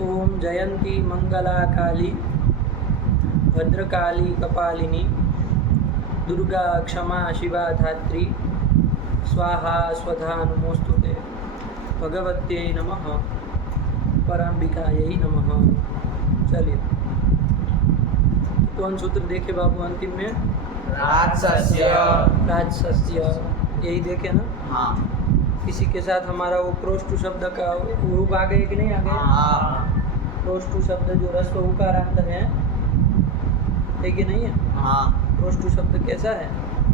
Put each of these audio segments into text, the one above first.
ओम जयंती मंगला काली भद्रकाली कपालिनी दुर्गा क्षमा शिवा धात्री स्वाहा स्वधा नमोस्तुते भगवत्यै नमः पराम्बिकायै नमः। चलिए कौन सूत्र देखे बाबू अंतिम में? राजसस्य यही देखे ना? हाँ। इसी के साथ हमारा वो क्रोष्टु शब्द का रूप आ गए कि नहीं आ गए? हाँ। क्रोष्टु शब्द जो रस्व उकारांत है कि नहीं है? हाँ। क्रोष्टु शब्द कैसा है?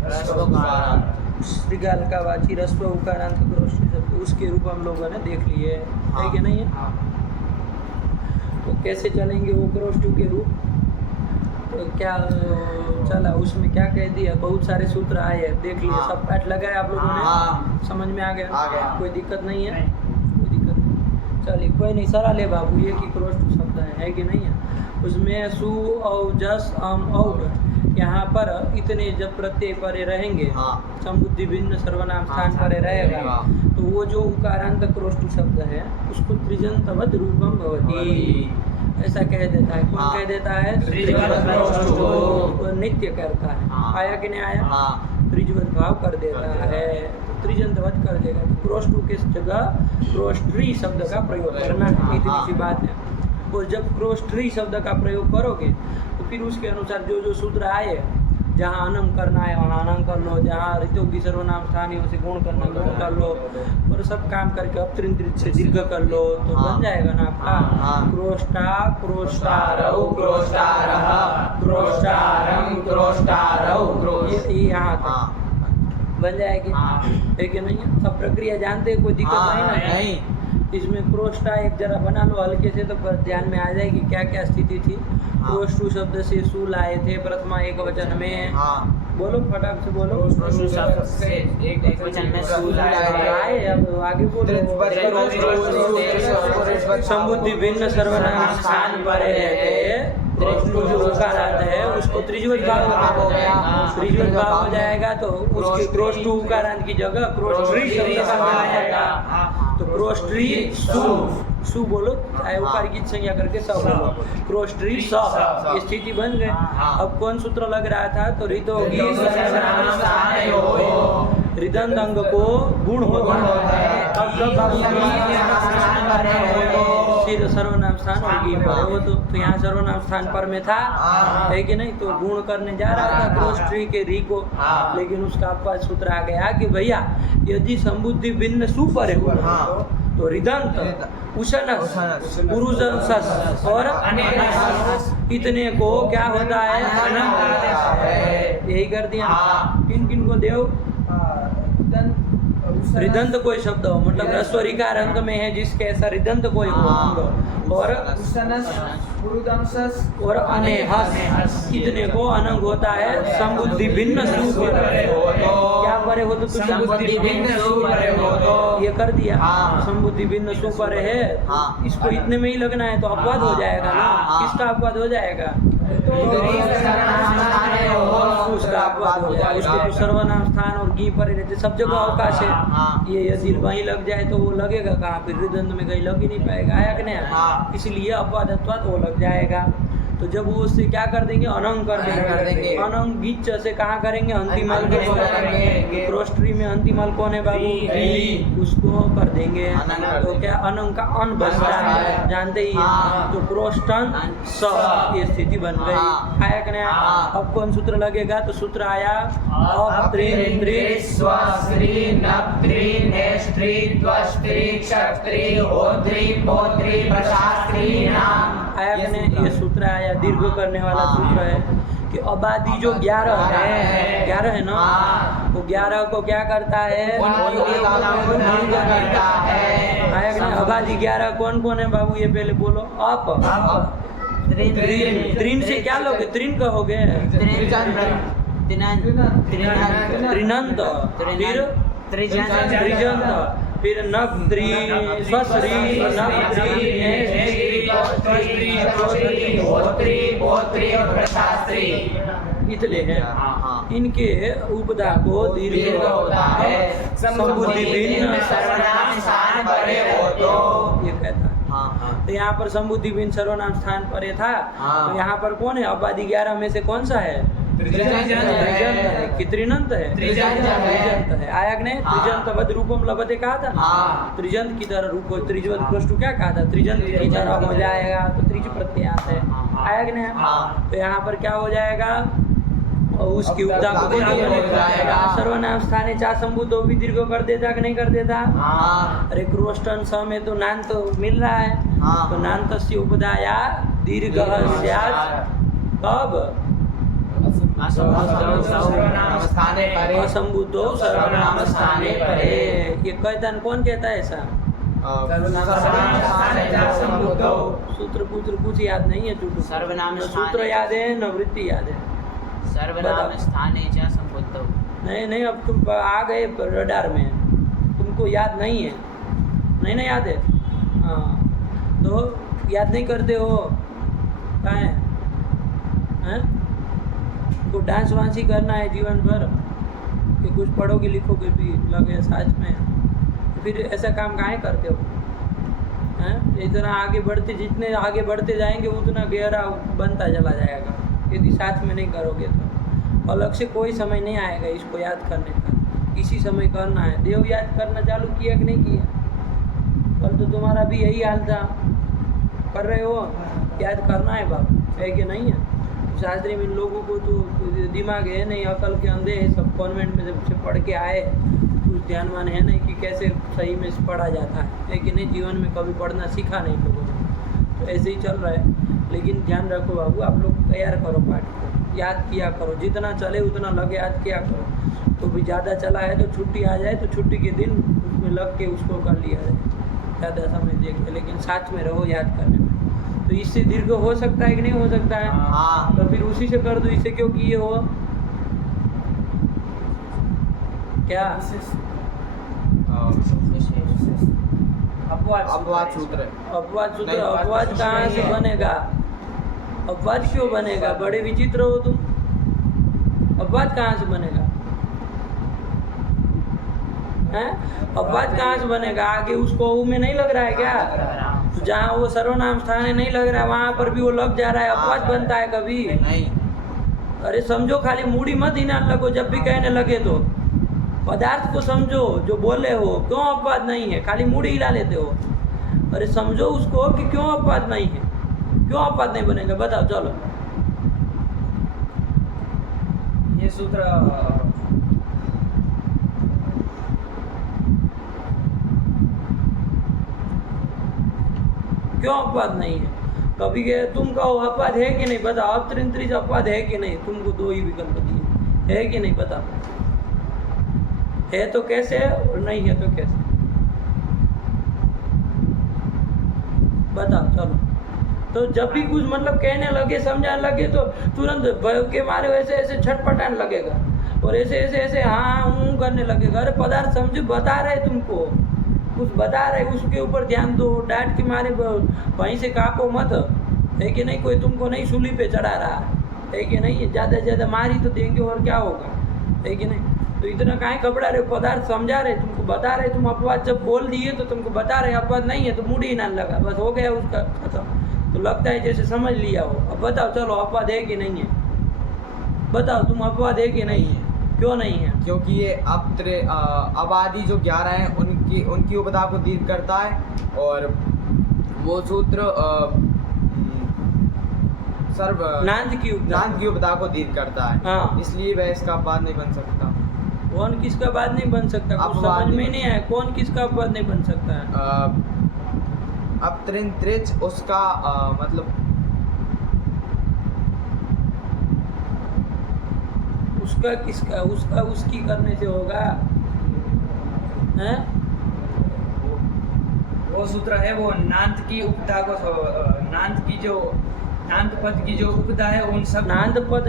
रस्व उकारांत। श्रीगाल का वाची रस्व उकारांत क्रोष्टु शब्द, उसके रूप हम लोगों ने देख लिए है कि नहीं है? हाँ। तो कैसे चलेंगे वो क्रोष्टु के रूप? तो क्या चला उसमें क्या कह दिया? बहुत सारे सूत्र आए, देख लिए, सब पाठ लगाए आप लोगों ने, समझ में आ गया? कोई दिक्कत नहीं है? कोई दिक्कत नहीं। चलिए कोई नहीं, सरा ले बाबू, ये की क्रोष्टु शब्द है कि नहीं है? उसमें सु औ जस अम औ यहाँ पर इतने जब प्रत्यय परे रहेंगे, समुद्धि भिन्न सर्वनाम स्थान परे रहेगा, तो वो जो उकारांत क्रोष्टु शब्द है उसको त्रिजंतवद रूपम भवति ऐसा कह देता है। कौन कह देता है? नित्य करता है। आया कि नहीं आया? त्रिजवत भाव कर देता है, तो त्रिजंतवत कर देगा। तो क्रोष्टु के जगह क्रोष्ट्री शब्द का प्रयोग करना है, इतनी सी बात है। और जब क्रोष्ट्री शब्द का प्रयोग करोगे तो फिर उसके अनुसार जो जो सूत्र आए, जहाँ अनंग करना है वहाँ अनंग कर लो, जहाँ ऋतु की सर्वनाम स्थानीय से गुण करना गुण कर लो, और सब काम करके अपत्रिंत से दीर्घ कर लो, तो बन जाएगा ना आपका क्रोष्टा क्रोष्टारौ क्रोष्टारः क्रोष्टारं क्रोष्टारौ ये यहाँ तक बन जाएगी है कि नहीं? सब प्रक्रिया जानते हैं, कोई दिक्कत नहीं ना? नहीं। इसमें क्रोष्टा एक जरा बना लो हल्के से, तो ध्यान में आ जाएगी क्या क्या स्थिति थी। क्रोष्टु शब्द से सु लाए थे प्रथमा एक वचन में। बोलो फटाक से बोलो। क्रोष्टु शब्द से एक वचन में सु लाए। अब आगे बोलो। समुद्धि भिन्न सर्वनाम स्थान परे रहते, क्रोष्टु जो उकारांत है उसको त्रिजवत भाव हो गया। त्रिजवत भाव हो जाएगा तो उसके क्रोष्टु उकारांत की जगह क्रोष्ट्री शब्द का बन जाएगा। तो क्रोष्ट्री सु बोलो, चाहे उकार की संज्ञा करके सब बोलो। क्रोष्ट्री स ये स्थिति बन गए। अब कौन सूत्र लग रहा था? तो ऋतोगी ऋदंत अंग को गुण होता है, अब फिर सर्वनाम स्थान और गी पर वो तो यहाँ सर्वनाम स्थान पर में था है कि नहीं? तो गुण करने जा रहा था क्रोष्ट्री के री को, लेकिन उसका अपवाद सूत्र आ गया कि भैया यदि समुद्धि भिन्न सु परे हो तो ऋदंत उशनस पुरुषंसस और इतने को क्या होता है? अनंत। यही कर दिया। किन किन को देव? ऋदंत कोई शब्द हो, मतलब रस्वरिकार अंग में है जिसके ऐसा ऋदंत कोई हो, और और अनेहस इतने को अनंग होता है। समुद्धि भिन्न सु परे हो तो क्या परे हो? तो समुद्धि भिन्न सु परे हो तो ये कर दिया। समुद्धि भिन्न सु परे है, इसको इतने में ही लगना है तो अपवाद हो जाएगा ना? किसका अपवाद हो जाएगा? उसका अपवाद हो जाएगा। उसको तो सर्वनाम स्थान और गी परे रहते सब जगह अवकाश है। ये यदि वहीं लग जाए तो वो लगेगा कहाँ? फिर ऋदंत में कहीं लग ही नहीं पाएगा। आया कि नहीं? इसलिए अपवाद अथवा वो लग जाएगा। तो जब वो उससे क्या कर देंगे? अनंग कर देंगे। अनंग बीच से कहाँ करेंगे? अंतिमल को करेंगे। क्रोष्ट्री में अंतिमल कौन है बाबू? उसको कर देंगे। तो क्या अनंग का अन बनता है, जानते ही हैं। तो क्रोष्टन स ये स्थिति बन गई। आया कि नहीं? अब कौन सूत्र लगेगा? तो सूत्र आया आया कि नहीं? ये सूत्र आया, दीर्घ करने वाला सूत्र है कि अबादी जो 11 है ना, वो 11 को क्या करता है? आया कि नहीं? अबादी 11 कौन कौन है बाबू? ये पहले बोलो। अप त्रिन से क्या लोगे? त्रिन कहोगे? त्रिनंत, फिर त्रिजंत, फिर नक्त्री स्वश्री नक्त्री इतने हैं। इनके उपदा को दीर्घ होता है। समुद्धि भिन्न सर्वनाम स्थान परे हो तो ये कहता है। तो यहाँ पर संबुद्धि बिन सर्वनाम स्थान पर ये था। हाँ। तो यहाँ पर कौन है? अबादी 11 में से कौन सा है? त्रिजंत है। कि त्रिनंत है? त्रिजंत है। त्रिजंत है। आयक ने हाँ। त्रिजंत वद रूपम लभते कहा था ना? हाँ। त्रिजंत की तरह रूप, त्रिजंत प्लस टू क्या कहा था? त्रिजंत की तरह हो जाएगा, तो त्रिज प्रत्यय आता है। आयक ने हाँ। तो यहाँ पर क्या हो जाएगा? और उसकी उपदा को उपदा दीर्घ हो जाएगा। सर्वनाम स्थाने चा संबुद्धो भी दीर्घ कर देता कि नहीं कर देता? हाँ। अरे क्रोष्टन स में तो नान तो मिल रहा है। हाँ। तो नान्तस्य उपदाया दीर्घ स्यात् कब? स्थाने परे। असंबुद्धो सर्वनाम स्थाने परे। ये कहता कौन कहता है ऐसा? सूत्र कुछ याद नहीं है टूटू। सर्वनाम न स्थाने। सूत्र याद है न वृत्ति याद है। सर्वनाम स्थाने च संबुद्धौ। नहीं अब तुम आ गए रडार में, तुमको याद नहीं है, नहीं ना याद है? हाँ तो याद नहीं करते हो कहाँ है? को डांस वांस ही करना है जीवन भर कि कुछ पढ़ोगे लिखोगे भी लगे साथ में, फिर ऐसा काम काहे करते हो? हैं? इतना आगे बढ़ते, जितने आगे बढ़ते जाएंगे उतना गहरा बनता चला जाएगा यदि साथ में नहीं करोगे तो। अलग से कोई समय नहीं आएगा इसको याद करने का, इसी समय करना है। देव याद करना चालू किया कि नहीं किया? कल तो तुम्हारा भी यही हाल था, कर रहे हो? याद करना है बाप, है कि नहीं है? शास्त्री में इन लोगों को तो दिमाग है नहीं, अकल के अंधे है सब। कॉन्वेंट में जब से पढ़ के आए कुछ ध्यानवान है नहीं कि कैसे सही में पढ़ा जाता है कि नहीं। जीवन में कभी पढ़ना सीखा नहीं लोगों ने, तो ऐसे ही चल रहा है। लेकिन ध्यान रखो बाबू, आप लोग तैयार करो पाठ को, याद किया करो, जितना चले उतना लगे याद किया करो। तो भी ज़्यादा चला है तो छुट्टी आ जाए तो छुट्टी के दिन उसमें लग के उसको कर लिया जाए, ज़्यादा समय दे के। लेकिन साथ में रहो याद करने में। तो इससे दीर्घ हो सकता है कि नहीं हो सकता है? हाँ। तो फिर उसी से कर दो, इससे क्यों किए हो? क्या? अपवाद सूत्र। अपवाद सूत्र। नहीं, अपवाद कहाँ से बनेगा? अपवाद क्यों बनेगा? बड़े विचित्र हो तुम। अपवाद कहाँ से बनेगा? हैं? अपवाद कहाँ से बनेगा? आगे उसको ऊ में नहीं लग रहा है क्या? जहाँ वो सर्वनाम स्थान नहीं लग रहा है वहाँ पर भी वो लग जा रहा है, अपवाद बनता है कभी? नहीं। अरे समझो, खाली मूड़ी मत हिलाने लगो जब भी कहने लगे तो। पदार्थ को समझो जो बोले हो, क्यों अपवाद नहीं है? खाली मूड़ी हिला लेते हो। अरे समझो उसको कि क्यों अपवाद नहीं है, क्यों अपवाद नहीं बनेगा, बताओ चलो। ये सूत्र क्यों अपवाद नहीं है? कभी गए तुम कहो अपवाद है कि नहीं, बताओ। अब त्रिंत्रिज अपवाद है कि नहीं? तुमको दो ही विकल्प दिए, है कि नहीं बताओ। है तो कैसे और नहीं है तो कैसे, बताओ चलो। तो जब भी कुछ मतलब कहने लगे, समझाने लगे तो तुरंत भय के मारे ऐसे ऐसे छटपटाने लगेगा और ऐसे ऐसे ऐसे हाँ हूँ करने लगेगा। अरे पदार्थ समझो, बता रहे तुमको, कुछ बता रहे, उसके ऊपर ध्यान दो। डांट के मारे वहीं से कापो मत, है कि नहीं? कोई तुमको नहीं सूली पे चढ़ा रहा है कि नहीं? ज़्यादा से ज़्यादा मार ही तो देंगे और क्या होगा, है कि नहीं? तो इतना काहे घबरा रहे? पदार्थ समझा रहे, तुमको बता रहे। तुम अपवाद जब बोल दिए तो तुमको बता रहे अपवाद नहीं है तो मूड ही ना लगा, बस हो गया उसका खत्म। तो लगता है जैसे समझ लिया हो। अब बताओ चलो, अपवाद है कि नहीं है? बताओ तुम, अपवाद है कि नहीं है? क्यों नहीं है? क्योंकि ये अबादी जो 11 हैं उनकी उपदा को दीर्घ करता है और वो सूत्र नांद की उपदा को दीर्घ करता है। हाँ। इसलिए वह इसका अपवाद नहीं बन सकता। कौन किसका बात नहीं बन सकता? कुछ समझ में नहीं आया, कौन किसका अपवाद नहीं बन सकता है? अब त्रिंत्रिज उसका मतलब उसका किसका, उसका उसकी करने से होगा हैं? वो सूत्र है, वो नांत की उपदा को, नांत पद की जो उपदा है उन सब। नांद पद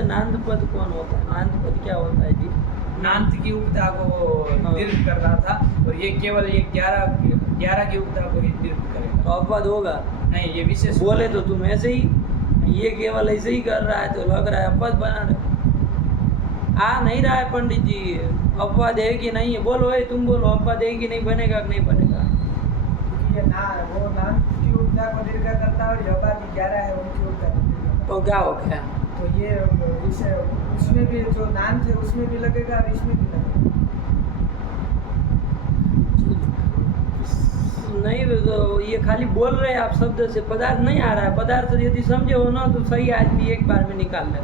कौन होता है? नांद पद क्या होता है जी? नांत की उपदा को दीर्घ कर रहा था और ये केवल ये 11 की उपदा को ही दीर्घ करेगा। तो अपवाद होगा नहीं, ये विशेष बोले तो तुम ऐसे ही, ये केवल ऐसे ही कर रहा है तो लग रहा है अपवाद बना रहे। आ नहीं रहा है पंडित जी, अपवाद है कि नहीं है? बोलो, तुम बोलो, अपवाद है कि नहीं? बनेगा कि नहीं बनेगा? ये ना वो नाम की उपधा को दीर्घ करता है और यबादी 11 है उनकी उपधा को दीर्घ करता तो क्या हो गया? है। तो ये इसे उसमें भी जो नाम थे उसमें भी लगेगा और इसमें भी लगेगा। नहीं तो ये खाली बोल रहे हैं आप शब्द से, पदार्थ नहीं आ रहा है। पदार्थ यदि समझे हो ना तो सही आदमी एक बार में निकाल ले।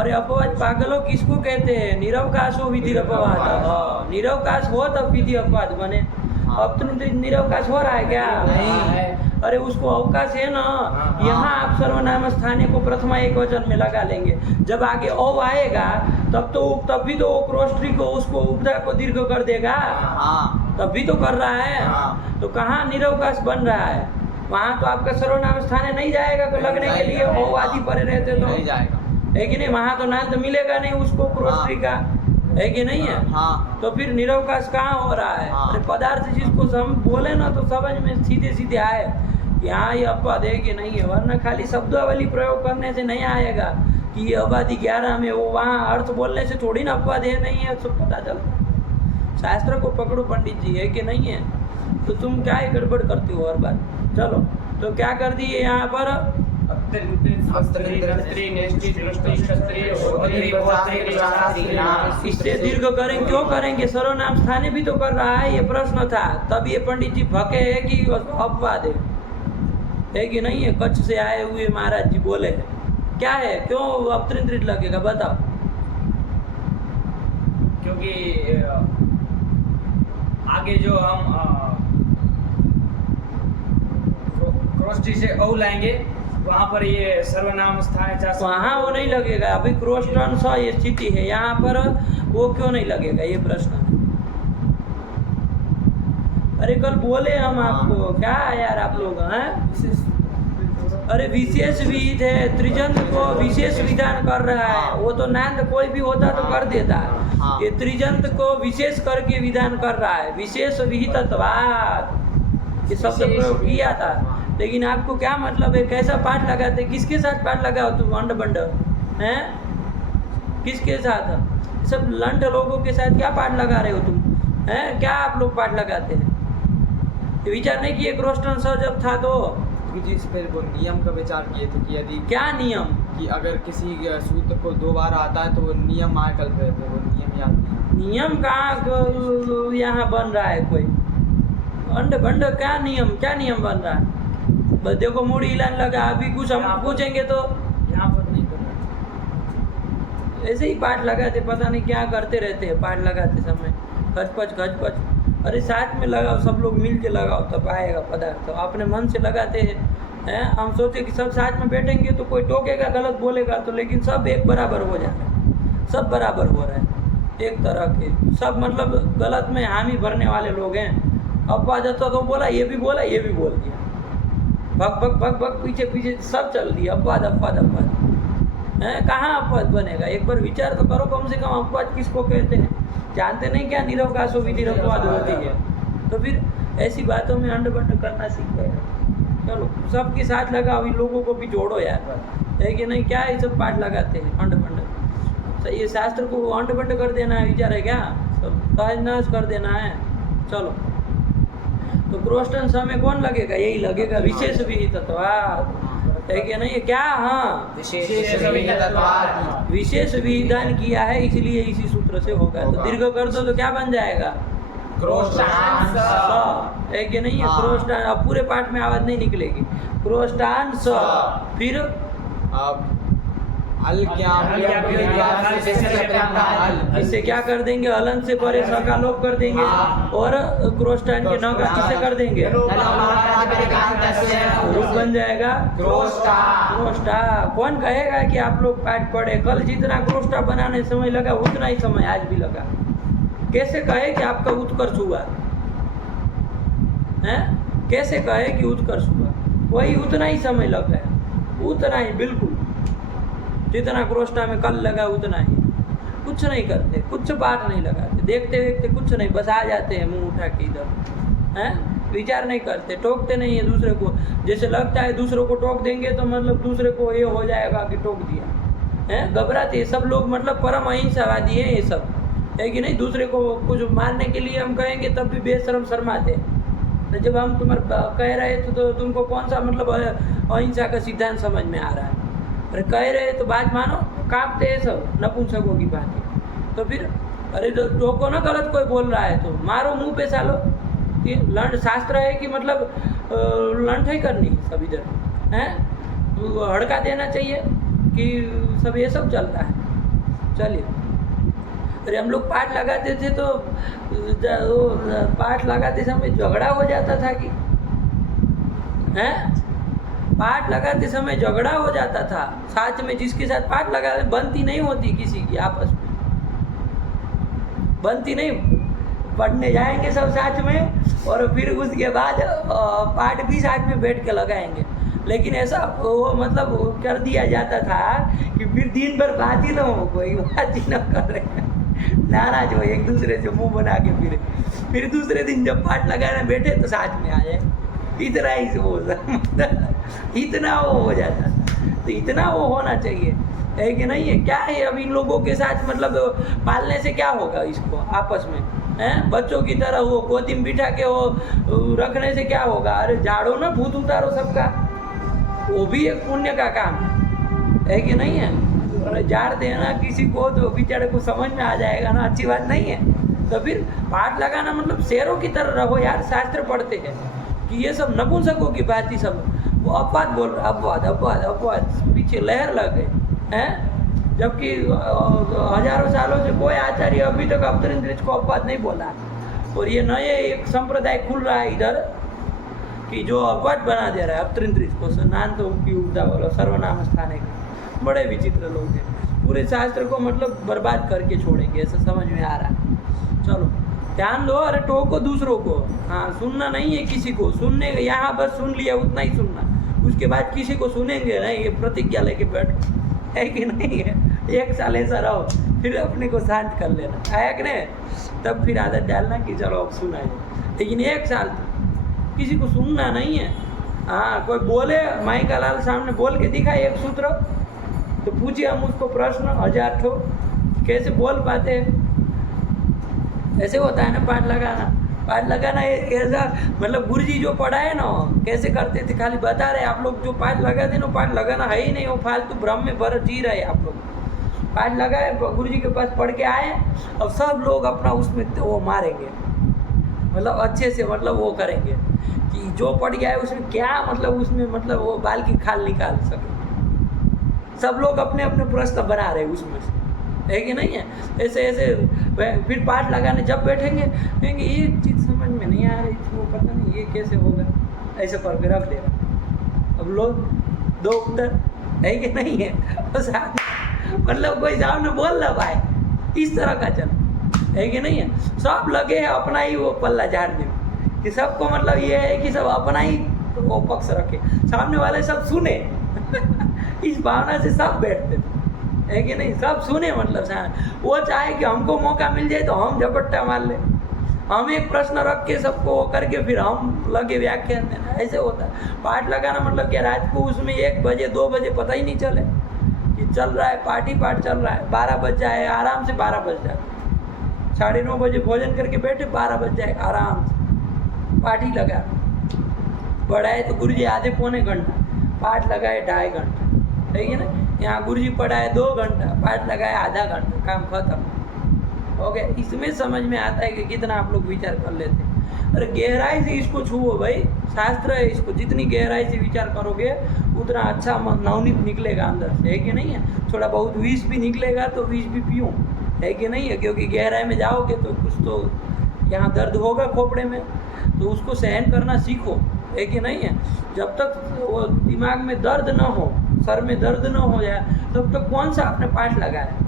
अरे अपवाद पागलों किसको कहते हैं? निरवकाश हो विधि अपवाद। हाँ, निरवकाश हो तब विधि अपवाद बने। अब तो निरवकाश हो रहा है क्या? नहीं। अरे उसको अवकाश है ना। यहाँ आप सर्वनाम स्थाने को प्रथमा एक वचन में लगा लेंगे। जब आगे ओ आएगा तब भी तो क्रोष्ठी को उसको उपधा को दीर्घ कर देगा। हाँ तब भी तो कर रहा है। हाँ। तो कहाँ निरवकाश बन रहा है? वहाँ तो आपका सर्वनाम स्थाने नहीं जाएगा तो लगने के लिए ओ आदि परे रहते तो नहीं जाएगा, है कि नहीं? वहाँ तो नाम तो मिलेगा नहीं उसको क्रोष्ठी का, है कि नहीं है? हाँ। तो फिर निरवकाश कहाँ हो रहा है? हाँ। अरे पदार्थ जिसको हम बोले ना तो समझ में सीधे सीधे आए कि हाँ ये अपवाद है कि नहीं है। वरना खाली शब्दावली प्रयोग करने से नहीं आएगा कि ये अबादी 11 में वो वहाँ अर्थ बोलने से थोड़ी ना अपवाद है नहीं है, सब पता चलता। शास्त्र को पकड़ो पंडित जी, है कि नहीं है? तो तुम क्या ही गड़बड़ करते हो हर बार। चलो तो क्या कर दिए यहाँ पर? इससे दीर्घ करेंगे, क्यों करेंगे? सर्वनाम स्थाने भी तो कर रहा है, ये प्रश्न था। तब ये पंडित जी भके है कि अपवाद है कि नहीं है? कच्छ से आए हुए महाराज जी बोले हैं क्या है, क्यों अपत्रित लगेगा बताओ? क्योंकि आगे जो हम क्रोष्ठी से औ लाएंगे वहाँ पर ये सर्वनाम स्थान वहाँ वो नहीं लगेगा। अभी क्रोष्टन स ये स्थिति है, यहाँ पर वो क्यों नहीं लगेगा, ये प्रश्न है। अरे कल बोले हम आपको, क्या यार आप लोग हैं? अरे विशेष विहित है, त्रिजंत को विशेष विधान कर रहा है। वो तो नांद कोई भी होता तो कर देता, ये त्रिजंत को विशेष करके विधान कर रहा है। विशेष विहितत्वात् ये शब्द प्रयोग किया था। लेकिन आपको क्या मतलब है? कैसा पाठ लगाते? किसके साथ पाठ लगाओ तुम? अंड बंड हैं? किसके साथ? सब लंड लोगों के साथ क्या पाठ लगा रहे हो तुम? हैं? क्या आप लोग पाठ लगाते हैं? ये विचार नहीं किए क्रोष्टन स जब था तो? जी इस पर वो नियम का विचार किए थे कि यदि क्या नियम? कि अगर किसी सूत्र को 2 बार आता है तो वो नियम आकल्प है, तो वो नियम याद नहीं। नियम कहाँ यहाँ बन रहा है कोई? अंड बंड क्या नियम, क्या नियम बन रहा है? बस देखो मूड हिलाने लगा। अभी कुछ हम पूछेंगे तो यहाँ पर नहीं करना। ऐसे ही पाठ लगाते, पता नहीं क्या करते रहते हैं पाठ लगाते समय। खचपच। अरे साथ में लगाओ, सब लोग मिल के लगाओ तब आएगा पदार्थ। तो अपने मन से लगाते हैं। हम सोचे कि सब साथ में बैठेंगे तो कोई टोकेगा, गलत बोलेगा तो, लेकिन सब एक बराबर हो जाए, सब बराबर हो रहे हैं एक तरह के। सब मतलब गलत में हामी भरने वाले लोग हैं। अपवाद जाता तो बोला, ये भी बोला, ये भी बोल दिया, भग पीछे सब चल दिया। अपवाद है, कहाँ अपवाद बनेगा? एक बार विचार तो करो कम से कम, अपवाद किसको कहते हैं? जानते नहीं क्या निरवकाश विधि अपवाद होती है? तो फिर ऐसी बातों में अंड बंड करना सीख गए। चलो सबके साथ लगाओ, इन लोगों को भी जोड़ो यार, है कि नहीं? क्या ये सब पाठ लगाते हैं अंड बंड? तो ये शास्त्र को अंड बंड कर देना है, विचार है क्या? सब तहस कर देना है। चलो तो क्रोष्टन समय कौन लगेगा? यही लगेगा, विशेष विहितत्वात्, है कि नहीं? क्या? हाँ, विशेष विधान किया है इसलिए इसी सूत्र से होगा। तो दीर्घ कर दो तो क्या बन जाएगा? क्रोष्टान स, है कि नहीं है? क्रोष्टान। अब पूरे पाठ में आवाज नहीं निकलेगी। क्रोष्टान स, फिर इससे क्या कर देंगे? हलन से परे स का लोप कर देंगे और क्रोष्टान के न का किससे कर देंगे? रूप बन जाएगा क्रोष्टा। कौन कहेगा कि आप लोग पाठ पढ़े? कल जितना क्रोष्टा बनाने समय लगा उतना ही समय आज भी लगा। कैसे कहे कि आपका उत्कर्ष हुआ है? कैसे कहे कि उत्कर्ष हुआ? वही उतना ही समय लग गया, उतना ही, बिल्कुल जितना क्रोष्टा में कल लगा उतना ही। कुछ नहीं करते, कुछ पाठ नहीं लगाते, देखते देखते कुछ नहीं, बस आ जाते हैं मुंह उठा के इधर, हैं? विचार नहीं करते, टोकते नहीं है दूसरे को। जैसे लगता है दूसरों को टोक देंगे तो मतलब दूसरे को ये हो जाएगा कि टोक दिया, हैं? घबराते सब लोग, मतलब परम अहिंसावादी है ये सब, है कि नहीं? दूसरे को कुछ मारने के लिए हम कहेंगे तब भी बेशरम शर्माते, तो जब हम कह रहे थे तो तुमको कौन सा मतलब अहिंसा का सिद्धांत समझ में आ रहा है? अरे कह रहे तो बात मानो, कांपते हैं सब नपुंसकों की बातें। तो फिर अरे टोको ना, गलत कोई बोल रहा है तो मारो मुंह पे सालो। ये लंड शास्त्र है कि मतलब लंड ही करनी सब इधर हैं, तो हड़का देना चाहिए कि सब ये सब चलता है। चलिए, अरे हम लोग पाठ लगाते थे तो पाठ लगाते समय झगड़ा हो जाता था कि हैं? पाठ लगाते समय झगड़ा हो जाता था साथ में, जिसके साथ पाठ लगा बनती नहीं होती किसी की आपस में, बनती नहीं। पढ़ने जाएंगे सब साथ में और फिर उसके बाद पाठ भी साथ में बैठ के लगाएंगे। लेकिन ऐसा वो मतलब कर दिया जाता था कि फिर दिन भर बात ही ना हो, कोई बात ही ना कर रहे, नाराज हो एक दूसरे से मुंह बना के फिर दूसरे दिन जब पाठ लगाने बैठे तो साथ में आ जाए। इतना ही वो इतना वो हो जाता, तो इतना वो होना चाहिए, है कि नहीं है? क्या है अब इन लोगों के साथ मतलब पालने से क्या होगा इसको आपस में, हैं? बच्चों की तरह वो गोदी में बिठा के वो रखने से क्या होगा? अरे झाड़ो ना, भूत उतारो सबका, वो भी एक पुण्य का काम है कि नहीं है? अरे झाड़ देना किसी को तो बेचारे को समझ में आ जाएगा ना, अच्छी बात नहीं है। तो फिर पाठ लगाना मतलब शेरों की तरह रहो यार। शास्त्र पढ़ते हैं कि ये सब नपुंसकों की बात ही सब, वो अपवाद बोल रहा, अपवाद पीछे लहर लग गए हैं। जबकि हजारों सालों से कोई आचार्य अभी तक अवतरण को अपवाद नहीं बोला, और ये नए एक संप्रदाय खुल रहा है इधर कि जो अपवाद बना दे रहा है अवतरण को, नान तो उनकी उपदा बोलो, सर्वनाम स्थान है। बड़े विचित्र लोग हैं, पूरे शास्त्र को मतलब बर्बाद करके छोड़ेंगे, ऐसा समझ में आ रहा है। चलो ध्यान दो, अरे टोको दूसरों को, हाँ सुनना नहीं है किसी को, सुनने यहाँ बस सुन लिया उतना ही सुनना, उसके बाद किसी को सुनेंगे नहीं, ये प्रतिज्ञा लेके बैठो, है कि नहीं है? 1 साल ऐसा रहो, फिर अपने को शांत कर लेना, आया कि नहीं? तब फिर आदत डालना कि चलो अब सुना है, लेकिन 1 साल किसी को सुनना नहीं है। हाँ कोई बोले, माई का लाल सामने बोल के दिखा एक सूत्र, तो पूछिए हम उसको प्रश्न 1000 ठो, कैसे बोल पाते हैं? ऐसे होता है ना पाठ लगाना ऐसा मतलब गुरुजी जो पढ़ाए ना कैसे करते थे, खाली बता रहे आप लोग, जो पाठ लगाते ना पाठ लगाना है ही नहीं, वो फालतू भ्रम में भर जी रहे आप लोग। पाठ लगाए, गुरुजी के पास पढ़ के आए, अब सब लोग अपना उसमें वो मारेंगे, मतलब अच्छे से मतलब वो करेंगे कि जो पढ़ गया है उसमें क्या मतलब, उसमें मतलब वो बाल की खाल निकाल सके। सब लोग अपने अपने प्रश्न बना रहे उसमें से, है कि नहीं है? ऐसे ऐसे फिर पाठ लगाने जब बैठेंगे कहेंगे ये चीज़ समझ में नहीं आ रही थी, वो पता नहीं ये कैसे होगा, ऐसे करके रख देगा। अब लोग 2 उत्तर, है कि नहीं है? मतलब कोई सामने बोल रहा भाई, इस तरह का चल, है कि नहीं है? सब लगे हैं अपना ही वो पल्ला झाड़ने में, कि सबको मतलब ये है कि सब अपना ही वो पक्ष रखे, सामने वाले सब सुने इस भावना से सब बैठते थे, है कि नहीं? सब सुने मतलब वो चाहे कि हमको मौका मिल जाए तो हम झपट्टा मार ले, हम एक प्रश्न रख के सबको वो करके फिर हम लगे व्याख्यान देना, ऐसे होता है। पाठ लगाना मतलब क्या, रात को उसमें 1 बजे 2 बजे पता ही नहीं चले कि चल रहा है, पाठ चल रहा है, 12 बज जाए आराम से, 12 बज जाए, 9:30 बजे भोजन करके बैठे, 12 बज जाए आराम से पाठ ही लगा। पढ़ाए तो गुरुजी आधे पौने घंटा, पाठ लगाए 2.5 घंटा, है कि ना? यहाँ गुरुजी पढ़ाए 2 घंटा, पाठ लगाए आधा घंटा, काम खत्म हो गया। इसमें समझ में आता है कि कितना आप लोग विचार कर लेते हैं। अरे गहराई से इसको छुओ भाई, शास्त्र है, इसको जितनी गहराई से विचार करोगे उतना अच्छा नवनीत निकलेगा अंदर से, है कि नहीं है? थोड़ा बहुत विष भी निकलेगा तो विष भी पियो, है कि नहीं है? क्योंकि गहराई में जाओगे तो कुछ तो यहाँ दर्द होगा खोपड़े में, तो उसको सहन करना सीखो, है कि नहीं है? जब तक वो दिमाग में दर्द न हो, सर में दर्द न हो जाए, तब तक कौन सा आपने पाठ लगाया?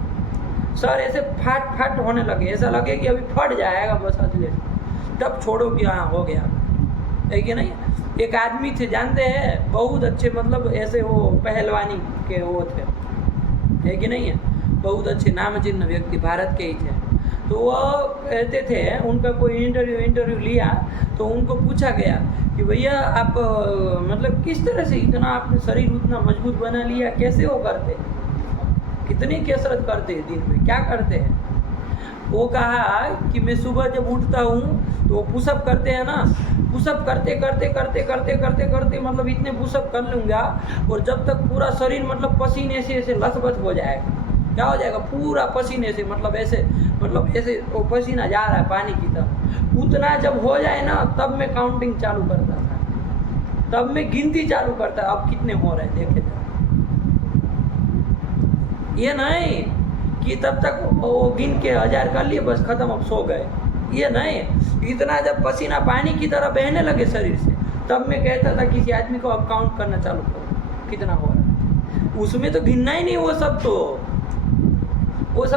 सर ऐसे फाट होने लगे, ऐसा लगे कि अभी फट जाएगा बस अगले, तब छोड़ो कि हाँ हो गया, है कि नहीं? एक आदमी थे जानते हैं, बहुत अच्छे, मतलब ऐसे वो पहलवानी के वो थे, है कि नहीं है? बहुत अच्छे नाम चिन्ह व्यक्ति, भारत के ही थे। तो वो कहते थे, उनका कोई इंटरव्यू लिया तो उनको पूछा गया कि भैया आप मतलब किस तरह से इतना आपने शरीर उतना मजबूत बना लिया, कैसे वो करते, कितनी कसरत करते हैं दिन में, क्या करते हैं? वो कहा कि मैं सुबह जब उठता हूँ तो वो पुशअप करते हैं ना, पुशअप करते करते करते करते करते करते मतलब इतने पुशअप कर लूँगा, और जब तक पूरा शरीर मतलब पसीने से ऐसे लथपथ हो जाएगा, क्या हो जाएगा, पूरा पसीने से मतलब ऐसे वो पसीना जा रहा है पानी की तरह, उतना जब हो जाए ना तब मैं काउंटिंग चालू करता था, तब मैं गिनती चालू करता। अब कितने हो रहे हैं देखे जरा, ये नहीं कि तब तक वो गिन के 1000 कर लिए बस खत्म अब सो गए, ये नहीं। इतना जब पसीना पानी की तरह बहने लगे शरीर से, तब मैं कहता था किसी आदमी को अब काउंट करना चालू करो कितना हो रहा है। उसमें तो गिनना ही नहीं, वो सब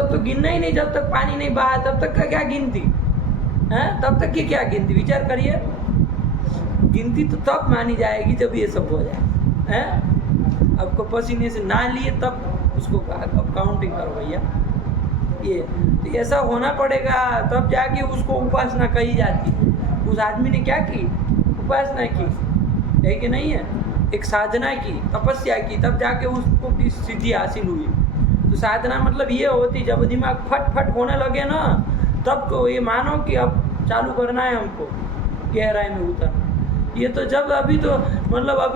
तो गिनना ही नहीं, जब तक पानी नहीं बहा तब तक का क्या गिनती है, तब तक की क्या गिनती, विचार करिए। गिनती तो तब मानी जाएगी जब ये सब हो जाए हैं। आपको पसीने से ना लिए तब उसको अब काउंटिंग करो भैया, ये तो ऐसा होना पड़ेगा, तब जाके उसको उपासना कही जाती है। उस आदमी ने क्या की, उपासना की है कि नहीं है, एक साधना की, तपस्या की, तब जाके उसको की सिद्धि हासिल हुई। तो साधना मतलब ये होती, जब दिमाग फट फट होने लगे ना, तब तो ये मानो कि अब चालू करना है हमको गहराई में उतरना। ये तो जब अभी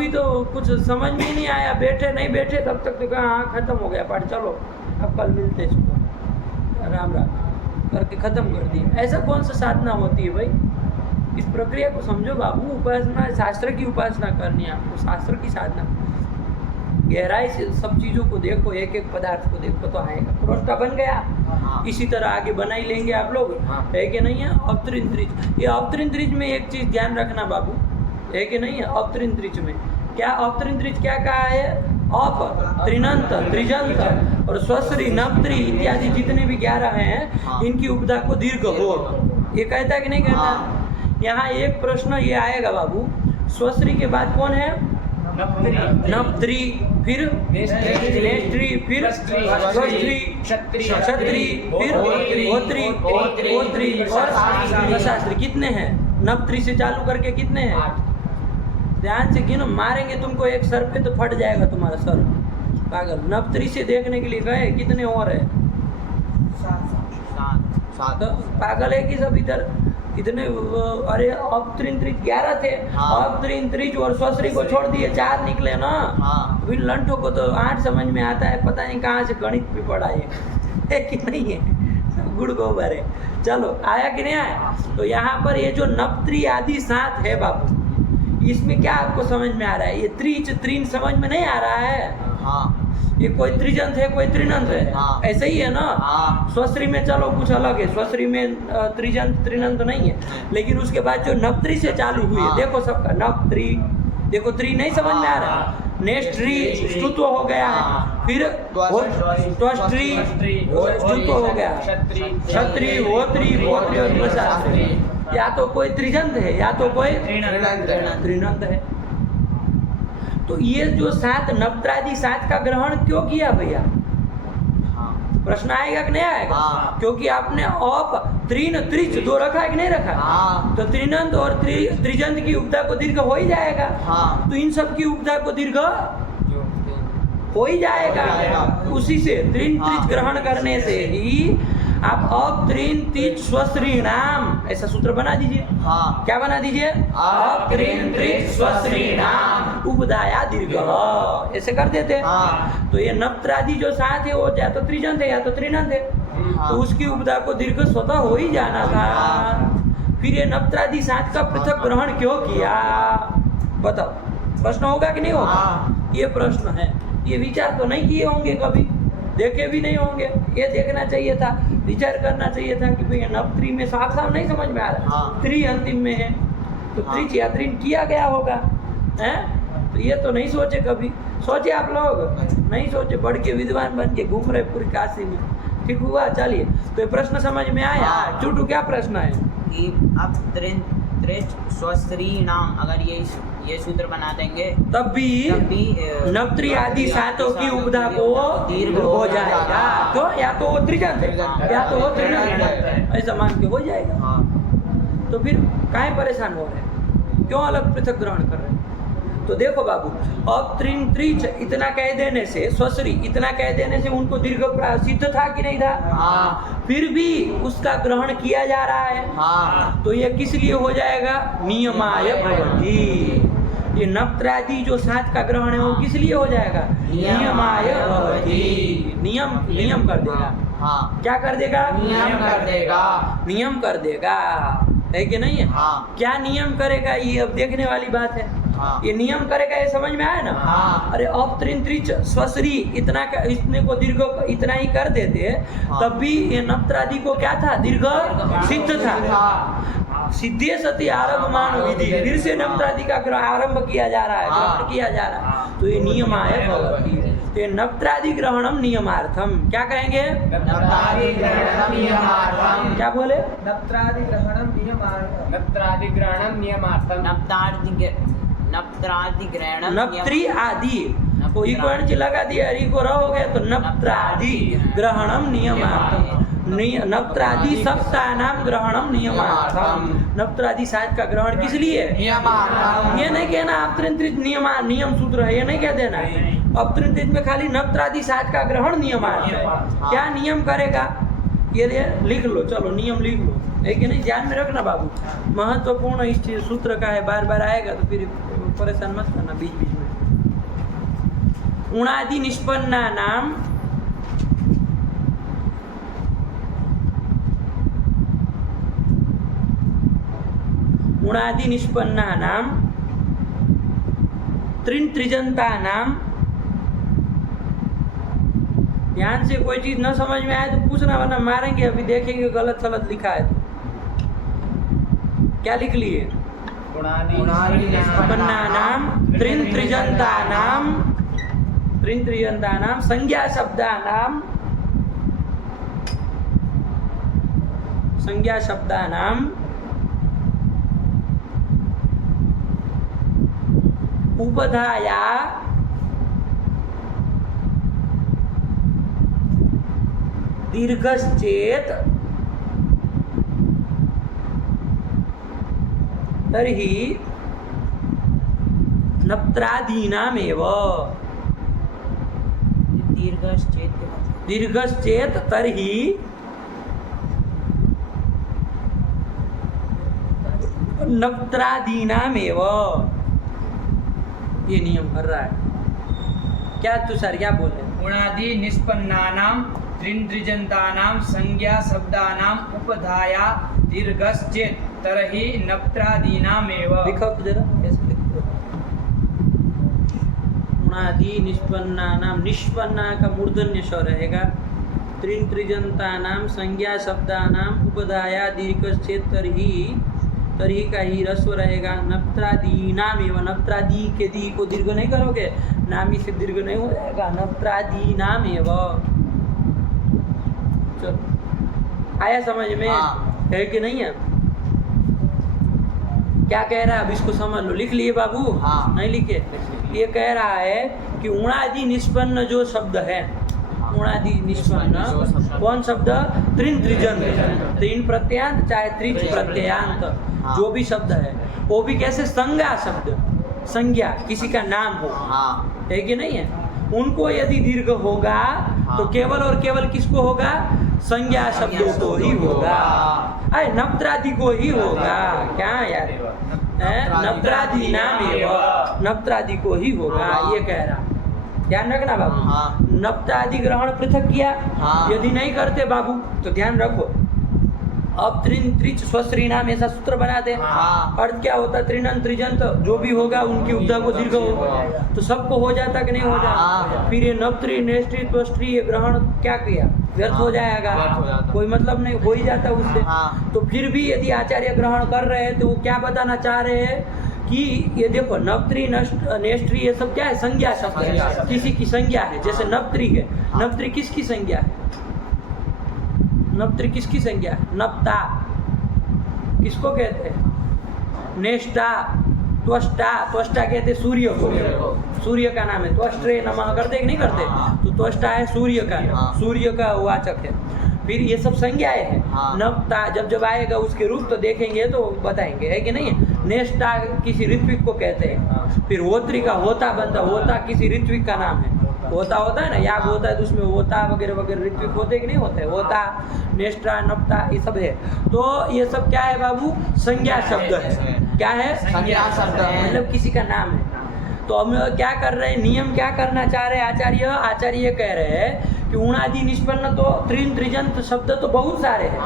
तो कुछ समझ में नहीं आया, बैठे नहीं बैठे तब तक तो कहा हाँ खत्म हो गया पाठ, चलो अब कल मिलते सुबह, राम राम करके ख़त्म कर दिया। ऐसा कौन सा साधना होती है भाई, इस प्रक्रिया को समझो बाबू। उपासना शास्त्र की उपासना करनी है आपको, शास्त्र की साधना, गहराई से सब चीज़ों को देखो, एक एक पदार्थ को देखो तो आएगा। प्रोष्ठा बन गया, इसी तरह आगे बना ही लेंगे आप लोग, है कि नहीं है। अवतरण त्रिज, ये अवतरण त्रिज में एक चीज़ ध्यान रखना बाबू, है कि नहीं है। अवतरण त्रिज में क्या, अवतरण त्रिज क्या कहा है, अप, त्रिनंत, त्रिजंत और स्वश्री, नवत्री इत्यादि जितने भी 11 हैं, इनकी उपधा को दीर्घ हो, ये कहता है कि नहीं कहता। यहाँ एक प्रश्न ये आएगा बाबू, स्वश्री के बाद कौन है, नवत्री, फिर नेत्री, फिर स्वश्री, क्षत्री, फिर होत्री, होत्री और शास्त्री। कितने हैं, नवत्री से चालू करके कितने हैं, ध्यान से गिनो, मारेंगे तुमको एक सर पे तो फट जाएगा तुम्हारा सर, पागल। नवत्री से देखने के लिए गए, कितने और है, 7। तो पागल है कि सब इधर इतने, अरे अवतरण त्रिज 11 थे, अवतरण त्रिज और स्वश्री को छोड़ दिए 4 निकले ना। अभी लंठों को तो 8 समझ में आता है, पता नहीं कहाँ से गणित भी पढ़ा है कि नहीं है, सब गुड़ गोबर है। चलो आया कि नहीं आया। तो यहाँ पर ये जो नवत्री आदि 7 है बाबू, इसमें क्या आपको समझ में आ रहा है, ये त्रिच त्रीन समझ में नहीं आ रहा है। ये कोई त्रिजंत है कोई त्रिनंत है, ऐसे ही है ना। स्वश्री में चलो कुछ अलग है, स्वश्री में त्रिजंत त्रिनंत नहीं है, लेकिन उसके बाद जो नवत्री से चालू हुई है, देखो सबका नवत्री, देखो त्री नहीं समझ में आ रहा, नेष्ट्री स्तुत्व हो गया, फिर त्वष्ट्री स्तुत्व हो गया, क्षत्री, होत्री, होत्री और शास्त्री। या तो कोई त्रिजंत है या तो कोई त्रिनंत है। तो ये जो 7 नवत्रादि 7 का ग्रहण क्यों किया भैया, प्रश्न आएगा कि नहीं आएगा। क्योंकि आपने अप, त्रिन, त्रिच 2 रखा है कि नहीं रखा, तो त्रिनंत और त्रिजंत की उपधा को दीर्घ हो ही जाएगा। तो इन सब की उपधा को दीर्घ हो ही जाएगा, उसी से त्रिन त्रिच ग्रहण करने से ही आप अप, त्रिन, त्रिच, स्वश्री नाम, ऐसा सूत्र बना दीजिए। क्या बना दीजिए, अप, त्रिन, त्रिच, स्वश्री नाम उपधाया दीर्घ, ऐसे कर देते। तो ये नवत्रादि जो 7 है वो या तो त्रिजंत है या तो त्रिनंत है, तो उसकी उपधा को दीर्घ स्वतः हो ही जाना था। फिर ये नवत्रादि 7 का पृथक ग्रहण क्यों किया, बताओ, प्रश्न होगा कि नहीं होगा। ये प्रश्न है, ये विचार तो नहीं किए होंगे कभी, देखे भी नहीं होंगे, ये देखना चाहिए था, विचार करना चाहिए था कि भाई नवत्री में साफ साफ नहीं समझ में आ रहा, त्रि अंतिम में है तो त्रिच या त्रिन किया गया होगा, हैं। तो ये तो नहीं सोचे, कभी सोचे आप लोग, नहीं सोचे, बढ़ के विद्वान बन के घूम रहे पूरी काशी में। ठीक हुआ, चलिए। तो ये प्रश्न समझ में आया। चूटू क्या प्रश्न है, अब त्रिन, त्रिच, स्वश्री नाम अगर ये सूत्र बना देंगे तब भी नवत्री आदि 7 की उपधा को दीर्घ हो जाएगा। तो या तो वो त्रिजंत है या तो वो त्रिनंत है, ऐसा मान के हो जाएगा। तो फिर काहे परेशान हो रहे हैं, क्यों अलग पृथक ग्रहण कर रहे हैं। तो देखो बाबू, अब त्रिन त्रिच इतना कह देने से, स्वश्री इतना कह देने से उनको दीर्घ सिद्ध था कि नहीं था? हाँ फिर भी उसका ग्रहण किया जा रहा है, हाँ तो ये किस लिए हो जाएगा? नियमाय भवति। ये नप्त्रादि जो साथ का ग्रहण है वो किस लिए हो जाएगा? नियमाय भवति। नियम कर देगा। हाँ क्या कर देगा? नियम कर देगा। नियम कर देगा, है कि नहीं है? हाँ क्या नियम करेगा, ये अब देखने वाली बात है। हाँ ये नियम करेगा, ये समझ में आया ना? हाँ। अरे अब त्रिन त्रिच स्वश्री इतना इतने को दीर्घ इतना ही कर देते, हाँ। तब भी ये नप्त्रादि को क्या था? दीर्घ सिद्ध था। सिद्धे सती आरभमान विधि, फिर से नप्त्रादि का आरंभ किया जा रहा है, ग्रहण किया जा रहा है, तो ये नियमाय भवति। तो ये नप्त्रादि ग्रहणम नियमार्थम, क्या कहेंगे? नप्त्रादिग्रहणम नियमार्थम। क्या बोले? नप्त्रादिग्रहणम नियमार्थम। नप्त्रादिग्रहणम नियमार्थम। नप्त्रादिग्रहणम नप्त्री आदि को इको एनर्जी लगा दिया, इको रह हो गया, तो नप्त्रादि ग्रहणम नियमार्थम। नप्त्रादि सप्तानाम ग्रहणम नियमार्थम। नप्त्रादि सात का ग्रहण किस लिए? नियमार्थम। ये नहीं कहना अवतरित नियम सूत्र है, ये नहीं कह देना। अवतरित में खाली नप्त्रादि सात का ग्रहण नियमार्थ है। क्या नियम करेगा ये लिख लो, चलो नियम लिख लो, है कि नहीं? ध्यान में रखना बाबू, महत्वपूर्ण इस चीज सूत्र का है, बार बार आएगा तो फिर परेशान मत करना बीच बीच में। उणादि निष्पन्ना नाम उणादि निष्पन्ना नाम त्रिन त्रिजंता नाम। ध्यान से कोई चीज न समझ में आए तो पूछना, वरना मारेंगे, अभी देखेंगे गलत सलत लिखा है तो। क्या लिख लिए? निष्पन्ना नाम त्रिन त्रिजंता नाम, त्रिन त्रिजंता नाम संज्ञा शब्दा नाम, संज्ञा शब्दा नाम उपधाया दीर्घश्चेत तर्हि नप्त्रादीनामेव। दीर्घश्चेत तर्हि नप्त्रादीनामेव, ये नियम कर रहा है। क्या तुषार क्या बोल रहे? उणादि निष्पन्नानाम त्रिन त्रिजंतानाम संज्ञा शब्दानाम उपधाया दीर्घश्चेत तरहि नप्त्रादीनामेव। दिखाओ तो जरा कैसे लिखते हो। उणादि निष्पन्नानाम, निष्पन्ना का मूर्धन्य स्वर रहेगा। त्रिन त्रिजंतानाम संज्ञा शब्दानाम उपधाया दीर्घश्चेत तरहि, तरही का ही रस्व रहेगा। नप्त्रादीनाम एवं, नप्त्रादी के दी को दीर्घ नहीं करोगे, नामी से दीर्घ नहीं हो जाएगा। नप्त्रादीनाम एवं, चलो आया समझ में? है कि नहीं है? क्या कह रहा है अब इसको समझ लो। लिख लिए बाबू? नहीं लिखे? ये कह रहा है कि उणादि निष्पन्न जो शब्द है, उणादि निष्पन्न कौन शब्द? त्रिन त्रिजंत, त्रिन प्रत्यांत चाहे त्रिच प्रत्यांत, जो भी शब्द है वो भी कैसे? संज्ञा शब्द, संज्ञा किसी का नाम हो, है कि नहीं है? उनको यदि दीर्घ होगा तो केवल और केवल किसको होगा? संज्ञा शब्दों को ही होगा, अरे नप्त्रादि को ही होगा। क्या यार, नप्त्रादि नाम एवं, नप्त्रादि को ही होगा, ये कह रहा। ध्यान रखना बाबू। नप्त्रादि ग्रहण पृथक किया, यदि नहीं करते बाबू तो ध्यान रखो, अब त्रिन त्रिच स्वश्री नाम ऐसा सूत्र बनाते। अर्थ क्या होता? त्रिनन त्रिजंत जो भी होगा उनकी उपधा को दीर्घ होगा, तो सबको हो जाता कि नहीं हो जाता? फिर ये नप्त्री नेष्ट्री त्वष्ट्री ये ग्रहण क्या किया? व्यर्थ हो जाएगा, कोई मतलब नहीं, हो ही जाता उससे। तो फिर भी यदि आचार्य ग्रहण कर रहे हैं तो वो क्या बताना चाह रहे हैं कि ये देखो नप्त्री नेष्ट्री ये सब क्या है? संज्ञा शब्द है, किसी की संज्ञा है। जैसे नप्त्री है, नप्त्री किसकी संज्ञा है? नप्त्री किसकी संज्ञा है? नप्ता किसको कहते हैं? नेष्टा, त्वष्टा, त्वष्टा कहते सूर्य को, सूर्य का नाम है। त्वष्ट्रे नमः करते कि नहीं करते? तो त्वष्टा है सूर्य का, सूर्य का वाचक है। फिर ये सब संज्ञाएं हैं। नप्ता जब जब आएगा उसके रूप तो देखेंगे तो बताएंगे, है कि नहीं है? नेष्टा किसी ऋत्विक को कहते हैं, फिर होत्री का होता बनता, होता किसी ऋत्विक का नाम है। होता है ना, याग होता है तो उसमें होता वगैरह वगैरह ऋत्विक होते कि नहीं होते, होता, नेष्टा, नपता ये सब है। तो ये सब क्या है बाबू, संज्ञा शब्द है। क्या है, संज्ञा शब्द है, मतलब किसी का नाम है। तो हम क्या कर रहे हैं, नियम क्या करना चाह रहे हैं आचार्य ये कह रहे हैं कि उणादि निष्पन्न तो त्रिजंत शब्द तो बहुत सारे हैं।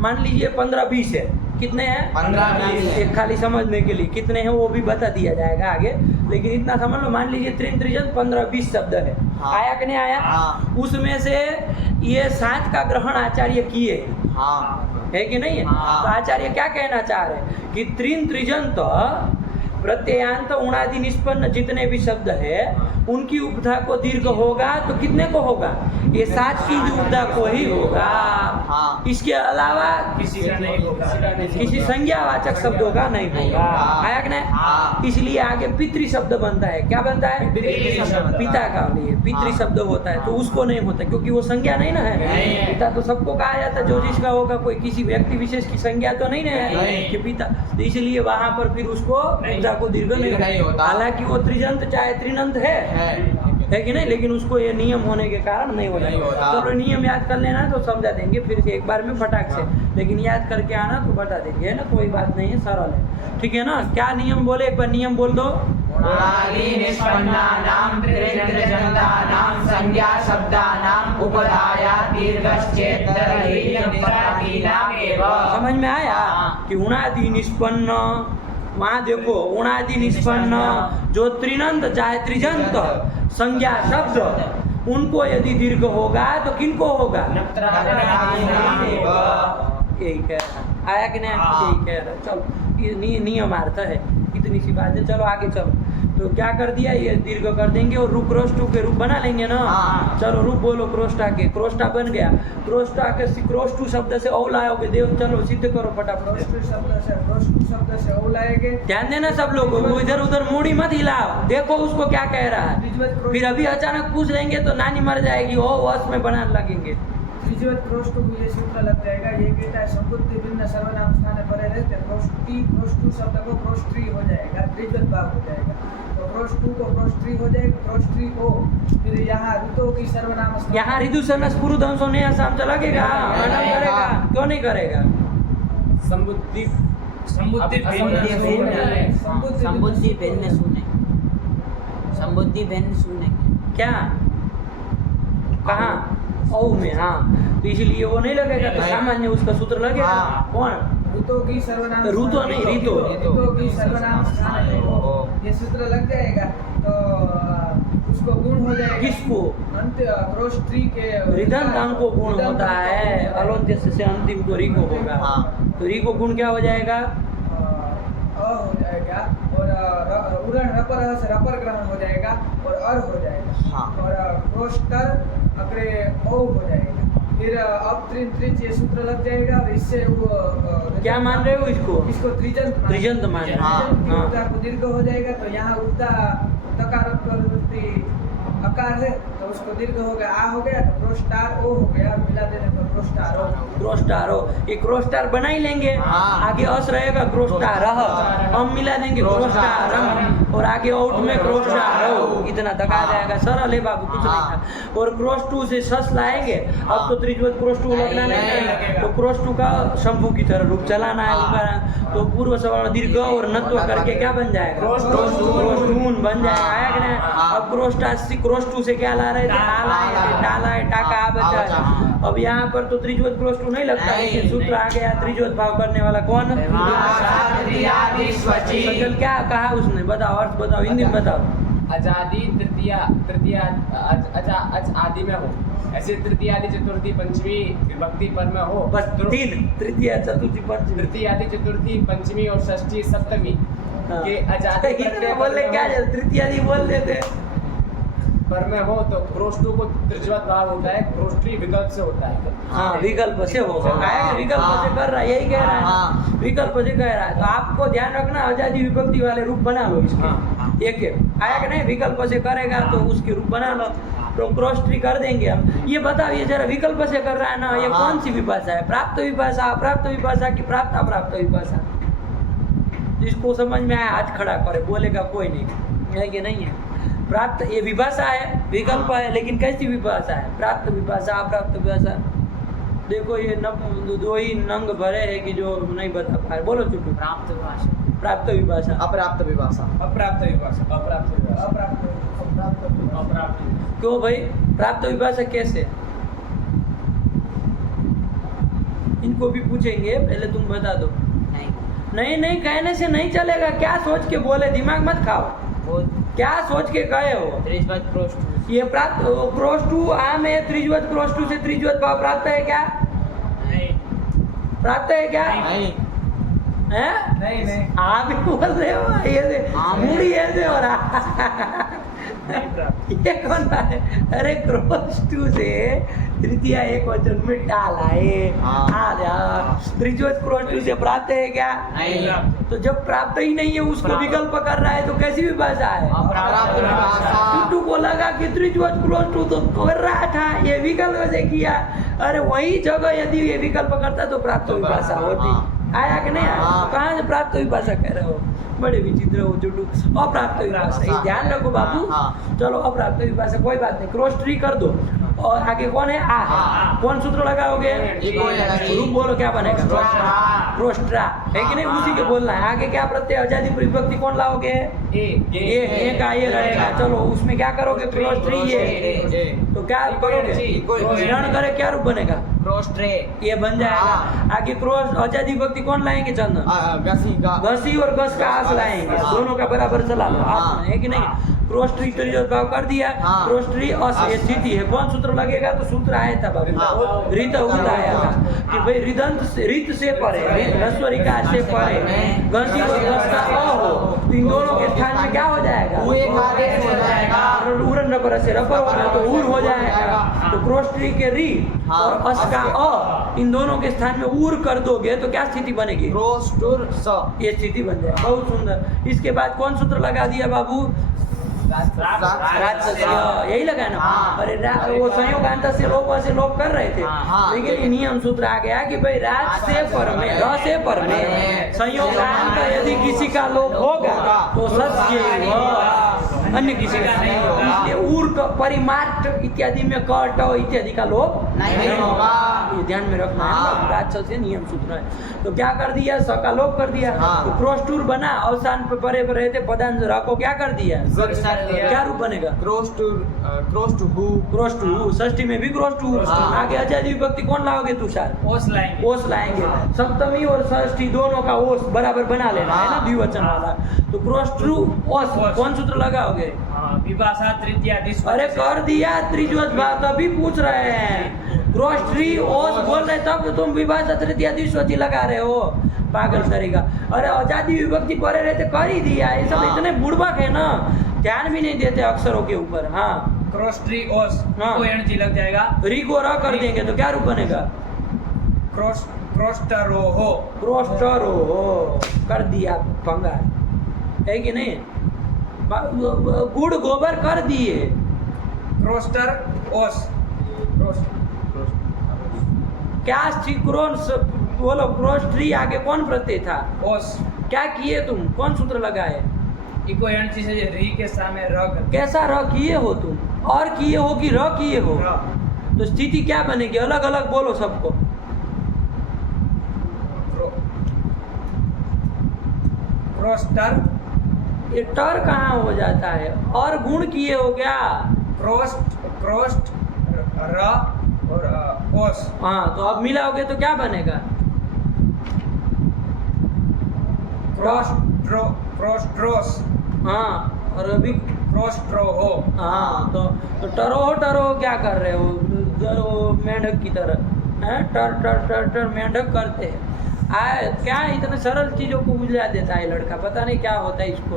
मान लीजिए 15-20 है, कितने हैं 15-20 एक खाली समझने के लिए कितने हैं वो भी बता दिया जाएगा आगे, लेकिन इतना समझ लो, मान लीजिए त्रिजंत 15-20 शब्द है। आया कि नहीं आया? उसमें से ये 7 का ग्रहण आचार्य किए है कि नहीं है? तो आचार्य क्या कहना चाह रहे हैं कि त्रिजंत प्रत्ययांत उणादि निष्पन्न जितने भी शब्द है उनकी उपधा को दीर्घ होगा तो कितने को होगा, ये 7 की उपधा को ही होगा। इसके अलावा किसी का नहीं होगा, किसी संज्ञावाचक शब्दों का नहीं होगा। आया कि नहीं? इसलिए आगे पितृ शब्द बनता है। क्या बनता है? पितृ शब्द। पिता का लिए पितृ शब्द होता है, तो उसको नहीं होता क्योंकि वो संज्ञा नहीं ना है। पिता तो सबको कहा जाता है, जो जिसका होगा, कोई किसी व्यक्ति विशेष की संज्ञा तो नहीं है कि पिता, तो इसलिए वहां पर फिर उसको उपधा को दीर्घ नहीं होता। हालांकि वो त्रिजंत चाहे त्रिनंत है कि नहीं, लेकिन उसको ये नियम होने के कारण नहीं होता। तो नियम याद कर लेना तो समझा देंगे फिर से एक बार में फटाक से, लेकिन याद करके आना तो बता देंगे, है ना, कोई बात नहीं है, सरल है, ठीक है ना। क्या नियम बोले, एक बार नियम बोल दो। उणादि निष्पन्नानां त्रिजंतानां संज्ञा शब्दानां उपधाया दीर्घश्चेत्तरहीनपराधीनाम् एव। समझ में आया कि उणादि निष्पन्न, वहाँ देखो उणादि निष्पन्न जो त्रिनंत चाहे त्रिजंत संज्ञा शब्द, उनको यदि दीर्घ होगा तो किनको होगा, यही कह रहा। आया कि नहीं? यही कह रहा। चलो ये नियमार्थ है, इतनी सी बात है। चलो आगे चलो। तो क्या कर दिया, ये दीर्घ कर देंगे और रूप क्रोष्टु के रूप बना लेंगे ना। चलो रूप बोलो क्रोष्टा के, क्रोष्टा बन गया। क्रोष्टा के क्रोष्टु शब्द से औ लाओगे देव, चलो सिद्ध करो फटाफट। क्रोष्टु शब्द से औ लाएंगे। ध्यान देना सब लोग, वो इधर उधर मुड़ी मत हिलाओ, देखो उसको क्या कह रहा है। फिर अभी अचानक पूछ लेंगे तो नानी मर जाएगी, ओ वश में बनाने लगेंगे। त्रिज्वत क्रोष्टु को ये सूत्र लग जाएगा। ये कहता है संबुद्धि भिन्न सर्वनाम स्थान परे रहते, क्रोष्टु शब्द को क्रोष्ट्री हो जाएगा, त्रिज्वत भाव हो जाएगा। तो क्रोष्टु को क्रोष्ट्री हो जाएगा, क्रोष्ट्री को फिर यहाँ ऋतु की सर्वनाम स्थान, यहाँ ऋतु सनस पुरु दंसो ने शाम चला लगेगा, करेगा, क्यों नहीं करेगा? संबुद्धि संबुद्धि भिन्न सुने क्या कहाँ औ में, हाँ, तो इसलिए वो नहीं लगेगा, तो सामान्य उसका सूत्र लगेगा। कौन? ऋतु की सर्वनाम, ऋतु नहीं, ऋतु की सर्वनाम स्थान है वो, ये सूत्र लग जाएगा तो उसको गुण हो जाएगा। किसको? अंत्य क्रोष्ट्री के ऋदंत अंग को गुण होता है, अलोन्त्य से अंतिम तो री को होगा। तो री को गुण क्या हो जाएगा? हो जाएगा, और उरण रपर से रपर ग्रहण हो जाएगा और अर हो जाएगा, और क्रोष्टर अग्रे ओ हो जाएगा। फिर अब त्रिज ये सूत्र लग जाएगा और इससे वो क्या मान रहे हो इसको? इसको त्रिजंत मान रहे हैं। को दीर्घ हो जाएगा, तो यहाँ उक्ता तकार अकार है तो उसको दीर्घ हो गया, आ हो गया तो क्रोष्टार ओ हो गया, मिला देने पर क्रोष्टार ओ। क्रोष्टार ओ, ये क्रोष्टार बना ही लेंगे। आगे अस रहेगा क्रोष्टार, हम मिला देंगे क्रोष्टार, और आगे आउट में क्रोष्टार, इतना तक आ जाएगा। सरल है बाबू, कुछ नहीं था। और क्रोष्टु से सस लाएंगे, अब तो त्रिज्वत क्रोष्टु लगना नहीं है, तो क्रोष्टु का शंभु की तरह रूप चलाना है, तो पूर्व सवर्ण दीर्घ और नत्व करके क्या बन जाएगा? क्रोष्टून बन जाएगा। आया कि नहीं? अब क्रोष्टु से क्या ला रहे थे? डाला है, टाका आ बचा। अब यहाँ पर तो त्रिज्वत क्रोष्टु नहीं लगता, लेकिन सूत्र आ गया त्रिज्वत भाव करने वाला कौन? सजल क्या कहा उसने? बताओ, अर्थ बताओ, हिंदी में बताओ। अजादि तृतीया आदि में हो, ऐसे तृतीय आदि चतुर्थी पंचमी विभक्ति पर में हो, बस 3 तृतीय चतुर्थी पंचमी, तृतीय आदि चतुर्थी पंचमी और षष्ठी सप्तमी के अजादि बोले क्या तृतीय आदि बोल देते पर में हो तो क्रोष्टु को त्रिज्वत भाव होता है, क्रोष्टी विकल्प से होता है। हाँ, विकल्प से होगा। विकल्प से कर रहा है, यही कह रहा है, विकल्प से कह रहा है। तो आपको ध्यान रखना, आजादी विभक्ति वाले रूप बना लो इसके। एक आया कि नहीं? विकल्प से करेगा तो उसके रूप बना लो, तो क्रोष्टी कर देंगे हम। ये बताओ, ये जरा विकल्प से कर रहा है ना, ये कौन सी विभाषा है? प्राप्त विभाषा, अप्राप्त विभाषा की प्राप्त अप्राप्त विभाषा? जिसको समझ में आया हाथ खड़ा करे, बोलेगा कोई नहीं, है कि नहीं है। प्राप्त ये विभाषा है, विकल्प है, लेकिन कैसी विभाषा है? प्राप्त विभाषा, अप्राप्त विभाषा। देखो ये दो ही नंग भरे हैं कि जो नहीं बता पाए। बोलो चुटू। प्राप्त भाषा, प्राप्त विभाषा, अप्राप्त विभाषा, अप्राप्त विभाषा, अप्राप्त विभाषा, अप्राप्त अप्राप्त क्यों भाई? प्राप्त विभाषा कैसे? इनको भी पूछेंगे, पहले तुम बता दो। नहीं नहीं नहीं कहने से नहीं चलेगा। क्या सोच के बोले, दिमाग मत खाओ। वो क्या सोच के कहे हो? त्रिज्वत प्रोष्ठ ये प्राप्त क्रोष्टु आम है, त्रिज्वत क्रोष्टु से त्रिज्वत भाव प्राप्त है क्या? नहीं प्राप्त है क्या? नहीं हैं? नहीं नहीं आप ही बोल रहे हो, ऐसे हाँ, मुड़ी ऐसे हो रहा। नहीं प्राप्त। ये कौन है? अरे क्रोष्टु से तृतीया एक वचन में डाला है। हाँ। त्रिज्वत क्रोष्टु से प्राप्त है क्या? नहीं तो जब प्राप्त ही नहीं है उसको प्राप्त। विकल्प कर रहा है तो कैसी विभाषा है? अप्राप्त विभाषा। टुटू को लगा कि त्रिज्वत क्रोष्टु तो कर रहा था, ये विकल्प से किया। अरे वही जगह यदि ये विकल्प करता तो प्राप्त विभाषा होती। आया कि नहीं आया? हाँ। तो कहाँ से प्राप्त विभाषा कह रहे हो? बड़े विचित्र हो चुटू। अप्राप्त विभाषा, ये ध्यान रखो बाबू। हाँ। चलो अप्राप्त विभाषा कोई बात नहीं, क्रॉस ट्री कर दो। और आगे कौन है? आ है। कौन सूत्र लगाओगे? रूप बोलो क्या बनेगा? क्रोस्ट्रा है कि नहीं? उसी के बोलना है। आगे क्या प्रत्यय आजादी विभक्ति कौन लाओगे? ये का ये रहेगा। चलो उसमें क्या करोगे? क्रॉस ट्री ये। तो क्या करोगे? ग्रहण करे क्या रूप बनेगा? प्रोष्ट्रे ये बन जाएगा। आगे क्रॉस आजादी विभक्ति कौन लाएंगे? चंदन घसी का घसी और घस का आस लाएंगे। हाँ। दोनों का बराबर चला लो। हाँ। आस में है कि नहीं? क्रॉस ट्री त्रिज्वत भाव कर दिया। हाँ। क्रॉस ट्री अस ये स्थिति है। कौन सूत्र लगेगा? तो सूत्र आया था बाबू, हाँ। रित उत आया था कि भाई रिदंत से रित से परे, ह्रस्वरिका से परे घसी और घस का अ हो तो इन दोनों के स्थान में क्या हो जाएगा? वो एक आदेश हो जाएगा। और उरन रबर से रबर होगा तो उर हो जाएगा। तो क्रॉस ट्री के री हाँ। और अस का अ इन दोनों के स्थान में उर कर दोगे तो क्या स्थिति बनेगी? क्रोस्टुर स ये स्थिति बन जाए। बहुत सुंदर। इसके बाद कौन सूत्र लगा दिया बाबू? राजस्य, यही लगा ना। हाँ। अरे वो संयोग से लोप कर रहे थे। हाँ। लेकिन ये नियम सूत्र आ गया कि भाई राज से पर में, र से पर में संयोगांत यदि किसी का लोप होगा तो सस्य अन्य किसी का नहीं होगा। इसलिए ऊर परिमार्ट इत्यादि में कट इत्यादि का लोप नहीं होगा। ये ध्यान में रखना है। हाँ। राजस्य से नियम सूत्र है। तो क्या कर दिया? स का लोप कर दिया। हाँ। तो क्रोस्टूर बना, अवसान पे परे पर रहते पदांश र को क्या कर दिया? क्या रूप बनेगा? क्रोस्टुहु क्रोस्टू। षष्ठी में भी क्रोस्टू। हाँ। आगे आजादी विभक्ति कौन लाओगे तुषार? ओस लाएंगे। ओस लाएंगे। सप्तमी और षष्ठी दोनों का ओस बराबर बना लेना है ना, द्विवचन वाला। तो क्रोस्टू ओस कौन सूत्र लगाओगे? विभाषा तृतीया दिश। अरे कर दिया त्रिज्वत भाव, तभी पूछ रहे हैं। क्रोस्ट्री ओस बोल रहे तब तुम विभाषा तृतीया द्विवचन लगा रहे हो। पागल करेगा। अरे आजादी विभक्ति परे रहते कर ही दिया। ये सब इतने बुड़बक है ना, ध्यान भी नहीं देते अक्षरों के ऊपर। हाँ, क्रोस्ट्री ओस हाँ। को एनजी लग जाएगा। री को र कर देंगे तो क्या रूप बनेगा? क्रोस्टरोहो। क्रोस्टरो हो कर दिया पंगा, है कि नहीं? गुड़ गोबर कर दिए। क्रोस्टर ओस। क्या क्रोस बोलो? क्रोस्ट्री आगे कौन प्रत्यय था? ओस। क्या किए तुम? कौन सूत्र लगाए? इको एनजी से री के सामने र कर। कैसा र किए हो तुम? और किए हो कि र किए हो? र। तो स्थिति क्या बनेगी? अलग अलग बोलो सबको। क्रोस्टर। ये टर कहाँ हो जाता है? और गुण किए हो क्या? क्रोस्ट र और ओस। हाँ, तो अब मिलाओगे तो क्या बनेगा? क्रोस्ट्रोस। हाँ, और अभी क्रोस्ट्रोहो। हाँ, तो टरो क्या कर रहे हो? मेंढक की तरह हैं? टर मेंढक करते हैं। क्या इतने सरल चीजों को उलझा देता है लड़का, पता नहीं क्या होता है इसको।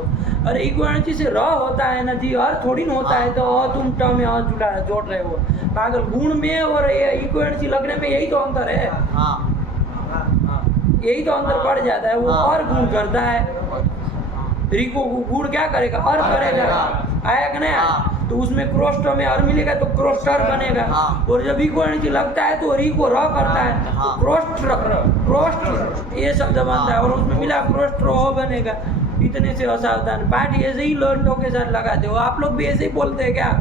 अरे इक्वालिटी से र होता है ना जी, और थोड़ी ना होता है। तो तुम ट में जोड़ रहे हो पागल। गुण में और इक्वालिटी लगने में यही तो अंतर है। यही तो अंतर पड़ जाता है। वो और गुण करता है, रिको गुण क्या करेगा? और करेगा। आया कि नहीं? तो उसमें क्रोस्ट में अर मिलेगा तो क्रोस्टर बनेगा। हाँ। और जब इको एनर्जी लगता है तो री को र करता है हाँ। तो क्रोस्ट ये शब्द बनता है और उसमें मिला क्रोस्ट्रो बनेगा। इतने से असावधान पाठ ऐसे ही लर्नों के साथ लगाते हो। आप लोग भी ऐसे ही बोलते हैं क्या?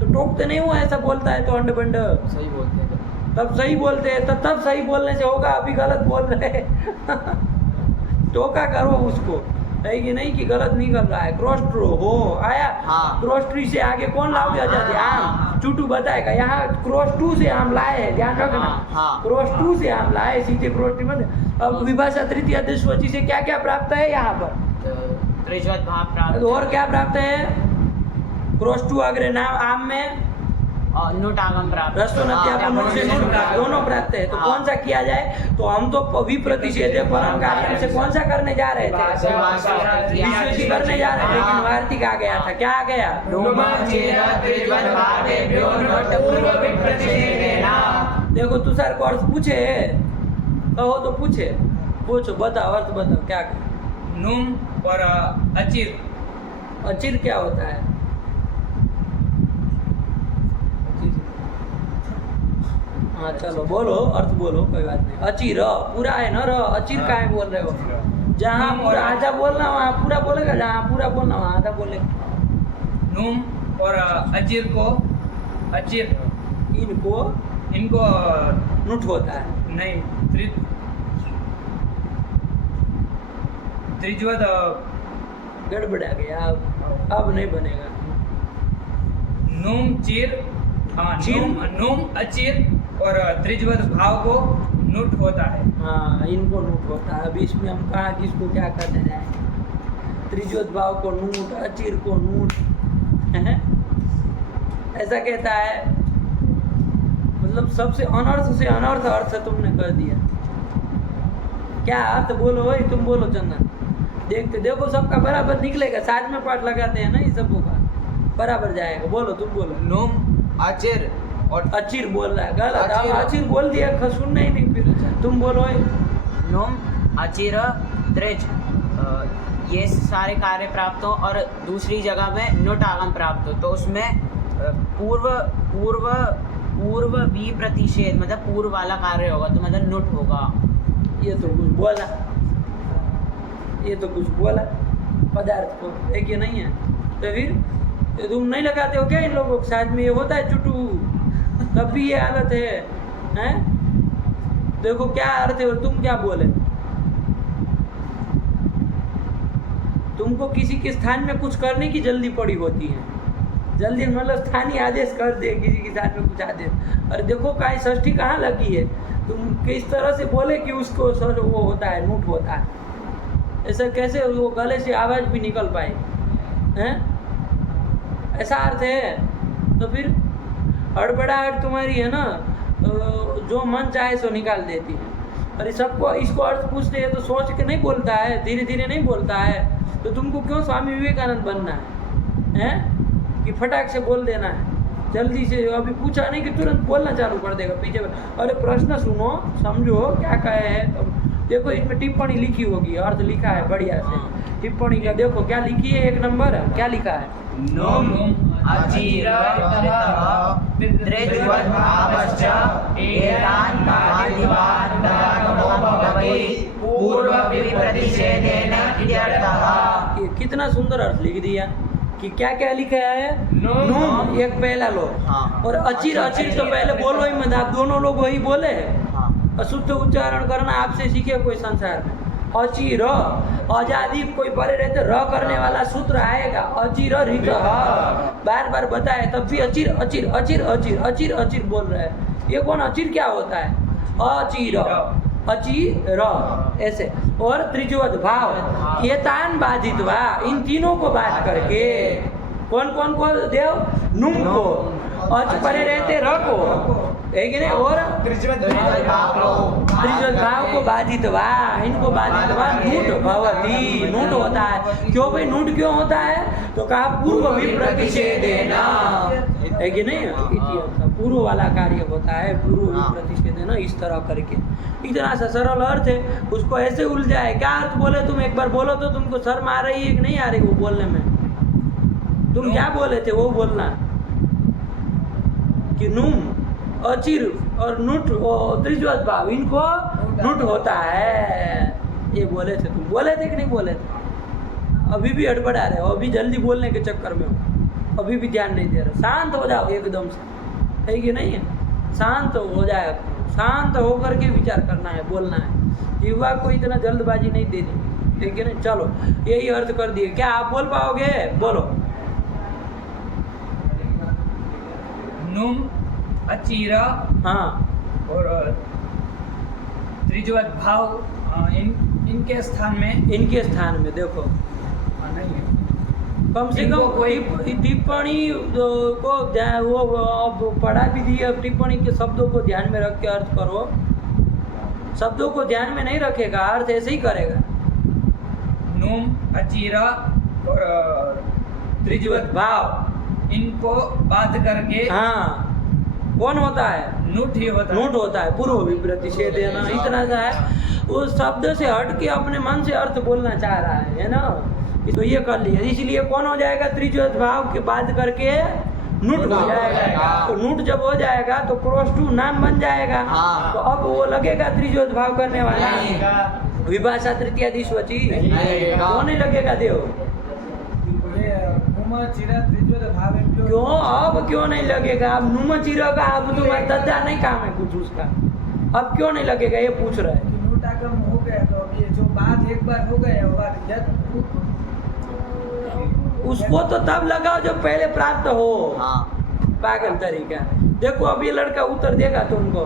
तो टोकते नहीं हो ऐसा बोलता है तो अंड बंड सही बोलते हैं तब सही बोलते हैं तब सही बोलने से होगा। अभी गलत बोल रहे टोका करो उसको है कि नहीं कि गलत नहीं कर रहा है। क्रोस्ट्रो हो आया। हाँ। क्रोस्ट्री से आगे कौन लाओगे आजादी? आम चूटू बताएगा। यहाँ क्रोस्टू से आम लाए हैं, ध्यान रखना। हाँ। क्रोस्टू से आम लाए सीधे क्रोस्ट्री में। अब विभाषा तृतीय दशवची से क्या क्या प्राप्त है यहाँ पर? त्रिज्वत भाव प्राप्त और क्या प्राप्त है? क्रोस्टू अग्रे नाम आम में और नुट आगम प्राप्त रसो नत्यापन से नुट दोनों प्राप्त है। तो हाँ। कौन सा किया जाए? तो हम तो विप्रतिषेध परम कार्य से कौन सा करने जा रहे थे? विश्वेशी करने जा रहे थे लेकिन वार्तिक आ गया था। क्या आ गया? देखो तुषार को अर्थ पूछे कहो तो पूछे पूछो बताओ अर्थ बताओ क्या नुम और अचिर। अचिर क्या होता है? हाँ चलो बोलो अर्थ बोलो कोई बात नहीं। अचिर पूरा है ना र अचिर का है बोल रहे हो? जहाँ पूरा आधा बोलना वहाँ पूरा बोलेगा, जहाँ पूरा बोलना वहाँ आधा बोलेगा। नुम और अचिर को अचिर इनको नुट होता है। नहीं त्रिज्वत गड़बड़ा गया अब नहीं बनेगा। नुम चिर चिर। नुम अचिर और त्रिज्वत भाव को नुट होता है। हाँ इनको नूट होता है। अभी इसमें हम कहाँ किसको क्या करने जाए? त्रिज्वत भाव को नूट अचिर को नूट ऐसा कहता है। मतलब सबसे अनर्थ से अनर्थ अर्थ तुमने कर दिया। क्या अर्थ बोलो भाई तुम बोलो चंदन। देखते देखो सबका बराबर निकलेगा। साथ में पाठ लगाते हैं ना ये सबों का बराबर जाएगा। बोलो तुम बोलो। नुम अचिर और अचिर बोल रहा है गलत। अब अचिर बोल दिया सुनना ही नहीं फिर तुम बोलो। नुम अचिर त्रिज ये सारे कार्य प्राप्त हो और दूसरी जगह में नुट आगम प्राप्त हो तो उसमें पूर्व विप्रतिषेध मतलब पूर्व वाला कार्य होगा तो मतलब नुट होगा। ये तो कुछ बोला पदार्थ को है कि नहीं है? तो फिर तुम नहीं लगाते हो क्या इन लोगों के साथ में? ये होता है चुटू तब भी ये हालत है हैं? देखो क्या अर्थ है और तुम क्या बोले। तुमको किसी के स्थान में कुछ करने की जल्दी पड़ी होती है। जल्दी मतलब स्थानीय आदेश कर दे किसी के साथ में कुछ आदेश। अरे देखो काई षष्ठी कहाँ लगी है? तुम किस तरह से बोले कि उसको सर वो होता है नूट होता है। ऐसा कैसे वो गले से आवाज़ भी निकल पाए हैं? ऐसा अर्थ है। तो फिर हड़बड़ाहट तुम्हारी है ना जो मन चाहे सो निकाल देती है। अरे सबको इसको अर्थ पूछते हैं तो सोच के नहीं बोलता है, धीरे धीरे नहीं बोलता है। तो तुमको क्यों स्वामी विवेकानंद बनना है कि फटाक से बोल देना है जल्दी से? अभी पूछा नहीं कि तुरंत बोलना चालू कर देगा पीछे। अरे प्रश्न सुनो समझो क्या कहे है। तो देखो इसमें टिप्पणी लिखी होगी अर्थ लिखा है बढ़िया से। टिप्पणी का देखो क्या लिखी है। 1 नंबर क्या लिखा है? नुम अचिर त्रिज्वत भावश्च एतान् आदिवान् भवति पूर्व विप्रतिषेधेन इत्यर्थः। ये कितना सुंदर अर्थ लिख दिया कि क्या क्या लिखा है? नूम एक पहला लो हाँ। और अचिर अचिर तो पहले बोलो ही मत। आप दोनों लोग वही बोले। अशुद्ध उच्चारण करना आपसे सीखे कोई संसार में। अचिर आजादी कोई परे रहते र करने वाला सूत्र आएगा। अचिर रित बार बार बताए तब भी अचिर अचिर अचिर अचिर अचिर अचिर बोल रहे हैं। ये कौन अचिर क्या होता है? अचिर अचिर ऐसे। और त्रिज्वत भाव ये तान बाधित वा इन तीनों को बात करके कौन कौन को देव? नुम को अच परे रहते र को है कि नहीं? और त्रिज्वत भाव को बाधित वा इनको बाधित वा नूट भवति नूट होता है। क्यों भाई नूट क्यों होता है? तो कहा पूर्व विप्रतिषेधेन है कि नहीं? पूर्व वाला कार्य होता है पूर्व विप्रतिषेधेन इस तरह करके। इतना सा सरल अर्थ है उसको ऐसे उलझा है। क्या अर्थ बोले तुम एक बार बोलो तो तुमको शर्म आ रही है कि नहीं आ रही वो बोलने में? तुम क्या बोले थे वो बोलना कि नुम अचिर और नुट और त्रिज्वत भाव इनको नुट होता है, ये बोले थे। तुम बोले थे कि नहीं बोले थे? अभी भी हड़बड़ा रहे हो, अभी जल्दी बोलने के चक्कर में हो, अभी भी ध्यान नहीं दे रहे। शांत हो जाओ एकदम से, है कि नहीं है? शांत हो जाए, शांत होकर के विचार करना है, बोलना है। युवा को इतना जल्दबाजी नहीं देनी, ठीक है ना? चलो यही अर्थ कर दिए। क्या आप बोल पाओगे? बोलो। नुम अचीरा हाँ, और त्रिज्वत भाव इनके स्थान में इनके स्थान में देखो, नहीं है। कम से इनको कम कोई- टिप्पणी को वो अब पढ़ा भी दी। अब टिप्पणी के शब्दों को ध्यान में रख के अर्थ करो। शब्दों को ध्यान में नहीं रखेगा, अर्थ ऐसे ही करेगा। नुम अचीरा और त्रिज्वत भाव, इनको बात करके हाँ, कौन होता है? नुट ही होता नोट होता है, पूर्व विप्रति से देना, इतना सा है। उस शब्द से हट के अपने मन से अर्थ बोलना चाह रहा है ना? तो ये कर लिया, इसलिए कौन हो जाएगा? त्रिज्वत भाव के बाद करके नुट हो जाएगा। तो नुट जब हो जाएगा तो क्रॉस टू नाम बन जाएगा। हाँ। तो अब वो लगेगा त्रिज्वत भाव करने वाला है। विभाषा तृतीया दिशवची, नहीं लगेगा। क्यों नहीं लगेगा? देव ये नुम चिरा त्रिज्वत भाव है जो- क्यों? अब क्यों नहीं लगेगा? अब नुम चिरो का अब तुम्हारा दद्दा नहीं काम है कुछ उसका, अब क्यों नहीं लगेगा ये पूछ रहा है। कि नुट आगम हो गया तो अब ये जो बात एक बार हो गया वो बात जब उसको तो तब लगाओ जब पहले प्राप्त हो। हाँ पागल तरीका। देखो अब ये लड़का उत्तर देगा तुमको।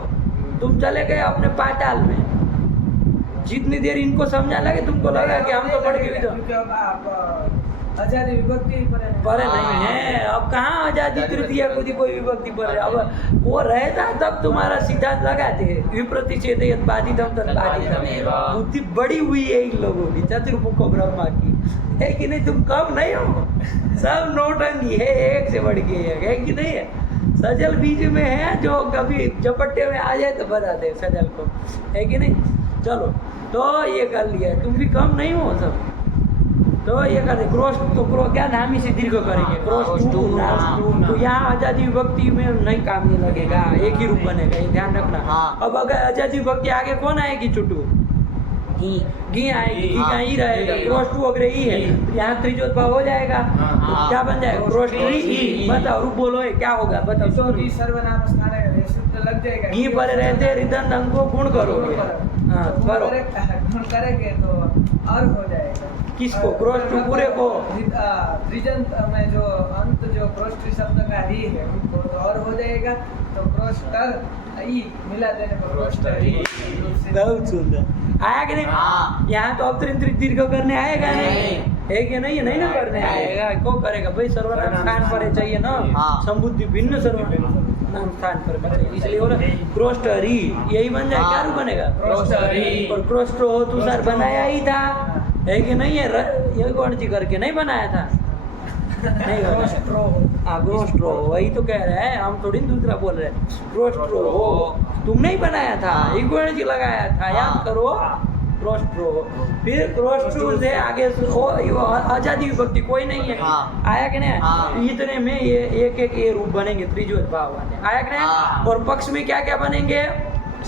तुम चले गए अपने पाताल में, जितनी देर इनको समझा लगे तुमको लगा कि हम तो पढ़ के भी तो क्योंकि अब आप आजादी विभक्ति पर नहीं है। अब कहाँ आजादी तृतीया को कोई विभक्ति पर है? अब वो रहता तब तुम्हारा सिद्धांत लगाते विप्रतिषेध बाधितम तत्बाधितम। बुद्धि बड़ी हुई है इन लोगों की, चतुर्मुख ब्रह्मा की, है कि नहीं? तुम कम नहीं हो, सब नौटंकी है, एक से बढ़ के एक, है कि नहीं है? सजल बीच में है, जो कभी झपट्टे में आ जाए तो बता दे सजल को, है कि नहीं? चलो तो ये कर लिया, तुम भी कम नहीं हो सब। तो ये कर दे क्रॉस, तो क्या नाम ही से दीर्घ करेंगे, क्रॉस टू नाम। तो यहाँ आजादी विभक्ति में नहीं काम नहीं लगेगा, एक ही रूप बनेगा, ये ध्यान रखना। हाँ। अब अगर आजादी विभक्ति आगे कौन आएगी? चुटू घी आएगी, घी का ही रहेगा, क्रॉस टू अगर ई है, यहाँ त्रिज्वत भाव हो जाएगा, तो क्या बन जाएगा? क्रॉस टू ई। बताओ, रूप बोलो, ये क्या होगा? बताओ। तो भी सर्वनाम स्थान है, ये सूत्र लग जाएगा। घी पर रहते रिदन अंग को गुण करोगे। हाँ करो। गुण करेंगे तो और हो जाएगा। किसको? क्रॉस टू पूरे को। त्रिजंत में जो अंत जो क्रॉस टू शब्द का री है उनको तो और हो जाएगा। तो क्रॉस टर ई मिला देने पर क्रॉस टर ई। बहुत सुंदर आया कि नहीं? हाँ। यहाँ तो अवतरित दीर्घ करने आएगा नहीं, है कि नहीं? नहीं ना करने आएगा, क्यों करेगा भाई? सर्वनाम स्थान पर ही चाहिए ना, हाँ। संबुद्धि भिन्न सर्वनाम स्थान पर चाहिए, इसलिए बोला क्रोस्टरी, यही बन जाए। क्या रूप बनेगा? क्रोस्टरी। और क्रोस्टो हो तुषार बनाया ही था, है कि नहीं? ये कौन सी करके नहीं बनाया था? नहीं क्रोस्ट्रो। ग्रोस्ट्रो, वही तो कह रहे हैं हम, थोड़ी दूसरा बोल रहे हैं। ग्रोस्ट्रो तुमने ही बनाया था, इक्वेशन जी लगाया था, याद करो। ग्रोस्ट्रो, फिर ग्रोस्ट्रो से आगे आजादी विभक्ति कोई नहीं है। हाँ। आया कि नहीं? हाँ। इतने में ये एक एक ये रूप बनेंगे त्रिज्वत भाव वाले। आया कि नहीं? हाँ। और पक्ष में क्या क्या बनेंगे?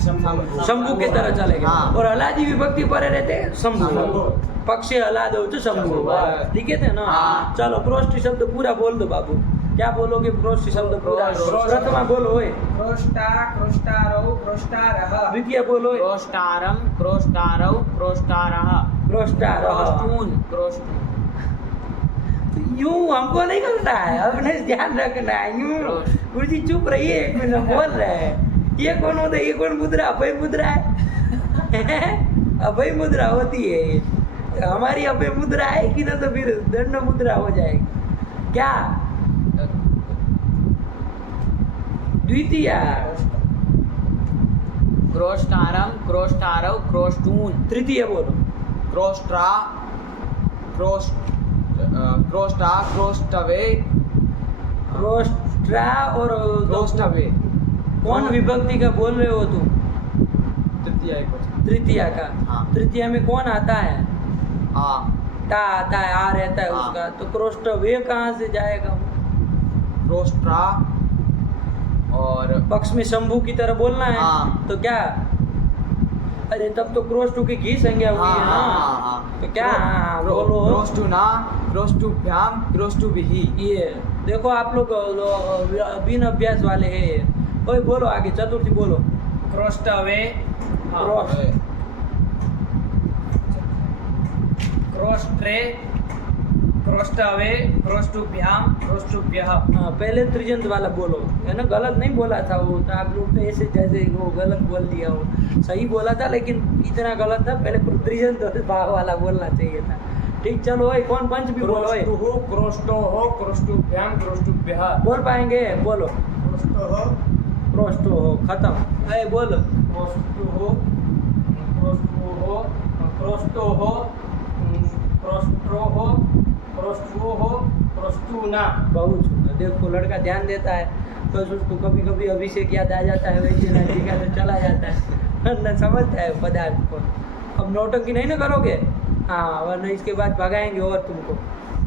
शंभु के तरह चलेगा। हाँ। और हलादी विभक्ति पर रहते शंभु, पक्ष हलाद हो तो शंभु, लिखे थे ना? हाँ। चलो प्रोष्टि शब्द पूरा बोल दो बाबू। क्या बोलोगे? प्रोष्टि शब्द पूरा प्रथमा बोलो होए, क्रोष्टा क्रोष्टारो क्रोष्टारः। द्वितीय बोलो होए, क्रोष्टारम क्रोष्टारौ क्रोष्टारः क्रोष्टारः। क्रोष्टून क्रोष्टून यूं हमको नहीं करना है, अपने ध्यान रखना है। यूं गुरुजी चुप रहिए, एक मिनट बोल रहे हैं। ये कौन होता है? ये कौन मुद्रा? अभय मुद्रा है। अभय मुद्रा होती है ये। हमारी अभय मुद्रा है कि ना, तो फिर दंड मुद्रा हो जाएगी। क्या? द्वितीय क्रोष्टारम क्रोष्टारौ क्रोष्टून तृतीय बोलो, क्रोस्ट्रा क्रोस्टा क्रोस्टवे क्रोस्ट्रा और क्रोस्टवे कौन विभक्ति का बोल रहे हो तुम? तृतीय एक वचन। तृतीया का। हाँ। तृतीया में कौन आता है? हाँ टा आता है, आ रहता है हाँ। उसका, तो क्रोस्ट वे कहाँ से जाएगा? क्रोस्ट्रा और पक्ष में शंभू की तरह बोलना है। हाँ। तो क्या? अरे तब तो क्रोस्ट की घी संज्ञा हुई है ना। तो क्या? हाँ, बोलो। क्रोस्टु ना, क्रोस्टु भ्याम, क्रोस्टु विहि। ये देखो आप लोग बिन अभ्यास वाले हैं। ओए बोलो आगे, चतुर्थी बोलो। क्रोष्टवे क्रोस्ट, क्रोष्ट्रे क्रोष्टवे क्रोष्टुभ्याम क्रोष्टुभ्यः। हाँ, पहले त्रिजंत वाला बोलो, है ना? गलत नहीं बोला था वो, तो आप लोग तो ऐसे जैसे वो गलत बोल दिया हो। सही बोला था लेकिन इतना गलत था, पहले त्रिजंत भाव वाला बोलना चाहिए था। ठीक, चलो ओए, कौन पंच भी बोलो ओए। क्रोष्टुः क्रोष्टोः क्रोष्टुभ्यां क्रोष्टुभ्यः। बोल पाएंगे? बोलो। क्रोष्टोः क्रोस्ट हो, खत्म। अरे बोल। क्रोष्टुः क्रोष्टोः क्रोष्टोः क्रोष्ट्रोः क्रोष्ट्रोः क्रोष्टुना। बहुत सुंदर। देखो लड़का ध्यान देता है, बस उसको कभी कभी अभिषेक याद आ जाता है, वैसे जी का तो चला जाता है न, समझता है पदार्थ को। अब नौटंकी नहीं ना करोगे, हाँ, वरना इसके बाद भगाएंगे और तुमको,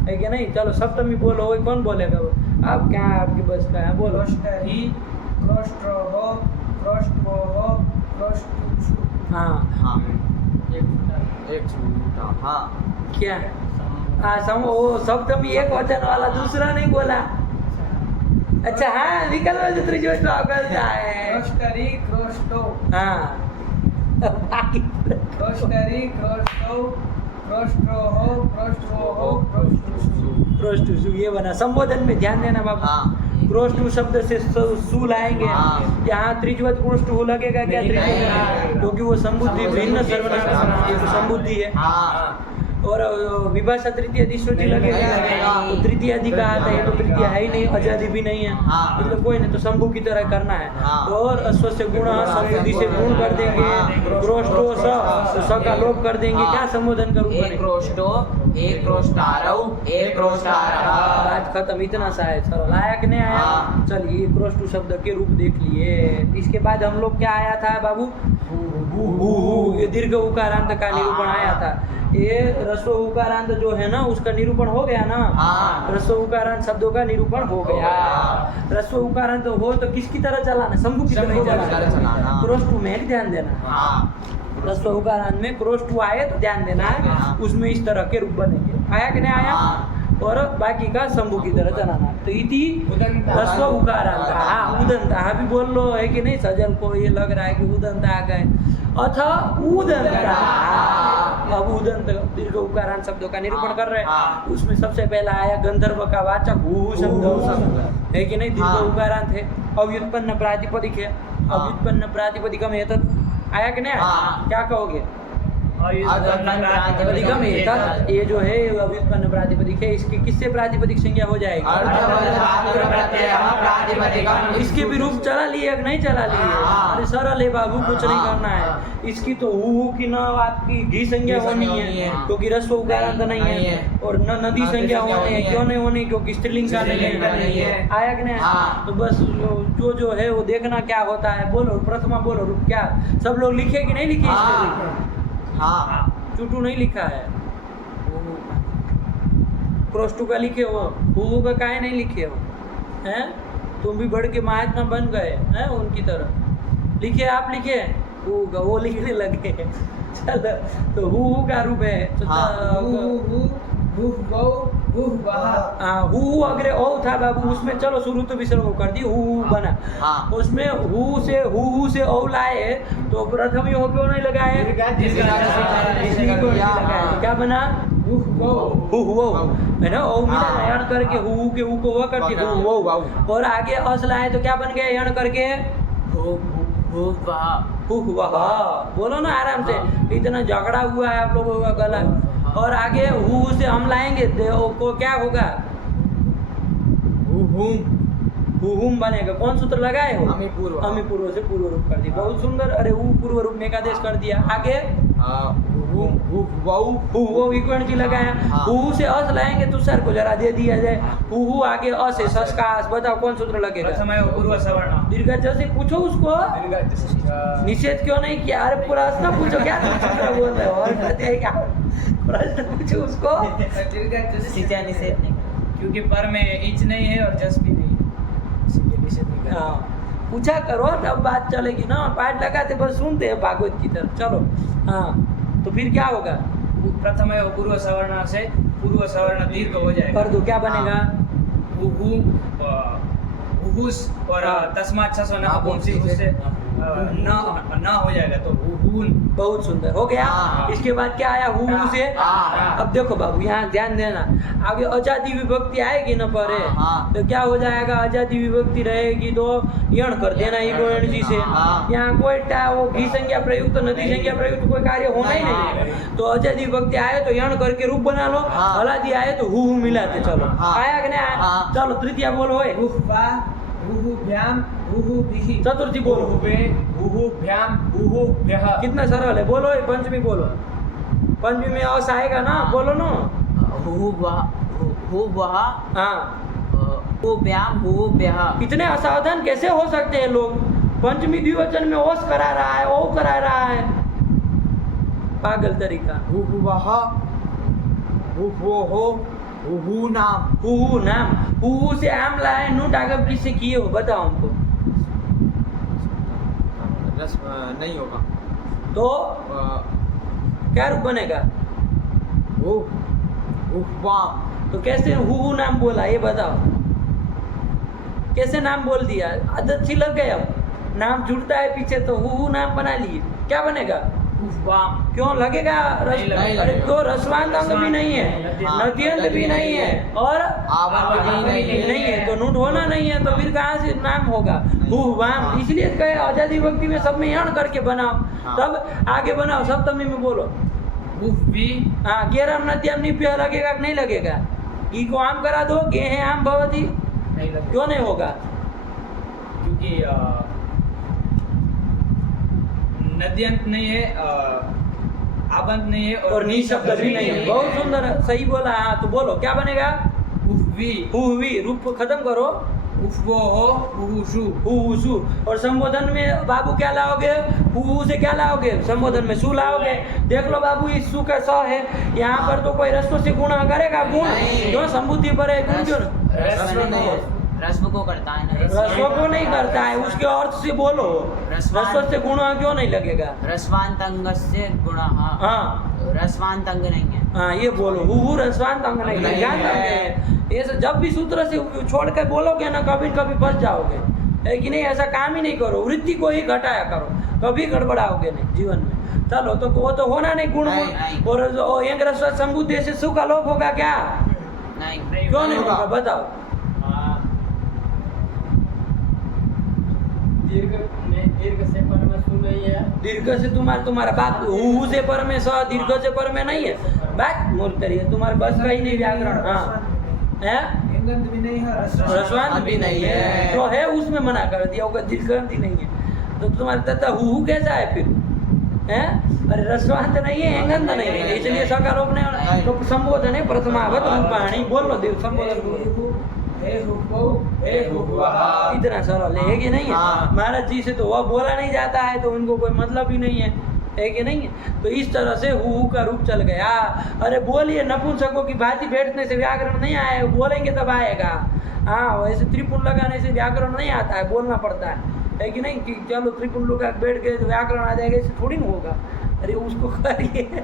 है कि नहीं? चलो सप्तमी बोलो। वही कौन बोलेगा वो? आप क्या, आपकी बस का है, बोलो। क्रोष्टहि क्रोष्ट्रोः क्रोष्ट्रोः क्रोष्टुषु। हाँ, हाँ, एक छूटा। हाँ, क्या? हाँ, वो सप्तमी एक वचन वाला, दूसरा नहीं बोला। अच्छा, हाँ, विकल्प जो त्रिजोष्ट करता है। क्रोष्टरि क्रोष्टो हाँ बाकी क्रोष्टरि क्रोष्टो क्रोष्ट्रोः क्रोष्ट्रोः क्रोष्टुषु। क्रोष्टु ये बना। संबोधन में ध्यान देना बाबू। हाँ। क्रोष्टु शब्द से सु लाएंगे। हाँ। यहाँ त्रिजवत क्रोष्टु लगेगा क्या? नहीं, त्रिजवत, क्योंकि वो संबुद्धि भिन्न सर्वनाम संबुद्धि है। हाँ, और विभाषा तृतीय दिशोची लगेगा, लगेगा। तो तृतीय अधि का आता है, तो तृतीय है ही नहीं, अजादि भी नहीं है, हाँ। मतलब कोई नहीं, तो शंभु की तरह करना है। हाँ। और अश्व से गुण, संबुद्धि से गुण कर देंगे। हाँ। क्रोष्टो तो स का लोप कर देंगे। हाँ। क्या संबोधन करूँ? एक क्रोष्टो एक क्रोष्टारौ एक क्रोष्टारः। बात खत्म, इतना सा है। सरल आया कि नहीं आया? हाँ। चलिए क्रोष्टु शब्द के रूप देख लिए। इसके बाद हम लोग क्या आया था बाबू? ये दीर्घ उकारांत का निरूपण आया था। ये ह्रस्व उकारांत जो है ना, उसका निरूपण हो गया ना। हाँ। ह्रस्व उकारांत शब्दों का निरूपण हो गया। हाँ। ह्रस्व उकारांत हो तो किसकी तरह चलाना? शंभु की तरह ही शंभु की तरह चलाना। चलाना। क्रोष्टु में ध्यान देना। हाँ, ह्रस्व उकारांत में क्रोष्टु आए तो ध्यान देना है, हाँ। उसमें इस तरह के रूप बनेंगे। आया कि नहीं आया? हाँ। और बाकी का शंभु की तरह चलाना। तो इति ह्रस्व उकारांत। हाँ, उदंता भी बोल लो, है कि नहीं? सजल को ये लग रहा है कि उदंता आ गए, अथ उदंता। अब उदंत दीर्घ उकारांत शब्दों का निरूपण कर रहे हैं। उसमें सबसे पहला आया गंधर्व का वाचक हु शब्द, है कि नहीं? दीर्घ उकारांत है, अव्युत्पन्न प्रातिपदिक है। अव्युत्पन्न प्रातिपदिकम एतत् आया कि नहीं? हाँ। क्या कहोगे? प्रातिपदिक प्रातिपदिकम एतत्, ये जो है अव्युत्पन्न प्रातिपदिक है, इसकी किससे प्रातिपदिक संज्ञा हो जाएगी? इसके भी रूप चला लिए कि नहीं चला लिए? हाँ। अरे सरल है बाबू, कुछ नहीं हाँ। करना है। इसकी तो हु की न आपकी घी संज्ञा घी होनी संज्ञा है, होनी है। क्योंकि ह्रस्व उकारांत नहीं नहीं है। है। और न नदी नदी संज्ञा संज्ञा होनी है। होनी है। क्यों नहीं होनी? क्योंकि स्त्रीलिंग का स्त्रीलिंग का नहीं नहीं है। है। आया कि नहीं? हाँ। तो बस जो है वो देखना क्या होता है। बोलो प्रथमा, बोलो रूप क्या? सब लोग लिखे कि नहीं लिखे? इसके हाँ, चुटू नहीं लिखा है। क्रोष्टु का लिखे हो, हु का काहे नहीं लिखे हो? हैं? तुम भी बढ़ के महात्मा बन गए हैं उनकी तरह। लिखे आप, लिखे हु का, वो लिखने लगे। चलो, तो हु का रूप है तो हु अग्रे औ था बाबू, उसमें चलो शुरू तो विसर्ग को कर दी, हु बना। हाँ। उसमें हु से औ लाए तो प्रथम यो क्यों नहीं लगाए? इसलिए क्यों नहीं लगाए? तो क्या बना? हु है ना? औ मिला ना, यण करके हु के उ को व कर दिया, हु। और आगे अस लाए तो क्या बन गया? यण करके हुआ। बोलो ना आराम से, इतना झगड़ा हुआ है आप लोगों का गला। और आगे हु से हम लाएंगे को क्या होगा? हुहुम बनेगा। कौन सूत्र लगाए हो? अमी पूर्व से पूर्व रूप कर दिया। बहुत सुंदर। अरे हु पूर्व रूप में एकादेश कर दिया। आगे हु विकर्ण की लगाया। हाँ। हु से अस लाएंगे तो सर को जरा दे दिया जाए। हु आगे अ से सस का अस। बताओ कौन सूत्र लगेगा? पूर्व सवर्ण दीर्घ च से पूछो उसको, निषेध क्यों नहीं किया? अरे पूरा ना पूछो, क्या तुम सूत्र बोल रहे हो? और कहते हैं क्या प्रश्न पूछो उसको। दीर्घ जस सिंचा निषेध नहीं क्योंकि पर में इच नहीं है और जस भी नहीं है, इसलिए निषेध नहीं करना। हाँ पूछा करो तब बात चलेगी ना, पाठ लगाते बस सुनते हैं भागवत की तरफ। चलो हाँ तो फिर क्या होगा? प्रथम है वो पूर्व सवर्ण से पूर्व सवर्ण दीर्घ हो जाएगा। कर दो, क्या बनेगा? उहुस और हाँ। तस्मात् छसो न हाँ, पुंसी पुंसी उससे न हो जाएगा तो उहुन। बहुत सुंदर हो गया। हाँ। इसके बाद क्या आया? हु से। हाँ। अब देखो बाबू यहाँ ध्यान देना, आगे अजादी विभक्ति आएगी ना परे, हाँ। तो क्या हो जाएगा? अजादी विभक्ति रहेगी तो यण कर देना इको यण जी से। हाँ। यहाँ कोई वो घी संज्ञा प्रयुक्त नदी संज्ञा प्रयुक्त कोई कार्य होना ही नहीं है। तो अजादी विभक्ति आए तो यण करके रूप बना लो, हाँ। हलादी आए तो हु मिलाते चलो। हाँ। आया कि नहीं आया? हाँ। चलो तृतीया बोलो होए। उहुवा उहुभ्याम उहुभिः। चतुर्थी बोलो। उहुवे उहुभ्याम उहुभ्यः। कितना सरल है, बोलो। ये पंचमी बोलो। पंचमी में अस आएगा ना, बोलो ना। हु वह हाँ हु व्याम हु ब्याह। इतने असावधान कैसे हो सकते हैं लोग? पंचमी द्विवचन में ओस करा रहा है, ओ करा रहा है, पागल तरीका। हुहुवह हुहुओहो हुहु नाम। हु नाम, हु से आम लाए, नूट आगम किससे किए हो बताओ हमको। रस नहीं होगा तो क्या रूप बनेगा? उहवाम। तो कैसे हु नाम बोला ये बताओ, कैसे नाम बोल दिया? आदत सी लग गई। अब नाम जुड़ता है पीछे तो हु नाम बना लिए, क्या बनेगा? उहुवाम। क्यों लगेगा? नहीं लगेगा। अरे तो रसवांत अंग भी नहीं है, हाँ, नद्यंत भी नहीं है और आवंत भी नहीं है, तो नूट होना नहीं है, तो फिर कहाँ से नाम होगा? हु वाम। हाँ। इसलिए कहे आजादी भक्ति में सब में यण करके बनाओ, हाँ। तब आगे बनाओ। सप्तमी में बोलो। उहुवि हाँ गेरम नद्यम निप्य लगेगा कि नहीं लगेगा? ई को आम करा दो, गे है आम भवती, नहीं लगेगा क्यों नहीं होगा? क्योंकि नद्यंत नहीं है, आबंत नहीं है और नी शब्द भी नहीं है। बहुत सुंदर, सही बोला। हाँ तो बोलो क्या बनेगा? उहुवि हुई रूप को खत्म करो। उहुवोहो उहुषु। हु और संबोधन में बाबू क्या लाओगे? हु से क्या लाओगे? संबोधन में सु लाओगे। देख लो बाबू इस सु का स है, यहाँ पर तो कोई रस्व से गुण करेगा? गुण नहीं। क्यों? संबुद्धि पर है गुण क्यों? रस्व नहीं, रस्व को करता है ना। रस्व को नहीं करता है, उसके अर्थ से बोलो। रस्वान। रस्व से गुण क्यों नहीं लगेगा? रसवांत अंग से गुणः। हाँ रसवांत अंग नहीं है। हाँ ये बोलो। हु रसवांत अंग नहीं है, नहीं ध्यान है। रखना। ये सब जब भी सूत्र से छोड़ कर बोलोगे ना, कभी कभी फंस जाओगे, है कि नहीं? ऐसा काम ही नहीं करो, वृत्ति को ही घटाया करो, कभी गड़बड़ाओगे नहीं जीवन में। चलो तो वो तो होना नहीं गुण। नहीं। और एक रस्व संबुद्धि से सुख अलोप होगा क्या? नहीं। क्यों नहीं होगा। होगा बताओ? दीर्घ से पर में सुन नहीं है। दीर्घ से तुम्हारा बात, हु से पर में स, दीर्घ से पर में नहीं है, बात मूर्ख करिए, तुम्हारे बस का ही नहीं व्याकरण। हाँ है, इंगंत भी नहीं है, रसवान भी नहीं है, जो है उसमें मना कर दिया होगा, दीर्घांत ही नहीं है। तो तुम्हारे तथा हु कैसा है फिर? है अरे रसवांत नहीं है, एंगंत नहीं है, इसलिए सकारोप नहीं। तो संबोधन है प्रथमावत रूपाणी। बोल लो देव संबोधन को। हे हुको हे हुआ। इतना सरल है कि नहीं है? हाँ। महाराज जी से तो वह बोला नहीं जाता है, तो उनको कोई मतलब ही नहीं है कि नहीं है? तो इस तरह से हु का रूप चल गया। अरे बोलिए, नपुंसकों की भांति बैठने से व्याकरण नहीं आए, बोलेंगे तब आएगा। हाँ वैसे त्रिपुण लगाने से व्याकरण नहीं आता है, बोलना पड़ता है कि नहीं? कि चलो त्रिपुण लगा बैठ गए तो व्याकरण आ जाएगा, ऐसे थोड़ी ना होगा। अरे उसको करिए,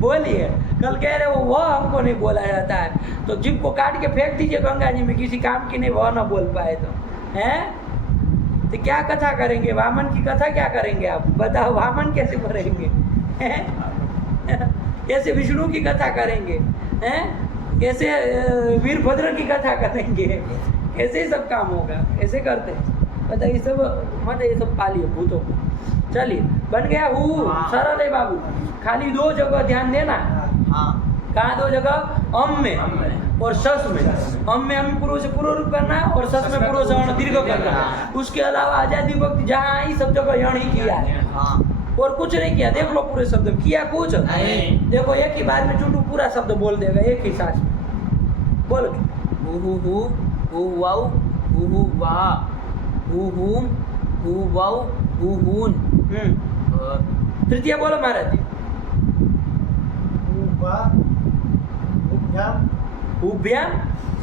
बोलिए। कल कह रहे वो हमको नहीं बोला जाता है, तो जिप को काट के फेंक दीजिए गंगा जी में, किसी काम की नहीं, वह ना बोल पाए तो हैं? तो क्या कथा करेंगे? वामन की कथा क्या करेंगे आप बताओ? वामन कैसे करेंगे? कैसे विष्णु की कथा करेंगे? हैं? कैसे वीरभद्र की कथा करेंगे? कैसे सब काम होगा? ऐसे करते पता ये सब मत, ये सब पालिए भूतों को। चलिए बन गया हु। सरल है बाबू, खाली दो जगह ध्यान देना। हाँ कहाँ दो जगह? अम में और सस में। अम में अम पूर्व से पूर्व रूप करना है और सस में पूर्व से अण दीर्घ करना है। उसके अलावा आजादी वक्त जहाँ आई सब जगह यण ही किया है हाँ और कुछ नहीं किया। देख लो पूरे शब्द में किया कुछ नहीं। देखो एक ही बार में चुटू पूरा शब्द बोल देगा एक ही सांस में। बोलो हु हु वाउ हु वाह हु हुम हु वाउ हु हुन। तृतीय बोलो महाराज जी। उभ्याम उभ्याम,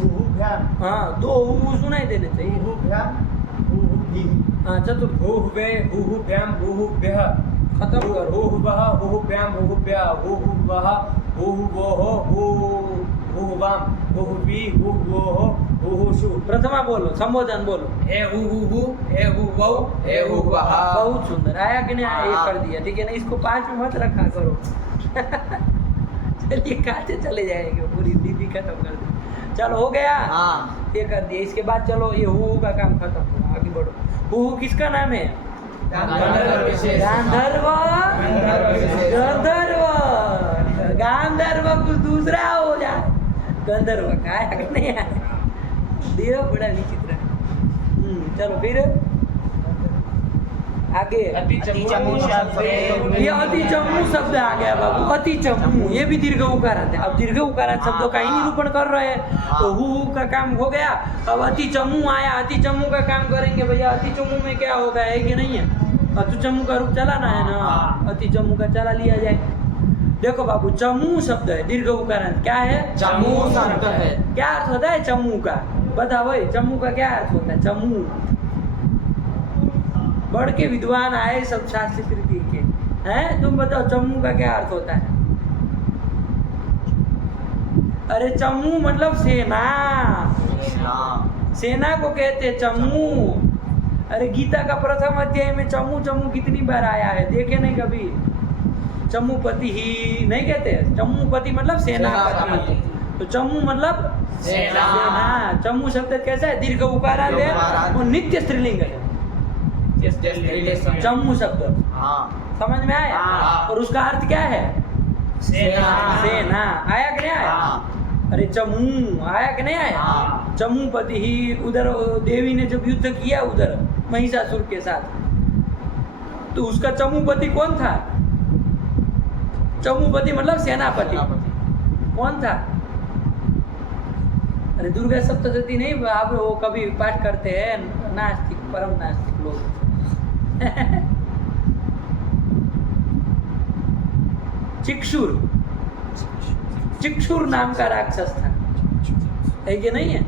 उभ्याम हाँ दो ऊ सुनाई देने चाहिए। उभ्याम उभ्भिः हाँ चतुर्थ उभ्वे उभ्याम उभ्यः खत्म करो। उभ्वः उभ्याम उभ्यः उभ्वः उभ्वोः उभ्वाम उभ्वी उभ्वोः उभुषु। प्रथमा बोलो, संबोधन बोलो। हे हु हे हुवौ हे हुवः। बहुत सुंदर, आया कि नहीं आया? ये कर दिया, ठीक है ना? इसको 5 में मत रखा करो। चलिए खाते चले जाएंगे, पूरी दीदी खत्म कर दी। चलो हो गया, हाँ ये कर दिया। इसके बाद चलो ये हु का काम खत्म हुआ, आगे बढ़ो। हु किसका नाम है? गांधर्व विशेष। गांधर्व, गंधर्व, गांधर्व कुछ दूसरा हो जाए। गंधर्व का आया कि नहीं आया? देव बड़ा विचित्र है। चलो फिर आगे। अतिचमू शब्द ये अति चमू शब्द आ गया बाबू, अति चमू, ये भी दीर्घ उकारांत है। अब दीर्घ उकारांत शब्दों का ही निरूपण कर रहे हैं, तो हु का काम हो गया। अब अति चमू आया, अति चमू का काम करेंगे भैया। अति चमू में क्या होगा, है कि नहीं है? अति चमू का रूप चलाना है ना, अति चमू का चला लिया जाए। देखो बाबू, चमू शब्द है दीर्घ उकारांत, क्या है? चमू शब्द है। क्या अर्थ होता है चमू का? बताओ भाई, चमू का क्या अर्थ होता है? चमू, बढ़ के विद्वान आए सब शास्त्र कृति के हैं, तुम बताओ चमू का क्या अर्थ होता है? अरे चमू मतलब सेना, सेना को कहते हैं चमू। अरे गीता का प्रथम अध्याय में चमू चमू कितनी बार आया है, देखे नहीं कभी? चमूपति ही नहीं कहते, चमूपति मतलब सेनापति। तो चमू मतलब सेना। चमू शब्द कैसा है? दीर्घ उकारांत है और नित्य स्त्रीलिंग है। चमू शब्द हाँ समझ में आया? हाँ। और उसका अर्थ क्या है? सेना। सेना। आया कि नहीं आया? हाँ। अरे चमू आया कि नहीं आया? हाँ। चमूपति ही, उधर देवी ने जब युद्ध किया उधर महिषासुर के साथ, तो उसका चमूपति कौन था? चमूपति मतलब सेनापति। कौन था? अरे दुर्गा सप्तशती नहीं, आप वो कभी पाठ करते हैं, नास्तिक, परम नास्तिक लोग। चिक्षुर, चिक्षुर नाम का राक्षस था, है कि नहीं है?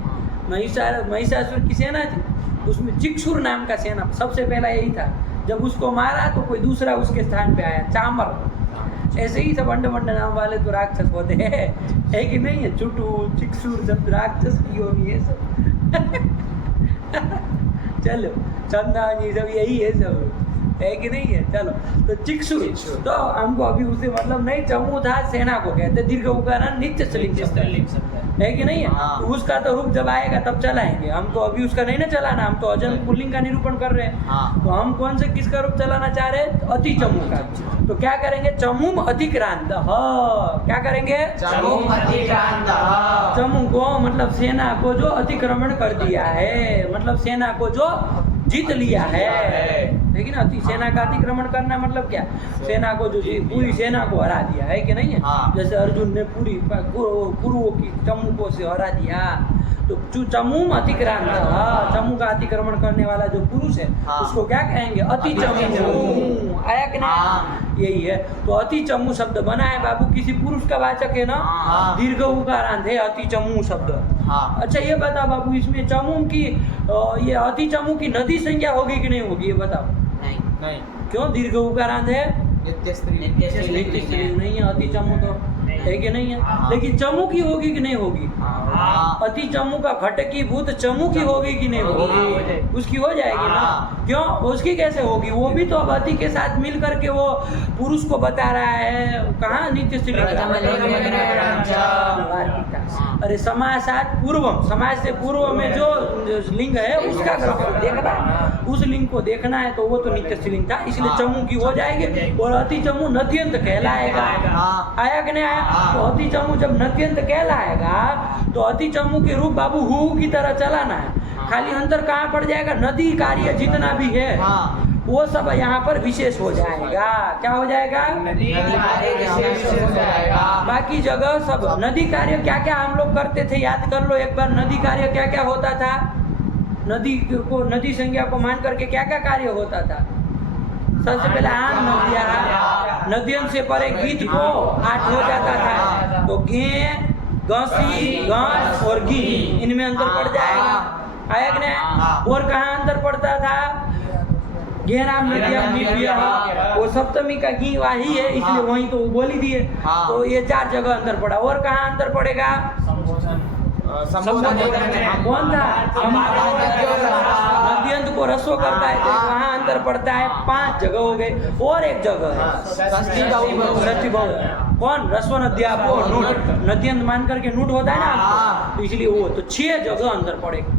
महिषासुर की सेना थी, उसमें चिक्षुर नाम का सेना सबसे पहला यही था। जब उसको मारा तो कोई दूसरा उसके स्थान पे आया, चामर। ऐसे ही सब अंड वंड नाम वाले तो राक्षस होते हैं, है कि नहीं है? चुटू, चिक्षुर, सब राक्षस की होनी है सब। चलो चंदानी सब यही है सब, है कि नहीं है? चलो तो चिक्षुर, तो हमको अभी उसे मतलब नहीं, चमू था, सेना को कहते, दीर्घ उकारांत नित्य स्त्रीलिंग है कि नहीं है? हाँ। तो उसका तो रूप जब आएगा तब चलाएंगे। हम तो अभी उसका नहीं ना चलाना, हम तो अजन पुल्लिंग का निरूपण कर रहे हैं। हाँ। तो हम कौन से किसका रूप चलाना चाह रहे हैं? अति चमू का। तो क्या करेंगे? चमूम अतिक्रांत, क्या करेंगे? चमूम अतिक्रांत। चमू को मतलब सेना को जो अतिक्रमण कर दिया है, मतलब सेना को जो जीत लिया है, लेकिन सेना का अतिक्रमण करना मतलब क्या? सेना को जो पूरी सेना को हरा दिया, है कि नहीं है? हाँ। जैसे अर्जुन ने पूरी कुरुओं की चमू को से हरा दिया, तो चमूम अतिक्रांत, चमू का अतिक्रमण करने वाला जो पुरुष है, हाँ। उसको क्या कहेंगे? अति चमू। आया कि नहीं? हाँ। यही है। तो अति चमू शब्द बना है बाबू, किसी पुरुष का वाचक है ना, हाँ। दीर्घ उकारांत है अति चमू शब्द। हाँ। अच्छा ये बता बाबू, इसमें चमू की ये अति चमू की नदी संज्ञा होगी कि नहीं होगी, ये बताओ। नहीं, क्यों? दीर्घ उकारांत है, नित्य स्त्रीलिंग। नित्य स्त्रीलिंग नहीं है अति चमू, तो है कि नहीं है? हाँ। लेकिन चमू की होगी कि नहीं होगी? हाँ। अति चमू का घटकी भूत चमू की होगी कि नहीं होगी? उसकी हो जाएगी ना। हाँ। क्यों? उसकी कैसे होगी? वो भी तो अब अति के साथ मिल करके वो पुरुष को बता रहा है। कहाँ नित्य स्त्रीलिंग? अरे समासात पूर्वम, समाज से पूर्व में जो लिंग है उसका ग्रहण देखना है, उस लिंग को देखना है, तो वो तो नित्य स्त्रीलिंग था, इसलिए चमू की हो जाएगी। और अति चमू नद्यंत कहलाएगा। हाँ। आया कि नहीं आया? हाँ। तो अति चमू जब नद्यंत कहलाएगा, तो अति चमू के रूप बाबू हु की तरह चलाना है। खाली अंतर कहाँ पड़ जाएगा? नदी कार्य जितना भी है, हाँ। वो सब यहाँ पर विशेष हो जाएगा। क्या हो जाएगा? नदी कार्य विशेष हो जाएगा। बाकी जगह सब नदी कार्य क्या क्या हम लोग करते थे, याद कर लो एक बार। नदी कार्य क्या क्या होता था? नदी को, नदी संज्ञा को मान करके क्या क्या कार्य होता था? सबसे पहले आम नदिया, नदियन से परे गीत को 8 हो जाता था, तो गे, गसी, गस और गी, इनमें अंतर पड़ जाएगा। आया कि नहीं? और कहाँ अंतर पड़ता था? घेराम नदियम निव्यः, वो सप्तमी का गी वही है, इसलिए वही तो बोल ही दिए। तो ये 4 जगह अंतर पड़ा। और कहाँ अंतर पड़ेगा? कौन था? नद्यंत को रस्व करता है, तो वहाँ अंतर पड़ता है। 5 जगह हो गए। और एक जगह है षष्ठी बहु, कौन? रस्व नद्या को नूट, नद्यंत मान करके नूट होता है ना, तो इसलिए वो तो 6 जगह अंतर पड़ेगा।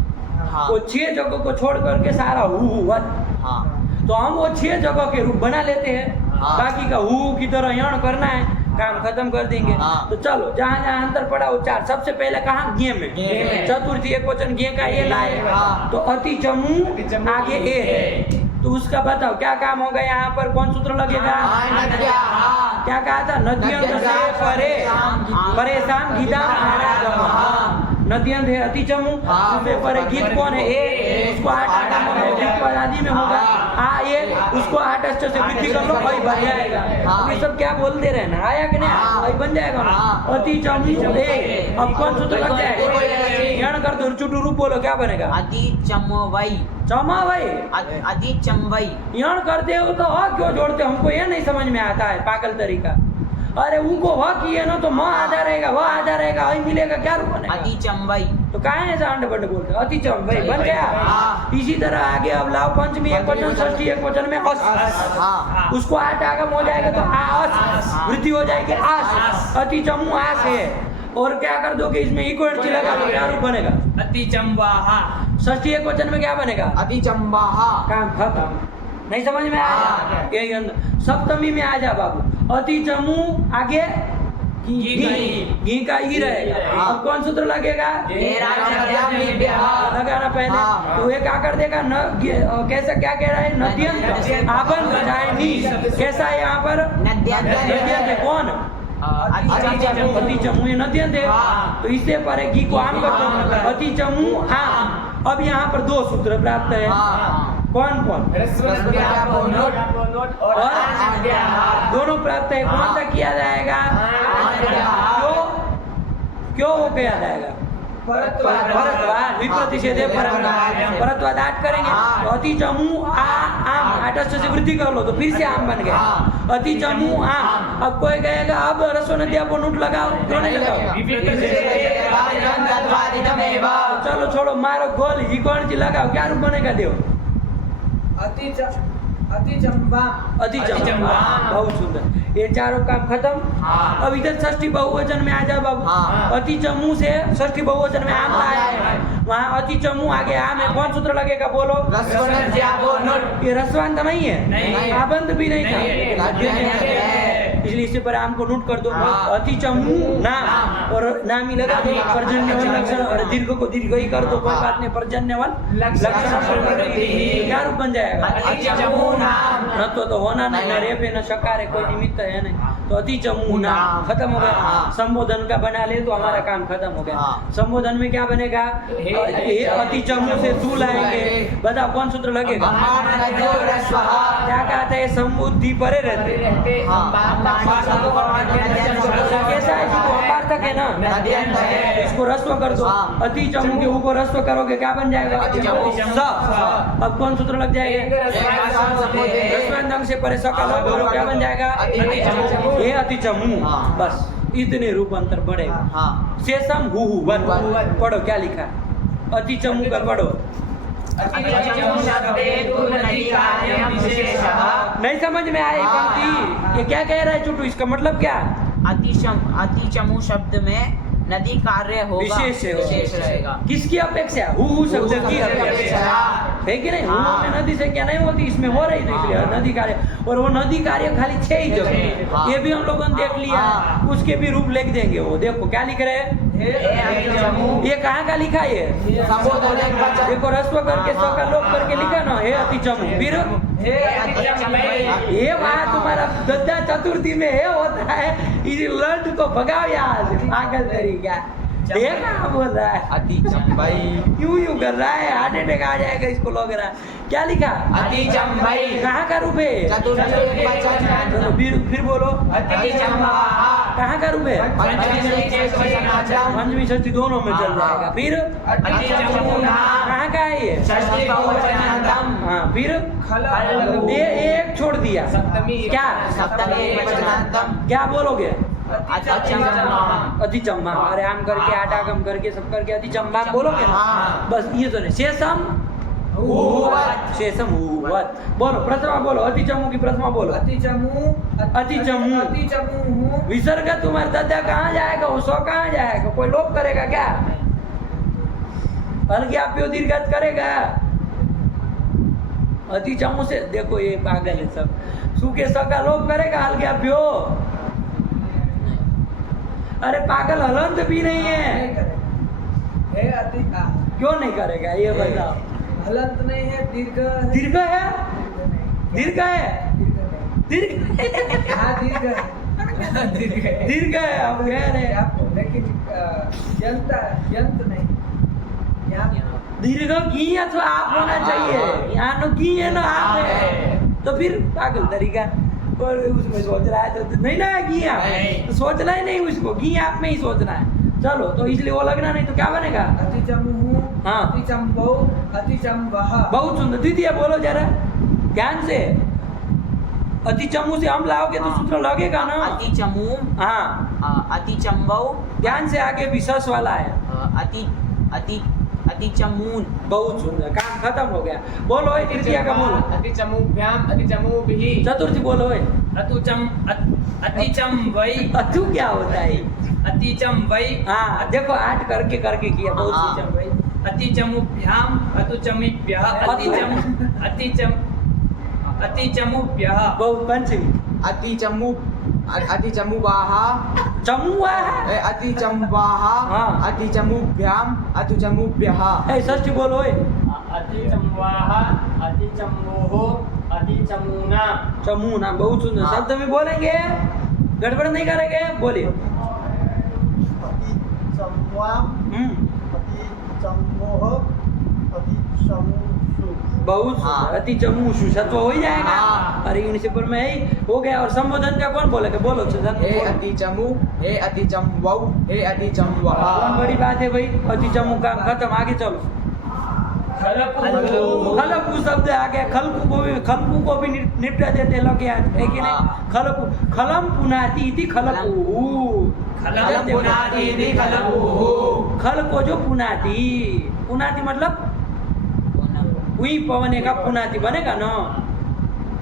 वो 6 जगह को छोड़ करके सारा हु, तो हम वो 6 जगह के रूप बना लेते हैं। बाकी का हु की तरह यण करना है, काम खत्म कर देंगे। तो चलो जहाँ जहाँ अंतर पड़ा वो 4। सबसे पहले कहाँ? गे में। चतुर्थी एक वचन गे का ये लाए, तो अति चमू आगे ए है, तो उसका बताओ क्या काम होगा? यहाँ पर कौन सूत्र लगेगा? क्या कहा था? नद्यंत से परे, परेशान गीता नद्यंत है अति चमू, उससे परे गीत कौन है? ए, उसको 8 आदि में होगा। आ ये उसको 8 अष्ट से वृद्धि कर लो, भाई बन जाएगा। ये सब क्या बोलते रहे ना, आया कि नहीं? भाई बन जाएगा। अति चमू ए, अब कौन सूत्र लग जाएगा? यण कर दो, चुटू रूप बोलो, क्या बनेगा? अति चमवई, चमावई, अति चमवई। यण करते हो तो क्यों जोड़ते हो? हमको ये नहीं समझ में आता है, पागल तरीका। अरे उनको वह किए ना तो माँ आधा रहेगा, वह आधा रहेगा, वही मिलेगा, क्या रूप बनेगा? अति चमवई, तो कहाँ ऐसा अंड बंड बोलते? अति चमवई बन गया। इसी तरह आगे अब लाओ पंचमी एक वचन, षष्ठी एक वचन में अस, उसको 8 आगम हो जाएगा तो आस, वृद्धि हो जाएगी आस, अति चमू आस है। और क्या कर दोगे इसमें? इको एंड लगा तो क्या रूप बनेगा? अति चंबाहा। षष्ठी एक वचन में क्या बनेगा? अति चंबाहा। काम खत्म। नहीं समझ में आया? यही अंदर। सप्तमी में आ जा बाबू, अति चमू आगे घी का ही रहेगा। अब कौन सूत्र लगेगा? लगाना पहले, तो ये क्या कर देगा? न कैसा क्या कह रहा है? नद्यंत आबन बजाय नी, कैसा है यहाँ पर? नद्यंत है। कौन? अति चमू ये नद्यंत है, तो इससे परे घी को आम कर दो, अति चमू आम। अब यहाँ पर 2 सूत्र प्राप्त है। कौन कौन? और दोनों प्राप्त है। कौन सा किया जाएगा? क्यों वो किया जाएगा? परत्वाद, विप्रतिषेध परत्वाद 8 करेंगे, तो अति चमू आम 8 अष्ट से वृद्धि कर लो, तो फिर से आम बन गया। अति चमू आम। अब कोई कहेगा अब रसो नदिया को नूट लगाओ, क्यों नहीं लगाओ? चलो छोड़ो, मारो गोल, ही कौन सी लगाओ, क्या रूप बनेगा? देव अति चंबा, अति चंबा, बहुत सुंदर। ये चारों काम खत्म। अब इधर षष्ठी बहुवचन में आ जाओ बाबू। अति चमू से षष्ठी बहुवचन में आम आए, वहाँ अति चमू आगे आम है। कौन सूत्र लगेगा? बोलो। ये रसवांत नहीं है, आबंध भी नहीं था, इसलिए इससे पर आम को नोट कर दो। अति चमू नाम, और नाम ही लगा दो। पर्जन्यवन लक्षण, और दीर्घ को दीर्घ ही कर दो, कोई बात नहीं। पर्जन्यवन लक्षण क्या रूप बन जाएगा? न तो होना नहीं, न रेप है, न शकार है, कोई निमित्त है नहीं, तो अति चमू नाम खत्म हो गया। संबोधन का बना ले तो हमारा काम खत्म हो गया। संबोधन में क्या बनेगा? अति चमू से तू लाएंगे, बताओ कौन सूत्र लगेगा? क्या कहते हैं? समुद्धि परे रहते, कैसा है? अपार्थक है ना, इसको रस्व कर दो। अति चमू के ऊपर रस्व करोगे, क्या बन जाएगा? अब कौन सूत्र लग जाएगा? रस्वांत से परे सकल करो, क्या बन जाएगा? ये अति चमू। बस इतने रूप अंतर बढ़ेगा। शेषम हु वन। पढ़ो क्या लिखा? अति चमू का पढ़ो। नहीं समझ में आई पंक्ति? ये क्या कह रहा है चुटू? इसका मतलब क्या? अति चमू शब्द में नदी कार्य होगा, विशेष रहेगा। किसकी अपेक्षा? हु शब्द की अपेक्षा है कि नहीं? हु में नदी से क्या नहीं होती, इसमें हो रही थी, इसलिए नदी कार्य। और वो नदी कार्य खाली 6 ही जगह, ये भी हम लोगों ने देख लिया। उसके भी रूप लिख देंगे। वो देखो क्या लिख रहे हैं? ये कहाँ का लिखा है? देखो रस्व करके सका लोक करके लिखा ना, हे अति चमू। फिर ये वहाँ तुम्हारा गद्दा चतुर्थी में है होता है, इस लंड को भगाओ यहाँ से, पागल तरीका। देखा बोल रहा है अति चंबाई, यूं कर रहा है, हार्ट अटैक आ जाएगा इसको लग रहा है। क्या लिखा? अतिचम वै कहाँ का रूप है? चतुर्थी एकवचन फिर बोलो। अतिचम वः कहाँ का रूप है? पंचमी एकवचनार्थम पंचमी षष्ठी दोनों में चल जाएगा। फिर अतिचमूना कहाँ का है ये? षष्ठी बहुवचनार्थम हाँ फिर खलु ये एक छोड़ दिया। सप्तमी क्या? सप्तमी एकवचनार्थम क्या बोलोगे? अतिचम्मा अतिचम्मा। अरे आम करके आटा कम करके सब करके अतिचम्मा बोलोगे ना? हाँ। बस ये तो नहीं। शेषम हुवत् शेषम हुवत्। बोलो प्रथमा बोलो। अतिचमू की प्रथमा बोलो। अतिचमू अतिचमू। अतिचमू हूँ विसर्ग तुम्हारे दादा कहाँ जाएगा? वो सौ कहाँ जाएगा? कोई लोप करेगा क्या? अलग्याप्यो दीर्घत करेगा? अतिचमू से देखो ये पागल है सब। सूखे स का लोप करेगा अलग्याप्यो? अरे पागल हलंत भी नहीं है। नहीं करेगा। है अति क्यों नहीं करेगा ये बताओ? हलंत नहीं है, दीर्घ है। दीर्घ है? दीर्घ नहीं। दीर्घ है? दीर्घ नहीं। दीर्घ हाँ दीर्घ है। दीर्घ है आप कह रहे हैं। आपको लेकिन यंत नहीं दीर्घ की अथवा आप होना चाहिए। यहाँ तो की है ना आप है। तो फिर पागल तरीका। और उसमें सोच रहा है तो नहीं ना घी आप तो सोचना ही नहीं उसको। घी आप में ही सोचना है। चलो तो इसलिए वो लगना नहीं तो क्या बनेगा? अतिचमू हूँ हाँ। अतिचम्बौ अतिचम्बः। बहुत सुंदर। द्वितीय बोलो जरा ध्यान से। अतिचमू से हम लाओगे तो सूत्र लगेगा ना? अतिचमू हाँ अतिचम्बौ ध्यान से आगे विशेष वाला है। अति अति अतिचमून। बहुत सुंदर। काम खत्म हो गया। बोलो ये तृतीया का बोलो। अतिचमूभ्याम अतिचमूभिः चतुर्थी बोलो ये। अतिचम वै अतु क्या होता है? अतिचम वै हाँ देखो 8 करके करके किया। बहुत हाँ। सी भाई। अतिचमुभ्याम अतुचमीभ्यः अतिचमुभ्यः बहुत पंचमी। अतिचमुवाः चमुआ है। अतिचमुवाः हाँ। अतिचमुभ्याम अतिचमुभ्यः। ए षष्ठी बोलो ये। अतिचम्वाः अतिचम्वोः अतिचमूना चमूना। बहुत सुंदर शब्द में बोलेंगे। गड़बड़ नहीं करेंगे। बोलिए। बहुत हाँ। सुंदर। अति चमू सुषत्व हो ही जाएगा। हाँ। अरे इनसे पर मैं ही हो गया। और संबोधन का कौन बोलेगा? बोलो हे अतिचमु हे अतिचमवौ हे अतिचमवः। कौन बड़ी बात है भाई? अति चमू का खत्म। आगे चलो। खलपू शब्द आ गया। खलपू को भी निपटा देते लोग यार है कि नहीं? खलपू खलम पुनाति इति खलपू। खलम पुनाति इति खलपू। खल को जो पुनाति। पुनाति मतलब हुई पवने का पुनाति बनेगा ना?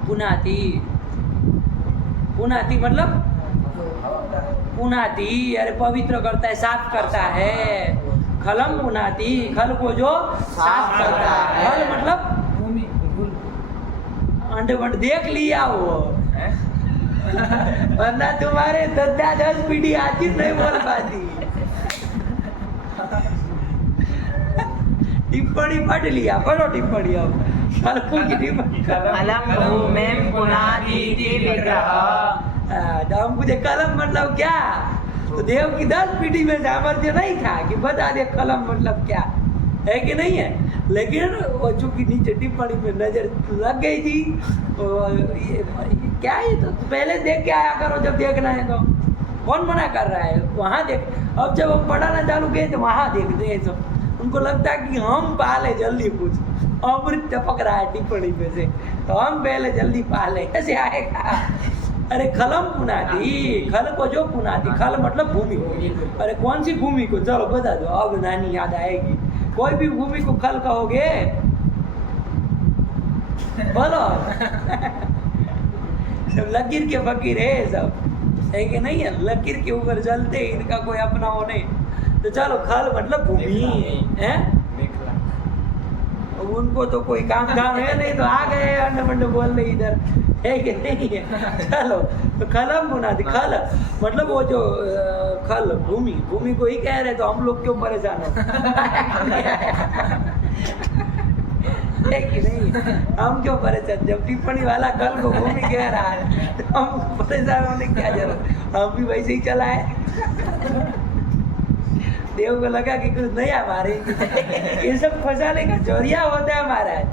पुनाति। पुनाति मतलब पुनाति। अरे पवित्र करता है, साफ करता है। खलम पुनाति। खल को जो साफ करता है। खल मतलब भूमि अंडे वंड देख लिया वो। वरना तुम्हारे दद्दा 10 पीढ़ी आती नहीं बोल पाती। टिप्पणी पढ़ लिया। पढ़ो टिप्पणी अब। खलपू की टिप्पणी। खलम भूमिं पुनाति इति विग्रह। तो हम पूछे कलम मतलब क्या? तो देव की 10 पीढ़ी में सामर्थ्य नहीं था कि बता दे कलम मतलब क्या है कि नहीं है। लेकिन वो चूंकि नीचे टिप्पणी में नजर लग गई थी। और ये क्या है? तो पहले देख के आया करो जब देखना है तो। कौन मना कर रहा है? वहाँ देख। अब जब हम पढ़ाना चालू किए तो वहाँ देखते हैं सब। उनको लगता है कि हम पाले जल्दी पूछ। अमृत टपक रहा है टिप्पणी में से तो हम पहले जल्दी पाले। कैसे आएगा? अरे खलम पुनाति। खल को जो पुनाति। खल मतलब भूमि। अरे कौन सी भूमि को? चलो बता दो। अब नानी याद आएगी। कोई भी भूमि को खल कहोगे बोलो। सब लकीर के फकीर है सब है कि नहीं है? लकीर के ऊपर चलते इनका कोई अपना हो नहीं। तो चलो खल मतलब भूमि है। उनको तो कोई काम है नहीं तो आ गए अंडे मंडे बोलने इधर है कि नहीं है? चलो तो खलम पुनाति। खल मतलब वो जो खल भूमि। भूमि को ही कह रहे तो हम लोग क्यों परेशान हो? है कि नहीं? हम क्यों परेशान? जब टिप्पणी वाला कल को भूमि कह रहा है तो हम परेशान होने की क्या जरूरत? हम भी वैसे ही चलाए। देव को लगा कि कुछ नया मारेंगे। ये सब फंसाने का जरिया होता है महाराज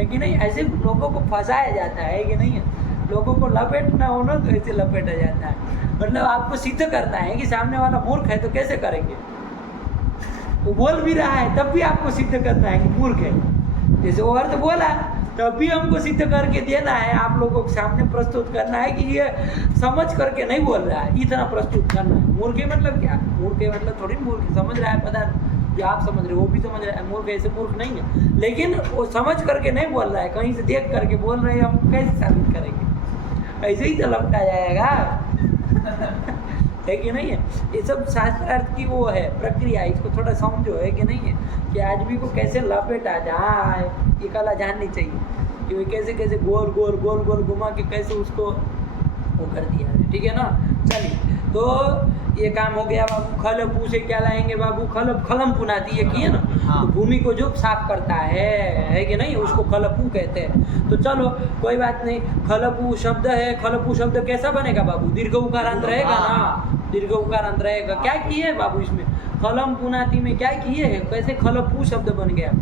है कि नहीं? ऐसे लोगों को फंसाया जाता है कि नहीं है? लोगों को लपेटना हो ना तो ऐसे लपेटा जाता है। मतलब आपको सिद्ध करना है कि सामने वाला मूर्ख है तो कैसे करेंगे? वो बोल भी रहा है तब भी आपको सिद्ध करना है कि मूर्ख है। जैसे वो अर्थ बोला तब भी हमको सिद्ध करके देना है, आप लोगों के सामने प्रस्तुत करना है कि ये समझ करके नहीं बोल रहा है, इतना प्रस्तुत करना है। मूर्ख मतलब क्या? मूर्ख मतलब थोड़ी मूर्ख समझ रहा है पदार्थ जो आप समझ रहे हो वो भी समझ रहा है। मूर्ख ऐसे मूर्ख नहीं है, लेकिन वो समझ करके नहीं बोल रहा है, कहीं से देख करके बोल रहे हैं। हम कैसे साबित करेंगे? ऐसे ही तो लपटा जाएगा है कि नहीं है? ये सब शास्त्रार्थ की वो है प्रक्रिया, इसको थोड़ा समझो, है कि नहीं है? कि आदमी को कैसे लपेटा जाए ये कला जाननी चाहिए कि वो कैसे कैसे गोल गोल गोल गोल घुमा के कैसे उसको वो कर दिया है। ठीक है ना? चलिए, तो ये काम हो गया बाबू। खल पू से क्या लाएंगे बाबू? खलम पुनाती है किए ना, हाँ। तो भूमि को जो साफ करता है कि नहीं, उसको खलपू कहते हैं। तो चलो कोई बात नहीं, खलपू शब्द है। खलपू शब्द कैसा बनेगा बाबू? दीर्घ उकारांत रहेगा ना, दीर्घ उकारांत रहेगा। क्या किए बाबू इसमें? खलम पुनाती में क्या किए है? कैसे खलपू शब्द बन गया?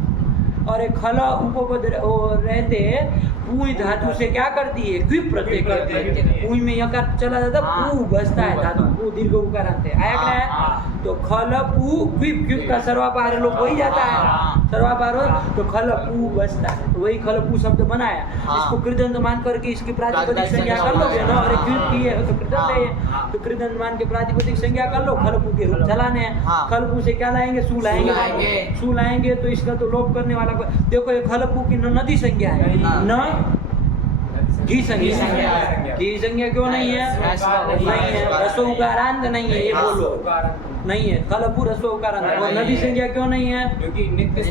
और एक खल उपपद रहते पूई धातु से क्या करती है? क्विप प्रत्यय करती है। पूई में यकार चला जाता है, पू बसता है धातु, पू दीर्घ उकारांत है। आया क्या है? तो खल पू क्विप, क्विप का सर्वापार लोग वही जाता है, सर्वापार हो तो खल पू बसता है, तो वही खल पू शब्द बनाया। इसको कृदंत मान करके इसकी प्रातिपदिक संज्ञा कर लोगे ना, और क्विप की है तो कृदंत है, तो कृदंत मान के प्रातिपदिक संज्ञा कर लो, खल पू के रूप चलाने हैं। खल पू से क्या लाएंगे? सू लाएंगे, सू लाएंगे तो इसका तो लोप करने वाला देखो, ये खल पू की नदी संज्ञा है, न घी संज्ञा। घी संज्ञा क्यों नहीं है? नहीं है, रसो उकारांत नहीं है, ये बोलो नहीं है। खलपू रसो उकारांत, और नदी संज्ञा क्यों नहीं है? क्योंकि नित्य से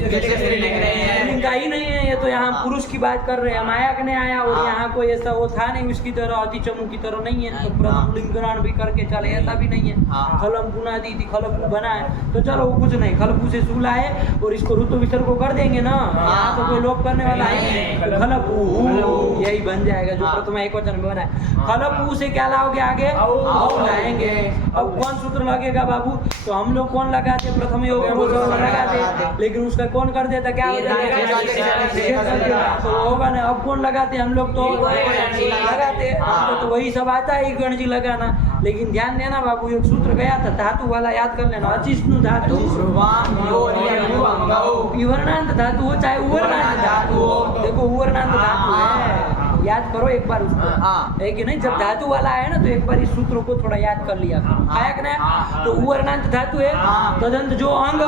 लिंग का ही नहीं है। ये तो यहाँ पुरुष की बात कर रहे हैं, माया ने आया, और यहाँ कोई ऐसा वो था नहीं उसकी तरह, अति चमू की तरह नहीं है, तो प्रथम लिंग ग्रहण भी करके चले, ऐसा भी नहीं है। खलम पुना दी थी, खलपू बना है, तो चलो वो कुछ नहीं, खलपू से सूला है और इसको ऋतु विसर्ग को कर देंगे ना, यहाँ तो कोई लोप करने वाला है। खलपू यही बन जाएगा जो प्रथम एक वचन में बना है। खलपू से क्या लाओगे आगे? औ लाएंगे। अब कौन सूत्र लगेगा बाबू? तो हम लोग कौन लगाते? प्रथम योग लगाते, लेकिन उसका कौन कर देता? क्या हो जाता? तो होगा ना। अब कौन लगाते? हम लोग तो लगाते, तो वही सब आता है गणजी लगाना। लेकिन ध्यान देना बाबू, एक सूत्र गया था धातु वाला, याद कर लेना। अचिष्णु धातु, विवर्णांत धातु हो चाहे उवर्णांत धातु हो, देखो उवर्णांत धातु है, याद करो एक बार उसको, है कि नहीं? जब धातु वाला है ना तो एक बार इस सूत्र को थोड़ा याद कर लिया, आया कि नहीं? तो उवर्णांत धातु है, तदंत जो अंग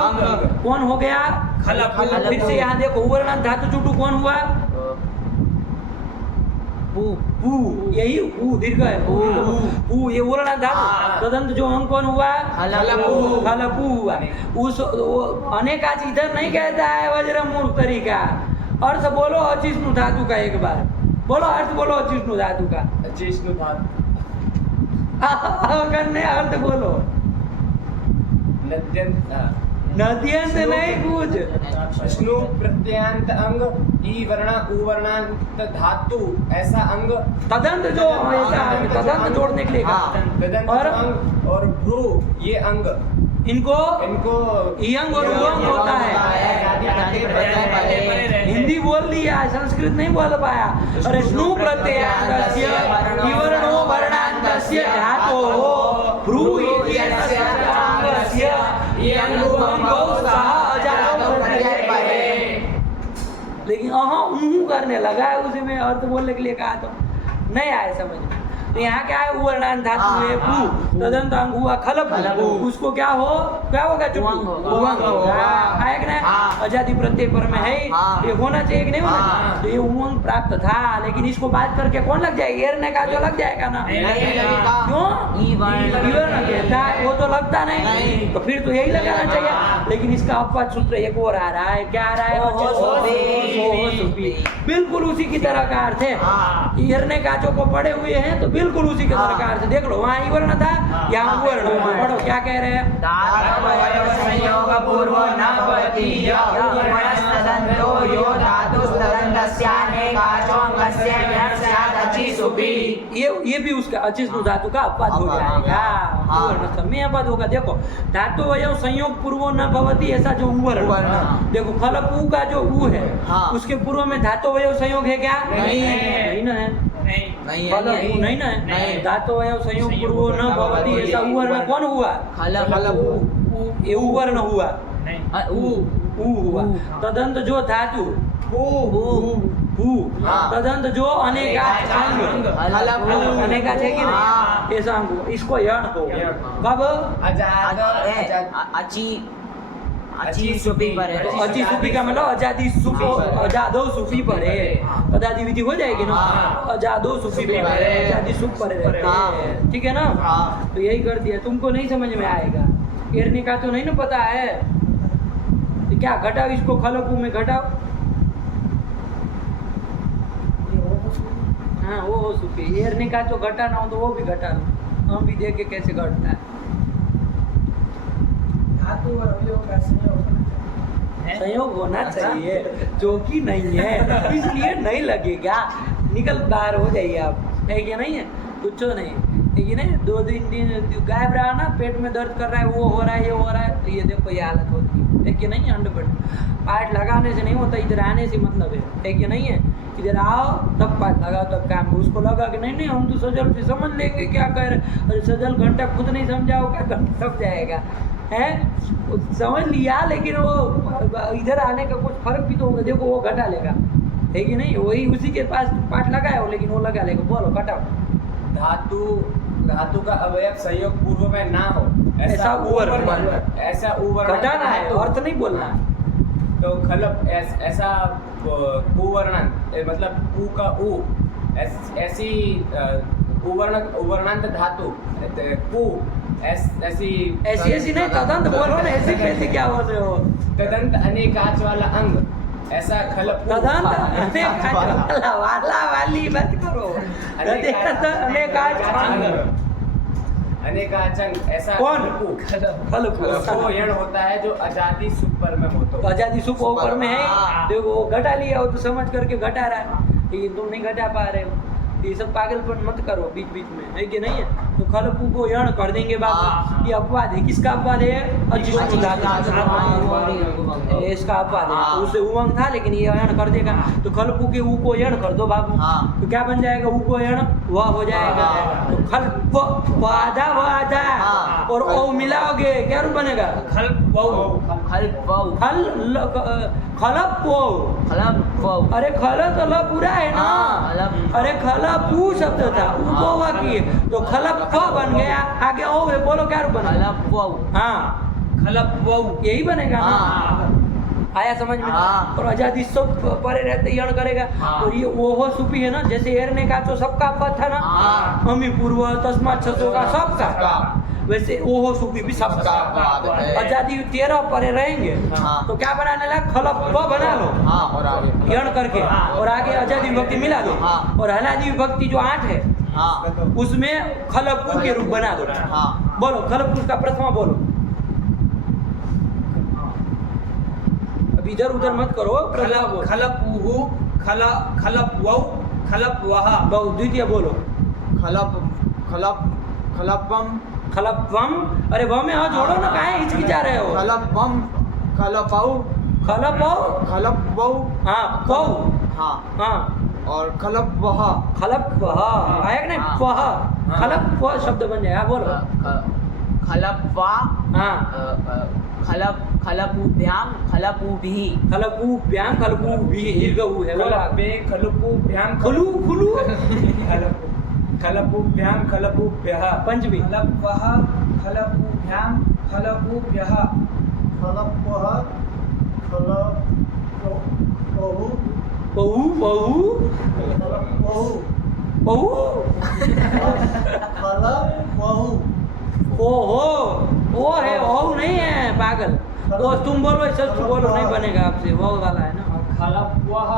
कौन हो गया? फिर से यहाँ देखो, उवर्णांत धातु चुटू कौन हुआ? पू, यही पू दीर्घ है, पू ये उवर्णांत धातु। तदंत जो अंग कौन हुआ? खलपू हुआ। उस अनेक आज इधर नहीं कहता है वज्र मूर्ख तरीका। अर्थ बोलो अचिष्णु धातु का, एक बार बोलो अर्थ, बोलो अचिष्णु धातु का। अचिष्णु धातु करने अर्थ बोलो, नद्यंत नहीं कुछ। स्नु प्रत्यांत अंग, ई वर्ण उवर्णांत धातु ऐसा अंग। तदंत जो ऐसा तदंत जोड़ने के लिए तदंत और अंग और भ्रू ये अंग, इनको इनको इयंग और उयंग होता है। हिंदी बोल दिया, संस्कृत नहीं बोल पाया। और स्नु प्रत्ययान्तस्य विवर्णो वर्णान्तस्य धातोः भ्रू इत्यस्य अंगस्य इयंगो सह अजातो प्रत्यय। लेकिन करने लगा है, उसे मैं अर्थ बोलने के लिए कहा तो नहीं आया समझ में। तो यहाँ क्या है? उवर्णांत धातु है पू, तदंत अंग हुआ खलपू, उसको क्या होगा? चुटू आया कि नहीं? अजाति प्रत्यय पर में है, ये होना चाहिए कि नहीं होना? तो ये उमंग प्राप्त था, लेकिन इसको बात करके कौन लग जाएगा? एरने का जो लग जाएगा ना, क्यों? वो तो लगता नहीं, तो फिर तो यही लगाना चाहिए। लेकिन इसका अपवाद सूत्र एक और आ रहा है, क्या आ रहा है? बिल्कुल उसी की तरह का अर्थ है। एरने काचों को पड़े हुए हैं तो बिल्कुल उसी के तरह का अर्थ। देख लो, वहाँ ई वर्ण था, यहाँ वर्ण। पढ़ो क्या कह रहे हैं? संयोग पूर्व न भवति यो धातुस्तदन्तस्यानेकाचो अंगस्य यत् स्यात् अची सुपी। ये भी उसका अचिष्णु धातु का अपवाद हो अपवाद, जाएगा। हाँ। उवर्ण समय अपवाद होगा। देखो धातु वयव संयोग पूर्वो न भवति, ऐसा जो उवर्ण, उवर्ण। देखो खल पू का जो ऊ है हाँ। उसके पूर्व में धातु वयव संयोग है क्या? नहीं। नहीं ना है। नहीं है, खल पू नहीं ना है। नहीं। धातु वयव संयोग पूर्वो न भवति, ऐसा उवर्ण कौन हुआ? खलपू। ये उवर्ण हुआ, ऊ। ऊ हुआ। तदंत जो धातु पू, हाँ। तदंत जो अनेकाच अंग, खलपू। अनेकाच है कि हाँ। नहीं? ऐसा अंग हुआ। इसको यण हो कब? अची सुपी पर है। अची सुपी का मतलब अजादी सुपो, अजादो सुपी पर है। अजादी विधि हो जाएगी ना? हाँ। अजादो सुपी पर है, अजादी सुप पर रहते हैं। ठीक है ना? हाँ। तो यही कर दिया। तुमको नहीं समझ में आएगा, एरने का तो नहीं ना पता है। तो क्या घटाओ इसको, खलपू में घटाओ। हाँ वो हो सुपी। एरने का तो घटाना हो तो वो भी घटा लो, हम भी देखे कैसे घटता है। धातु और अवयव का संयोग होना चाहिए। संयोग होना चाहिए, जो कि नहीं है, इसलिए नहीं लगेगा। निकल बाहर हो जाइए आप, है कि नहीं है? कुछ नहीं है कि नहीं? 2 दिन गायब रहा ना, पेट में दर्द कर रहा है, वो हो रहा है, ये हो रहा है, तो ये देखो ये हालत होती है कि नहीं? 100%। पार्ट लगाने से नहीं होता, इधर आने से मतलब है कि नहीं है? इधर आओ तब पार्ट लगाओ तब काम। उसको लगा कि नहीं हम तो सजल से समझ लेंगे क्या कह रहे। अरे सजल घंटा खुद नहीं समझाओ क्या घंटा समझाएगा है? समझ लिया, लेकिन वो इधर आने का कुछ फर्क भी तो होगा। देखो वो घटा लेगा, है कि नहीं? वही उसी के पास पार्ट लगाया हो, लेकिन वो लगा लेगा। बोलो घटाओ। धातु का अवयव संयोग पूर्व में ना हो, ऐसा उवर्ण। ऐसा उवर्ण घटाना है, अर्थ नहीं बोलना है। तो खलप ऐसा उवर्णन, मतलब ऊ का ऊ, ऐसी उवर्णांत धातु ऊ, ऐसी ऐसी नहीं, तदंत बोलो ना, ऐसी कैसे क्या बोल रहे हो? तदंत अनेकाच वाला अंग, ऐसा खलप तदंत अनेकाच वाला वाली मत करो। तदंत अनेकाच अंग, अनेकाचंग, ऐसा कौन? खलपू वो यण होता है जो अजादी सुपर में हो। तो आजादी सुख ऊपर में है। देखो वो घटा लिया, वो तो समझ करके घटा रहा है, लेकिन तुम नहीं घटा पा रहे हो। ये सब पागलपन मत करो बीच बीच में, है कि नहीं है? तो खलपू को यण कर देंगे बाबू। ये अपवाद है, किसका अपवाद है? अचिष्णु धातु, इसका अपवाद है। तो उससे उमंग था, लेकिन ये यण कर देगा। तो खलपू के ऊ को यण कर दो बाबू। तो क्या बन जाएगा? ऊ को यण वह हो जाएगा। तो खल आधा वो आधा और ओ मिलाओगे क्या रूप बनेगा? खलप अरे खल तो ल पूरा है ना? अरे खलपू शब्द था, ऊ को किए तो खलप बन गया। आगे ओ है, बोलो क्या रूप बनेगा? हाँ खलप यही बनेगा ना? आया समझ में? और आजादी सब परे रहते यण करेगा। और ये ओहो सुपी है ना, जैसे एरने का तो सबका अपवाद था ना, हमी पूर्व तस्मात् छसो का सबका, वैसे ओहो सुपी भी सबका। आजादी 13 परे रहेंगे तो क्या बनाने लगा? खलप बना लो और आगे यण करके, और आगे आजादी विभक्ति मिला दो। और हलादी विभक्ति जो 8 है उसमें खलपू के रूप बना दो। बोलो खलपू का प्रथमा बोलो। अब इधर उधर मत करो, प्रथमा बोलो। खलपुहु, खलपवौ, खलपवः। बहु द्वितीय बोलो। खलपम खलपवम। अरे वह में हाँ जोड़ो ना, काहे हिचकिचा रहे हो? खलपम खलपौ खलपौ हाँ पौ हाँ और खलपवह खलपवह आया कि नहीं? वह खलपवह शब्द बन जाएगा। बोलो खलपवा हाँ खलपूभ्याम खलपूभिः खलपूभ्याम खलपूभिः दीर्घ है। बोलो खलपूभ्याम खुलू खुलू खलपूभ्याम खलपूभ्यः पंचमी खलपवः, खलपूभ्यां, खलपूभ्यः। खलपवः, खलपवहु, बहु बहु खलपवहु, बहु खलपवहु। ओहो वो है, ओ नहीं है पागल। वो तुम बोलो, सच बोलो, नहीं बनेगा आपसे। वो वाला है ना। खलपवः,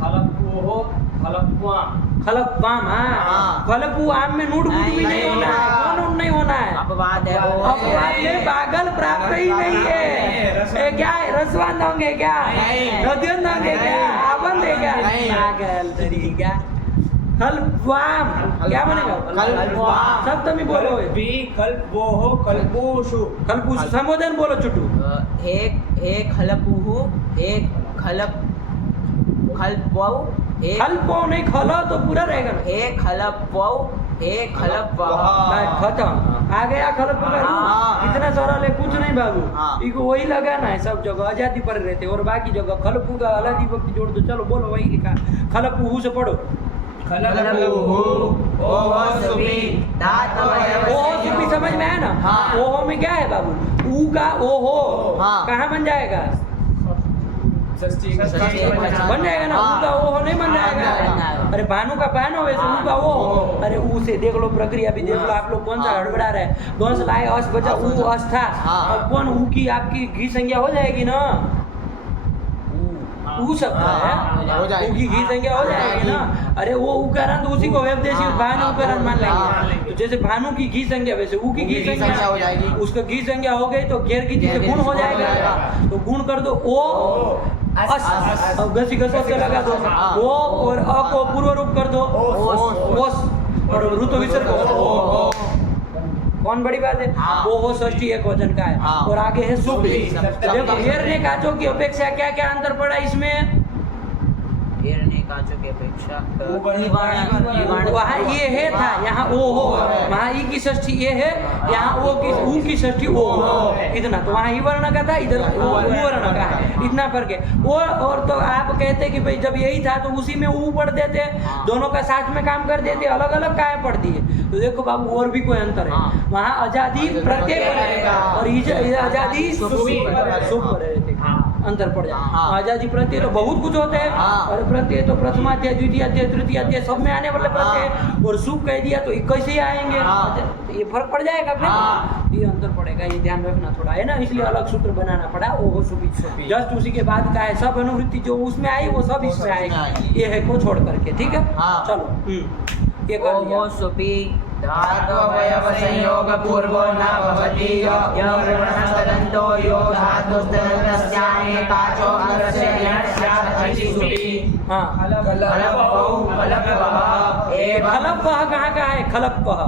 खलपवहो, खलपवा। खलपवाम हाँ। खलपू आम में नूट भी नहीं होना है। कौन नूट नहीं होना है? अपवाद है। अपवाद में पागल प्राप्त ही नहीं है। क्या है? रसवान होंगे क्या? नदियन होंगे क्या? आबंद है क्या? पागल तरीका खल्वाम क्या बनेगा? खल्वाम। सप्तमी बोलो। विकल्पोः कल्पोषु खलपूस संबोधन बोलो चुटू। हे हे खलपुहु हे खलपौ हे खलपो नहीं खलो तो पूरा रहेगा ना। हे खलपौ हे खलपवः नहीं, खत्म आ गया खलपो का रूप। कितना सरल है, कुछ नहीं बाबू। हाँ। इको वही लगाना है सब जगह, आजादी पर रहते और बाकी जगह खलपू का अलग ही वक्त जोड़ दो। चलो बोलो वही लिखा खलपू से पढ़ो। खलपुहु ओह सुपी ओहो सुपी समझ में आया ना? हाँ। ओहो में क्या है बाबू? ऊ का ओहो हाँ। कहाँ बन जाएगा? बन जाएगा ना। ऊ का ओहो नहीं बन जाएगा। अरे भानु का भानो वैसे ऊ का ओहो। अरे ऊ से देख लो, प्रक्रिया भी देख लो। आप लोग कौन सा हड़बड़ा रहे? दोष लाए अस बचा ऊ अस था। हाँ। अब कौन ऊ की आपकी घी संज्ञा हो जाएगी ना? ऊ शब्द है, हो जाएगी। ऊ की घी संज्ञा हो जाएगी ना। अरे वो उकारण तो उसी को व्यपदेशी भानु उकारण मान लेंगे। तो जैसे भानु की घी संज्ञा वैसे ऊ की घी संज्ञा हो जाएगी। उसका घी संज्ञा हो गई तो घेर की चीज गुण हो जाएगा। तो गुण कर दो ओ अस। अब घसी घसो से लगा दो ओ और अ को पूर्व रूप कर दो ओस और ऋत विसर्ग ओ। कौन बड़ी बात है? वो हो षष्ठी एक वचन का है। हाँ। और आगे है सुपली। सप्तमी। देखो घेरने काचों की अपेक्षा क्या क्या अंतर पड़ा इसमें? घेरने काचों की अपेक्षा वहाँ ये है था, यहाँ ओ हो। वहाँ ई की षष्ठी ये है, यहाँ ओ की ऊ की षष्ठी ओ हो। इतना तो वहाँ ई वर्ण का था, इधर ऊ वर्ण का है। इतना फर्क है। और तो आप कहते कि भाई जब यही था तो उसी में ऊ पढ़ देते, दोनों का साथ में काम कर देते, अलग अलग काय पढ़ती है। तो देखो बाबू और भी कोई अंतर है। वहाँ आजादी प्रत्यय पर रहेगा और आजादी शुभ पर रहेगा। अंतर पड़ जाए। आजादी प्रत्यय तो बहुत कुछ होते हैं और प्रत्यय तो प्रथमाध्याय द्वितीयाध्याय तृतीयाध्याय सब में आने वाले प्रत्यय। और शुभ कह दिया तो कैसे ही आएंगे? ये फर्क पड़ जाएगा फिर। ये अंतर पड़ेगा, ये ध्यान रखना थोड़ा है ना। इसलिए अलग सूत्र बनाना पड़ा। ओहो सुपी जस्ट उसी के बाद का है। सब अनुवृत्ति जो उसमें आई वो सब इसमें आएगी। ये है को छोड़ करके, ठीक है। चलो ये कर लिया। ओहो सुपी धात्ववयव संयोग पूर्वो न भवति यवृणस्तदन्तो यो धातुस्तदन्तस्याने काचो अग्रस्य यणस्यादि सुपी। हाँ खलपौ खलपवः एवं खलपः कहाँ का है? खलपः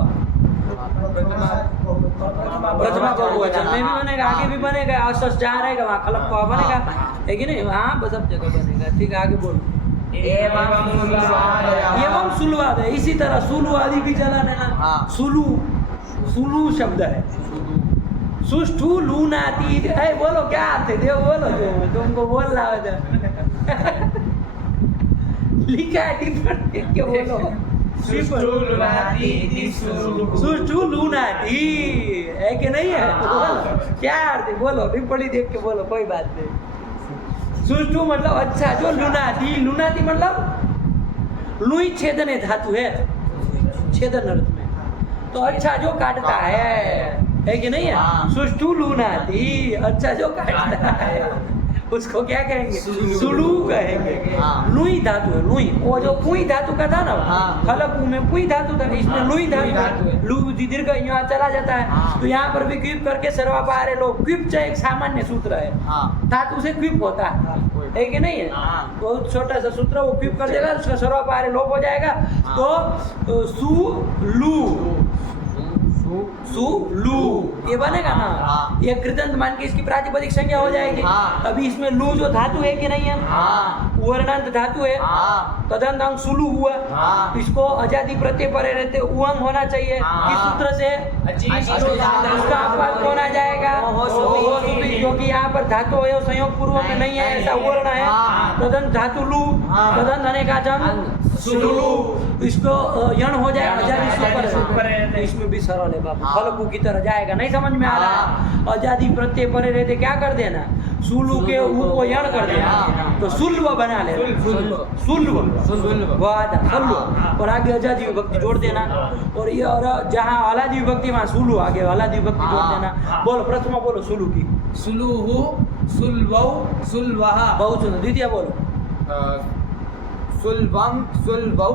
प्रथमा बहुवचन में भी बनेगा, आगे भी बनेगा। अस जहाँ रहेगा वहाँ खलपः बनेगा, है कि नहीं? वहाँ सब जगह बनेगा। ठीक है, आगे बोलो। एवं सुलवाद है। इसी तरह सुलु आदि भी चला लेना। सुलु सुलु शब्द है। सुष्ठु लूनाती है। बोलो क्या आते देव? बोलो जो तुमको बोल रहा है। लिखा है डिफरेंट देख के बोलो। सुष्ठु लूनाती है कि नहीं है? क्या अर्थ है? बोलो टिप्पणी देख के बोलो, कोई बात नहीं। सुष्ठु मतलब अच्छा जो लुनाती। लुनाती मतलब लुई छेदने धातु है, छेदन अर्थ में। तो अच्छा जो काटता है कि नहीं है? सुष्ठु लुनाती अच्छा जो काटता है उसको क्या कहेंगे? सुलू कहेंगे। लुई धातु है। लुई वो जो पुई धातु का था ना, खलपू में पुई धातु था, इसमें लुई धातु है। लू दीर्घ यहाँ चला जाता है। तो यहाँ पर भी क्विप करके सर्वापारे लोग क्विप एक सामान्य सूत्र है। धातु से क्विप होता है कि नहीं है? बहुत छोटा सा सूत्र वो क्विप कर देगा, उसका सर्वापारे लोप हो जाएगा। तो सु लू सु लू ये बनेगा ना। ये कृदंत मान के इसकी प्रातिपदिक संज्ञा हो जाएगी। अभी इसमें लू जो धातु है कि नहीं है? वर्णांत धातु है। तदंत अंग सुलू हुआ। इसको आजादी प्रत्यय परे रहते उंग होना चाहिए। किस सूत्र से? उसका अपवाद कौन आ जाएगा? क्योंकि यहाँ पर धातु है संयोग पूर्व में नहीं है, ऐसा वर्ण है। तदंत धातु लू, तदंत अनेका जंग सुलू। इसको यण हो जाएगा आजादी सुपर। इसमें भी सरल है बाबू, खलपू की तरह जाएगा। नहीं समझ में आ रहा है? आजादी प्रत्यय परे रहते क्या कर देना? सुलू के ऊ को यण कर देना, तो सुल्व बना लेना। सुल्व और आगे आजादी विभक्ति जोड़ देना। और ये और जहाँ अलादी विभक्ति वहाँ सुलू, आगे अलादी विभक्ति जोड़ देना। बोलो प्रथमा बोलो सुलू की। सुलुहु सुल्वौ सुल्वः। बहुत सुंदर। द्वितीय बोलो। सुलभम सुलभौ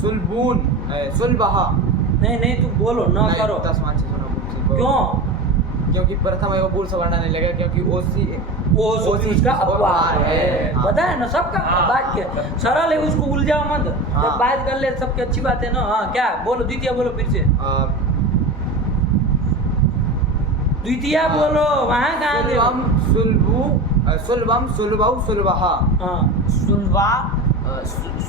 सुलभून सुलभः। नहीं तू बोलो ना करो। क्यों? क्योंकि प्रथम एवं पूर्व सवर्ण नहीं लगेगा क्योंकि ओसी वो उसका अपवाद है। हाँ। पता है ना सबका बात क्या सरल है, उसको उलझाओ मत। हाँ। जब बात कर ले सबकी अच्छी बात है ना। हाँ क्या बोलो, द्वितीय बोलो फिर से, द्वितीय बोलो। वहाँ कहाँ गए? सुलभम सुलभौ सुलभः। हाँ सुलवा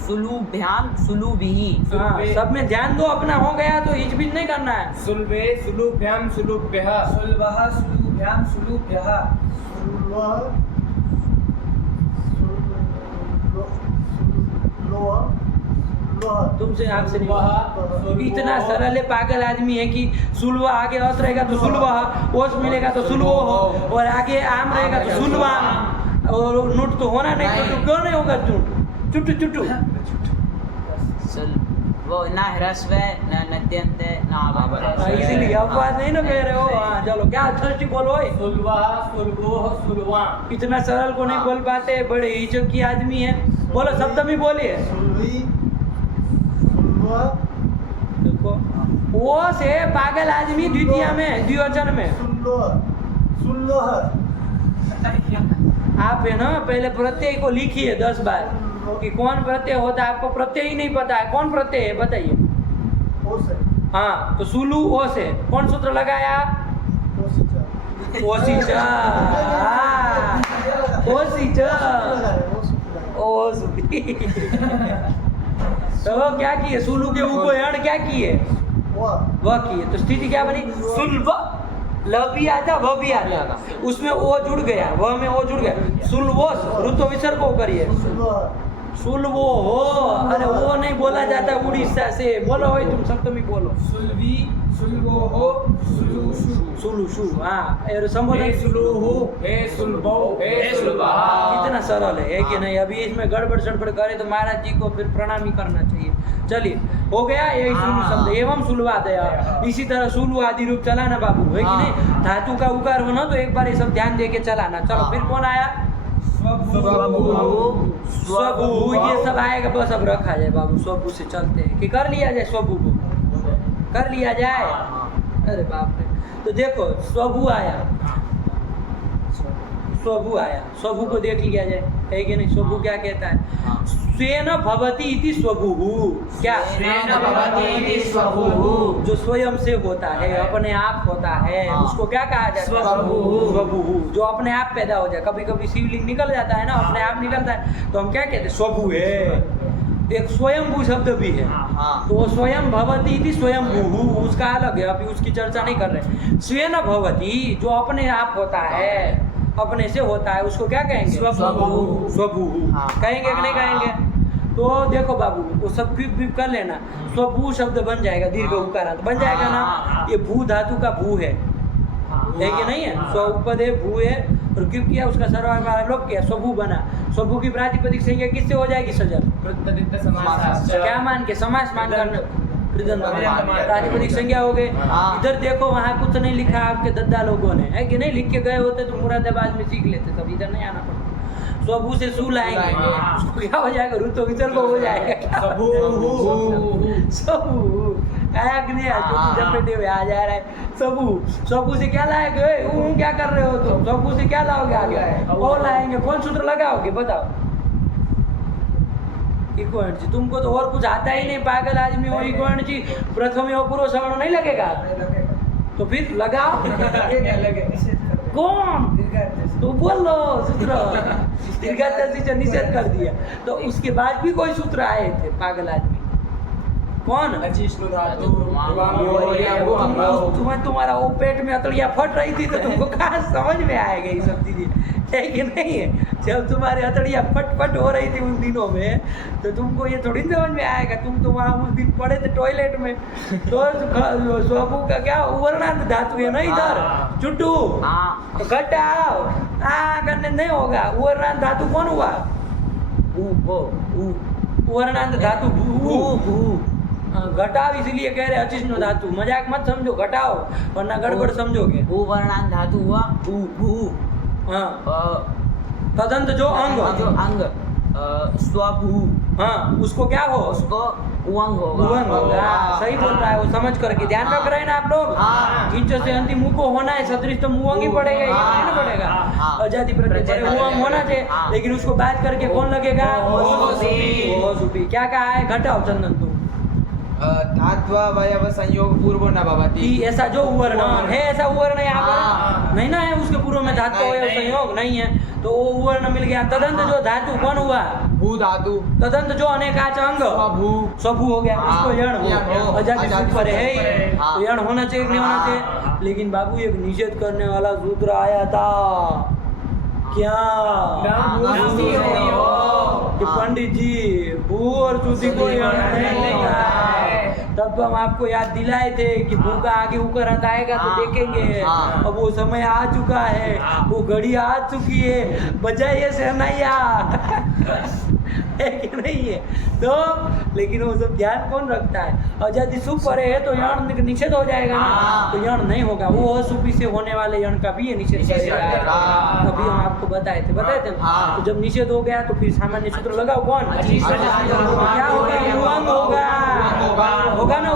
सुलुभ्याम सुलुभिः। हाँ, सब में ध्यान दो अपना। हो गया तो हिचबिच नहीं करना है। सुलभे सुलुभ्याम सुलुभ्यः। सुलभः सुलुभ्याम सुलुभ्यः। तुमसे आपसे नहीं। इतना सरल है, पागल आदमी है कि सुलवा आगे अस रहेगा तो सुलवा, ओस मिलेगा तो सुलवो हो, और आगे आम रहेगा तो सुलवा, और नोट तो होना नहीं तो क्यों नहीं होगा? चुटू चुटू सुल वो ना ह्रस्व है ना नद्यंत है ना आवर्त है। इसीलिए अपवाद नहीं ना कह रहे हो। हाँ चलो, क्या षष्ठी बोलो। ओए, सुलवा सुलभो सुलवा। इतना सरल को नहीं बोल पाते, बड़े हिचक की आदमी है। बोलो सप्तमी बोलिए। देखो वो से पागल आदमी द्वितीय में, द्विवचन में। आप है ना पहले प्रत्यय को लिखिए 10 बार कि कौन प्रत्यय होता है। आपको प्रत्यय ही नहीं पता है, कौन प्रत्यय है बताइए। हाँ तो सुलू ओ से कौन सूत्र लगाया? ओसीचा। तो क्या किए? सुलू के ऊपर अण क्या किए? वह किए। तो स्थिति क्या बनी? सुलभ। ल भी आता, व भी आता, उसमें ओ जुड़ गया, व में ओ जुड़ गया। सुलवोस ऋतु विसर्ग को करिए। सुलवो हो। अरे वो नहीं बोला जाता उड़ीसा से। बोलो भाई तुम सप्तमी बोलो। सुलभी सुलभो हो सुलू शु। हाँ संबोधन। हे सुलुहु हे सुलभौ हे सुलभः। कितना सरल है कि नहीं? अभी इसमें गड़बड़ सड़बड़ करे तो महाराज जी को फिर प्रणाम ही करना चाहिए। चलिए हो गया यही सुलू शब्द। एवं सुलवा दया। इसी तरह सुलू आदि रूप चलाना बाबू, है कि नहीं? धातु का उकार हो ना तो एक बार ये सब ध्यान दे के चलाना। चलो फिर कौन आया? स्वभू। ये सब आएगा बस, अब रखा जाए बाबू। स्वभू से चलते हैं कि कर लिया जाए, स्वभू को कर लिया जाए। अरे बाप रे। तो देखो स्वभू आया, स्वभू आया, स्वभू को देख लिया जाए, है कि नहीं? स्वभू क्या कहता है? स्वेन भवति इति स्वभुः। क्या? स्वेन भवति इति स्वभुः। जो स्वयं से होता है, अपने आप होता है, उसको क्या कहा जाता है? स्वभुः। स्वभुः। जो अपने आप पैदा हो जाए। कभी कभी शिवलिंग निकल जाता है ना, अपने आप निकलता है, तो हम क्या कहते हैं? स्वभू है। एक स्वयंभू शब्द भी है। तो स्वयं भवति इति स्वयंभू, उसका अलग है, अभी उसकी चर्चा नहीं कर रहे। स्वेन भवति जो अपने आप होता है, अपने से होता है, उसको क्या कहेंगे? स्वभुः। स्वभुः कहेंगे कि नहीं कहेंगे? तो देखो बाबू वो सब क्विक कर लेना। स्वभू शब्द बन जाएगा, दीर्घ उकारांत बन जाएगा ना। ये भू धातु का भू है कि नहीं है? स्व उपदे भू है, और क्यों किया उसका सर्वनाम लोप किया, स्वभू बना। स्वभू की प्रातिपदिक संज्ञा किससे हो जाएगी? सजल। प्रत्यदित समास। क्या मान के? समास मान कर प्रातिपदिक संज्ञा हो गए। इधर देखो वहाँ कुछ नहीं लिखा आपके दद्दा लोगों ने, है कि नहीं? लिख के गए होते तो मुरादाबाद में सीख लेते, तब इधर नहीं आना पड़ता। स्वभू से सू लाएंगे, उसको क्या हो जाएगा? ऋतु विसर्ग हो जाएगा। स्वभू आग्नेय जपटे हुए आ जा रहा है। स्वभू, स्वभू से क्या लाएंगे? क्या कर रहे हो तुम? स्वभू से क्या लाओगे आगे? वो लाएंगे। कौन सूत्र लगाओगे बताओ? इक्वर्ण जी। तुमको तो और कुछ आता ही नहीं, पागल आदमी हो। इक्वर्ण जी प्रथम एवं पूर्व सवर्ण नहीं लगेगा? तो फिर लगाओ। कौन? तो बोलो सूत्र। दीर्घात से निषेध कर दिया, तो उसके बाद भी कोई सूत्र आए थे पागल आदमी। कौन? तुम्हारा वो पेट में अतड़िया फट रही थी तो तुमको कहाँ समझ में आएगा ये सब चीजें, है कि नहीं है? जब तुम्हारे हथड़िया फट हो रही थी उन दिनों में, तो तुमको ये थोड़ी समझ में आएगा। तुम तो वहाँ उस दिन पड़े थे टॉयलेट में। तो स्वभू का क्या उवर्णांत धातु है ना इधर? चुटू तो घटाओ करने नहीं होगा। उवर्णांत धातु कौन हुआ? उवर्णांत धातु भू। घटाओ इसलिए कह रहे अचिष्णु धातु। मजाक मत समझो, घटाओ वरना गड़बड़ समझोगे। भू वर्णांत धातु हुआ भू। हाँ तदंत जो अंग, जो अंग स्वभू, हाँ उसको क्या हो, उसको उवंग होगा। उवंग होगा। हाँ, सही बोल रहा है वो, समझ करके ध्यान रख रहे हैं ना आप लोग। हाँ। किंच से अंतिम मुंह को होना है, सदृश तो मुवंग ही पड़ेगा, ये नहीं ना पड़ेगा। हाँ। अजाति प्रत्यय उवंग होना चाहिए, हाँ। लेकिन उसको बात करके कौन लगेगा, ओसुपी। ओसुपी। क्या कहा है, घटाओ चंदन तुम धात्वावयव संयोग पूर्वो न भवति। कि ऐसा जो उवर्ण है, ऐसा उवर्ण यहाँ हाँ। पर नहीं ना है, उसके पूर्व में धातु नहीं, या नहीं। संयोग नहीं है, तो वो उवर्ण मिल गया। तदंत जो धातु कौन हुआ, भू धातु तदंत जो अनेकाच अंग स्वभू स्वभू हो गया, हाँ, उसको यण यण हो, हो, अजाति अजाति सूत्र है ही, सूत्र है। हाँ। तो यण होना चाहिए कि नहीं होना हाँ। चाहिए। लेकिन बाबू एक निषेध करने वाला सूत्र आया था, क्या भूषुति हो। कि पंडित जी भू और श्रुति को यण नहीं होता है। तब हम आपको याद दिलाए थे कि भू का आगे ऊपर अंत आएगा तो हाँ। देखेंगे। हाँ। अब वो समय आ चुका है, वो घड़ी आ चुकी है, बजाइए शहनाइया है कि नहीं है। तो लेकिन वो सब ध्यान कौन रखता है, अजाति सुप परे है तो यण निषेध हो जाएगा ना, हाँ। तो यण नहीं होगा, वो असुपी से होने वाले यण का भी ये निषेध निषेध करेगा। करेगा। अभी हम आपको बताए थे ना? हाँ। तो जब निषेध हो गया तो फिर सामान्य सूत्र लगाओ कौन, क्या होगा, उवंग होगा ना,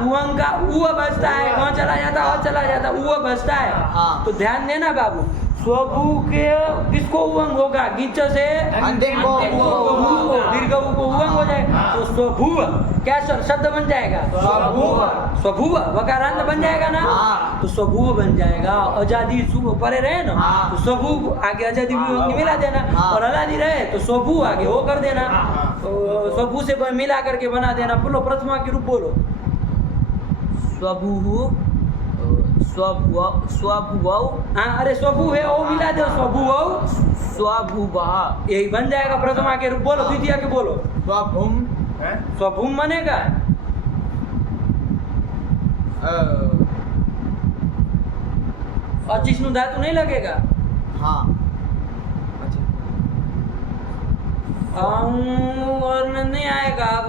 उवंग का उ बचता है, कौन चला जाता है, और चला जाता है, उ बचता है। हाँ। तो ध्यान देना बाबू, स्वभू के किसको उवंग होगा, गिच्च से अंतिम को दीर्घ उ को उवंग हो जाएगा, तो स्वभू क्या शब्द बन जाएगा, स्वभू वकारांत बन जाएगा ना। हाँ। तो स्वभू बन जाएगा। अजादि सु परे रहे ना, हाँ। तो स्वभू आगे अजादि विभक्ति मिला देना, हाँ। और अलादि रहे तो स्वभू आगे वो कर देना, तो स्वभू से मिला करके बना देना। बोलो प्रथमा के रूप बोलो, स्वभू, स्वभुवौ, हाँ अरे स्वभू है वो मिला दो, स्वभू स्वभुवः, यही बन जाएगा प्रथमा के रूप। बोलो द्वितीय के बोलो, स्वभुम स्वभूम बनेगा, अचिष्णु धातु नहीं लगेगा, हाँ और नहीं आएगा। अब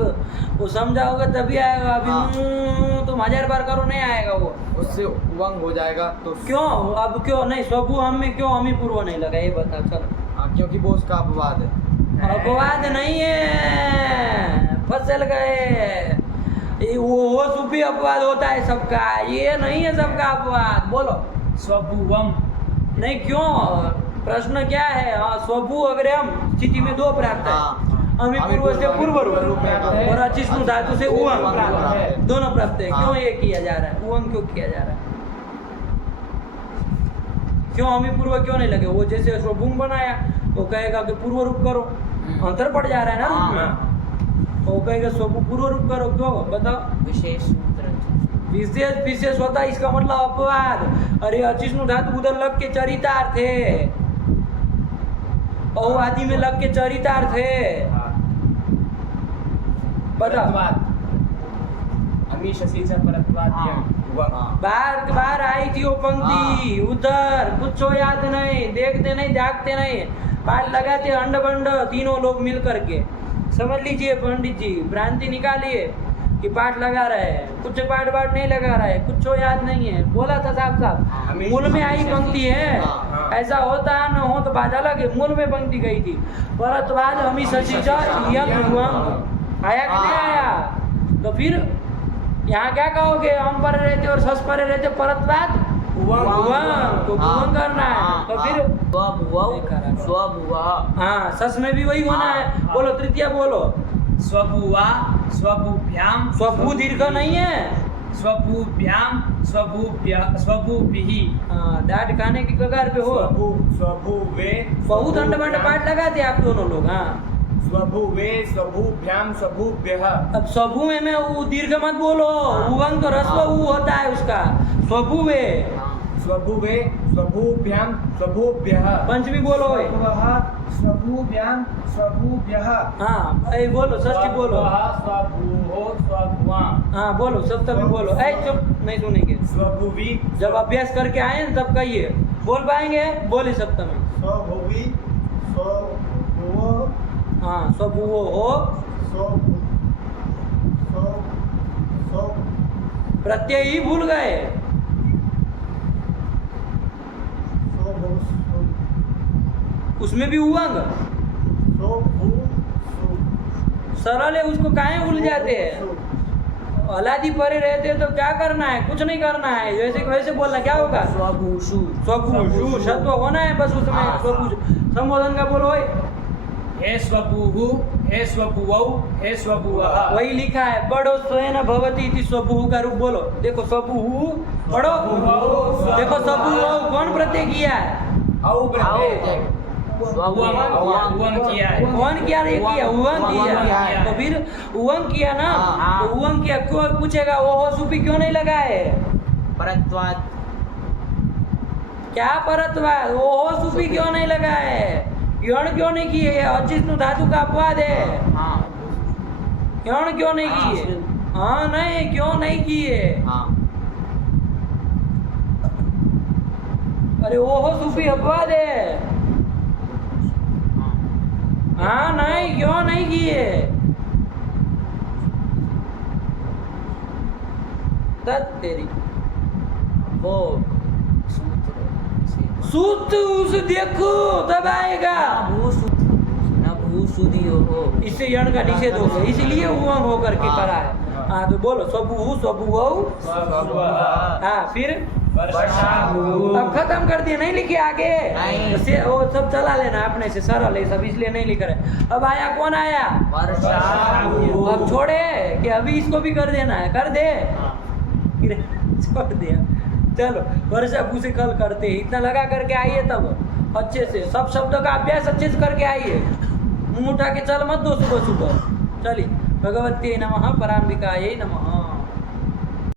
वो समझाओगे तभी आएगा, अभी हाँ। तुम 1000 बार करो नहीं आएगा वो। उससे उवंग हो जाएगा तो क्यों, अब क्यों नहीं, स्वभू हम में क्यों हमी पूर्व नहीं लगा, ये बताओ चलो। क्योंकि वो उसका अपवाद है। अपवाद नहीं है, फसल गए, वो सुपी अपवाद होता है सबका, ये नहीं है सबका अपवाद। बोलो स्वभुवम, नहीं क्यों, प्रश्न क्या है, हाँ स्वभू अग्रम स्थिति में दो प्राप्त है, हाँ। अमी पूर्व से पूर्व रूप प्राप्त है और अचिष्णु धातु से उवंग प्राप्त है। दोनों प्राप्त है। हाँ। क्यों ये किया जा रहा है, उवंग क्यों किया जा रहा है, क्यों अमी पूर्व क्यों नहीं लगे। वो जैसे स्वभूम बनाया तो कहेगा कि पूर्व रूप करो, अंतर पड़ जा रहा है ना रूप में, तो वो कहेगा स्वभू पूर्व रूप करो, क्यों बताओ, विशेष सूत्र। विशेष विशेष होता है, इसका मतलब अपवाद। अरे अचिष्णु धातु उधर लग के चरितार्थ है, औ आदि में लग के चरितार्थ है, बता अमी शशि से परत्वाद हाँ। बाहर बाहर आई थी वो पंक्ति, उधर कुछ याद नहीं, देखते नहीं, जागते नहीं, पाठ लगाते अंड बंड तीनों लोग मिल करके। समझ लीजिए पंडित जी, भ्रांति निकालिए कि पाठ लगा रहे हैं, कुछ पाठ वाठ नहीं लगा रहा है, कुछ याद नहीं है, बोला था साफ साफ, मूल में आई पंक्ति है। हाँ। ऐसा होता है न हो तो बात अलग है, मूल में पंक्ति गई थी, परत्वाद हमी सची आया कि नहीं आया। तो फिर यहाँ क्या कहोगे, हम पर रहते और सस पर रहते, परत्वाद उवंग, तो उवंग करना है। तो फिर स्वभुवः, हाँ सस में भी वही होना है। बोलो तृतीय बोलो, स्वभुवा, स्वभुभ्याम, स्वभू दीर्घ नहीं है, स्वभुभ्याम, स्वभुभिः, हाँ डांट खाने की कगार पे हो। स्वभुवे बहुत अंड बंड पाठ लगाते आप दोनों लोग। हाँ स्वभुवे स्वभुभ्याम स्वभुभ्यः। अब स्वभु में वो दीर्घ मत बोलो, उवंग तो रस्व उ होता है उसका, स्वभुवे स्वभुवे स्वभुभ्याम स्वभुभ्यः। पंचमी बोलो ओए। स्वभुभ्याम, स्वभुभ्यः, हाँ ऐ बोलो, षष्ठी बोलो, स्वभुवो स्वभुवां। हाँ बोलो, सप्तमी बोलो। ऐ चुप, नहीं सुनेंगे, स्वभुवि जब अभ्यास करके आए ना तब कहिए, बोल पाएंगे, बोली सप्तमी। स्वभुवि स्वभुवो हाँ स्वभुवो हो, स्वभु स्व प्रत्यय ही भूल गए। स्वभु उसमें भी उवंग, स्व सरल है उसको काहे भूल जाते हैं? हलादी परे रहते हैं तो क्या करना है? कुछ नहीं करना है, जैसे वैसे बोलना क्या होगा? स्वभूषु स्वभूषु सत्व होना है बस उसमें। हाँ, स्वभूषु संबोधन का बोलो ओए। हे स्वभुहु, हे स्वभुवौ, हे स्वभुवः। वही लिखा है, पढ़ो स्वयं भवती इति स्वभुहु का रूप बोलो। देखो स्वभुहु पढ़ो, देखो स्वभुहु कौन प्रत्यय किया है? औ प्रत्यय उवम किया है। कौन किया? ये किया उवंग उवंग किया किया। है। तो फिर उवंग किया ना, हाँ। तो उवंग किया क्यों पूछेगा? वो हो सुपी क्यों नहीं लगाए? परत्वाद क्या परत्वाद? वो हो सुपी क्यों नहीं लगाए? यण क्यों नहीं किए? अचिष्णु धातु का अपवाद है। हाँ यण क्यों नहीं हाँ। किए? हाँ नहीं, क्यों नहीं किए? हाँ अरे वो हो सुपी अपवाद है। हाँ नहीं, क्यों नहीं किए? तत् तेरी वो सूत्र उस देखो तब आएगा। न भूसुदियो हो। इससे यण का निषेध हो गया, इसीलिए उवंग होकर के हाँ। करा है। हाँ तो बोलो स्वभु स्वभुवौ। हाँ फिर अब खत्म कर दिए, नहीं लिखे आगे? नहीं। तो से वो सब चला लेना अपने से, सरल है सब, इसलिए नहीं लिख रहे। अब आया कौन आया? वर्षा अब छोड़े कि अभी इसको भी कर देना है? कर दे, छोड़ दिया। चलो वर्षा भू से कल करते हैं। इतना लगा करके आइए तब अच्छे से, सब शब्दों का अभ्यास अच्छे से करके आइए। मुंह उठा के चल मत दो सुबह सुबह। चलिए भगवती नमः, पराम्बिकायै नमः।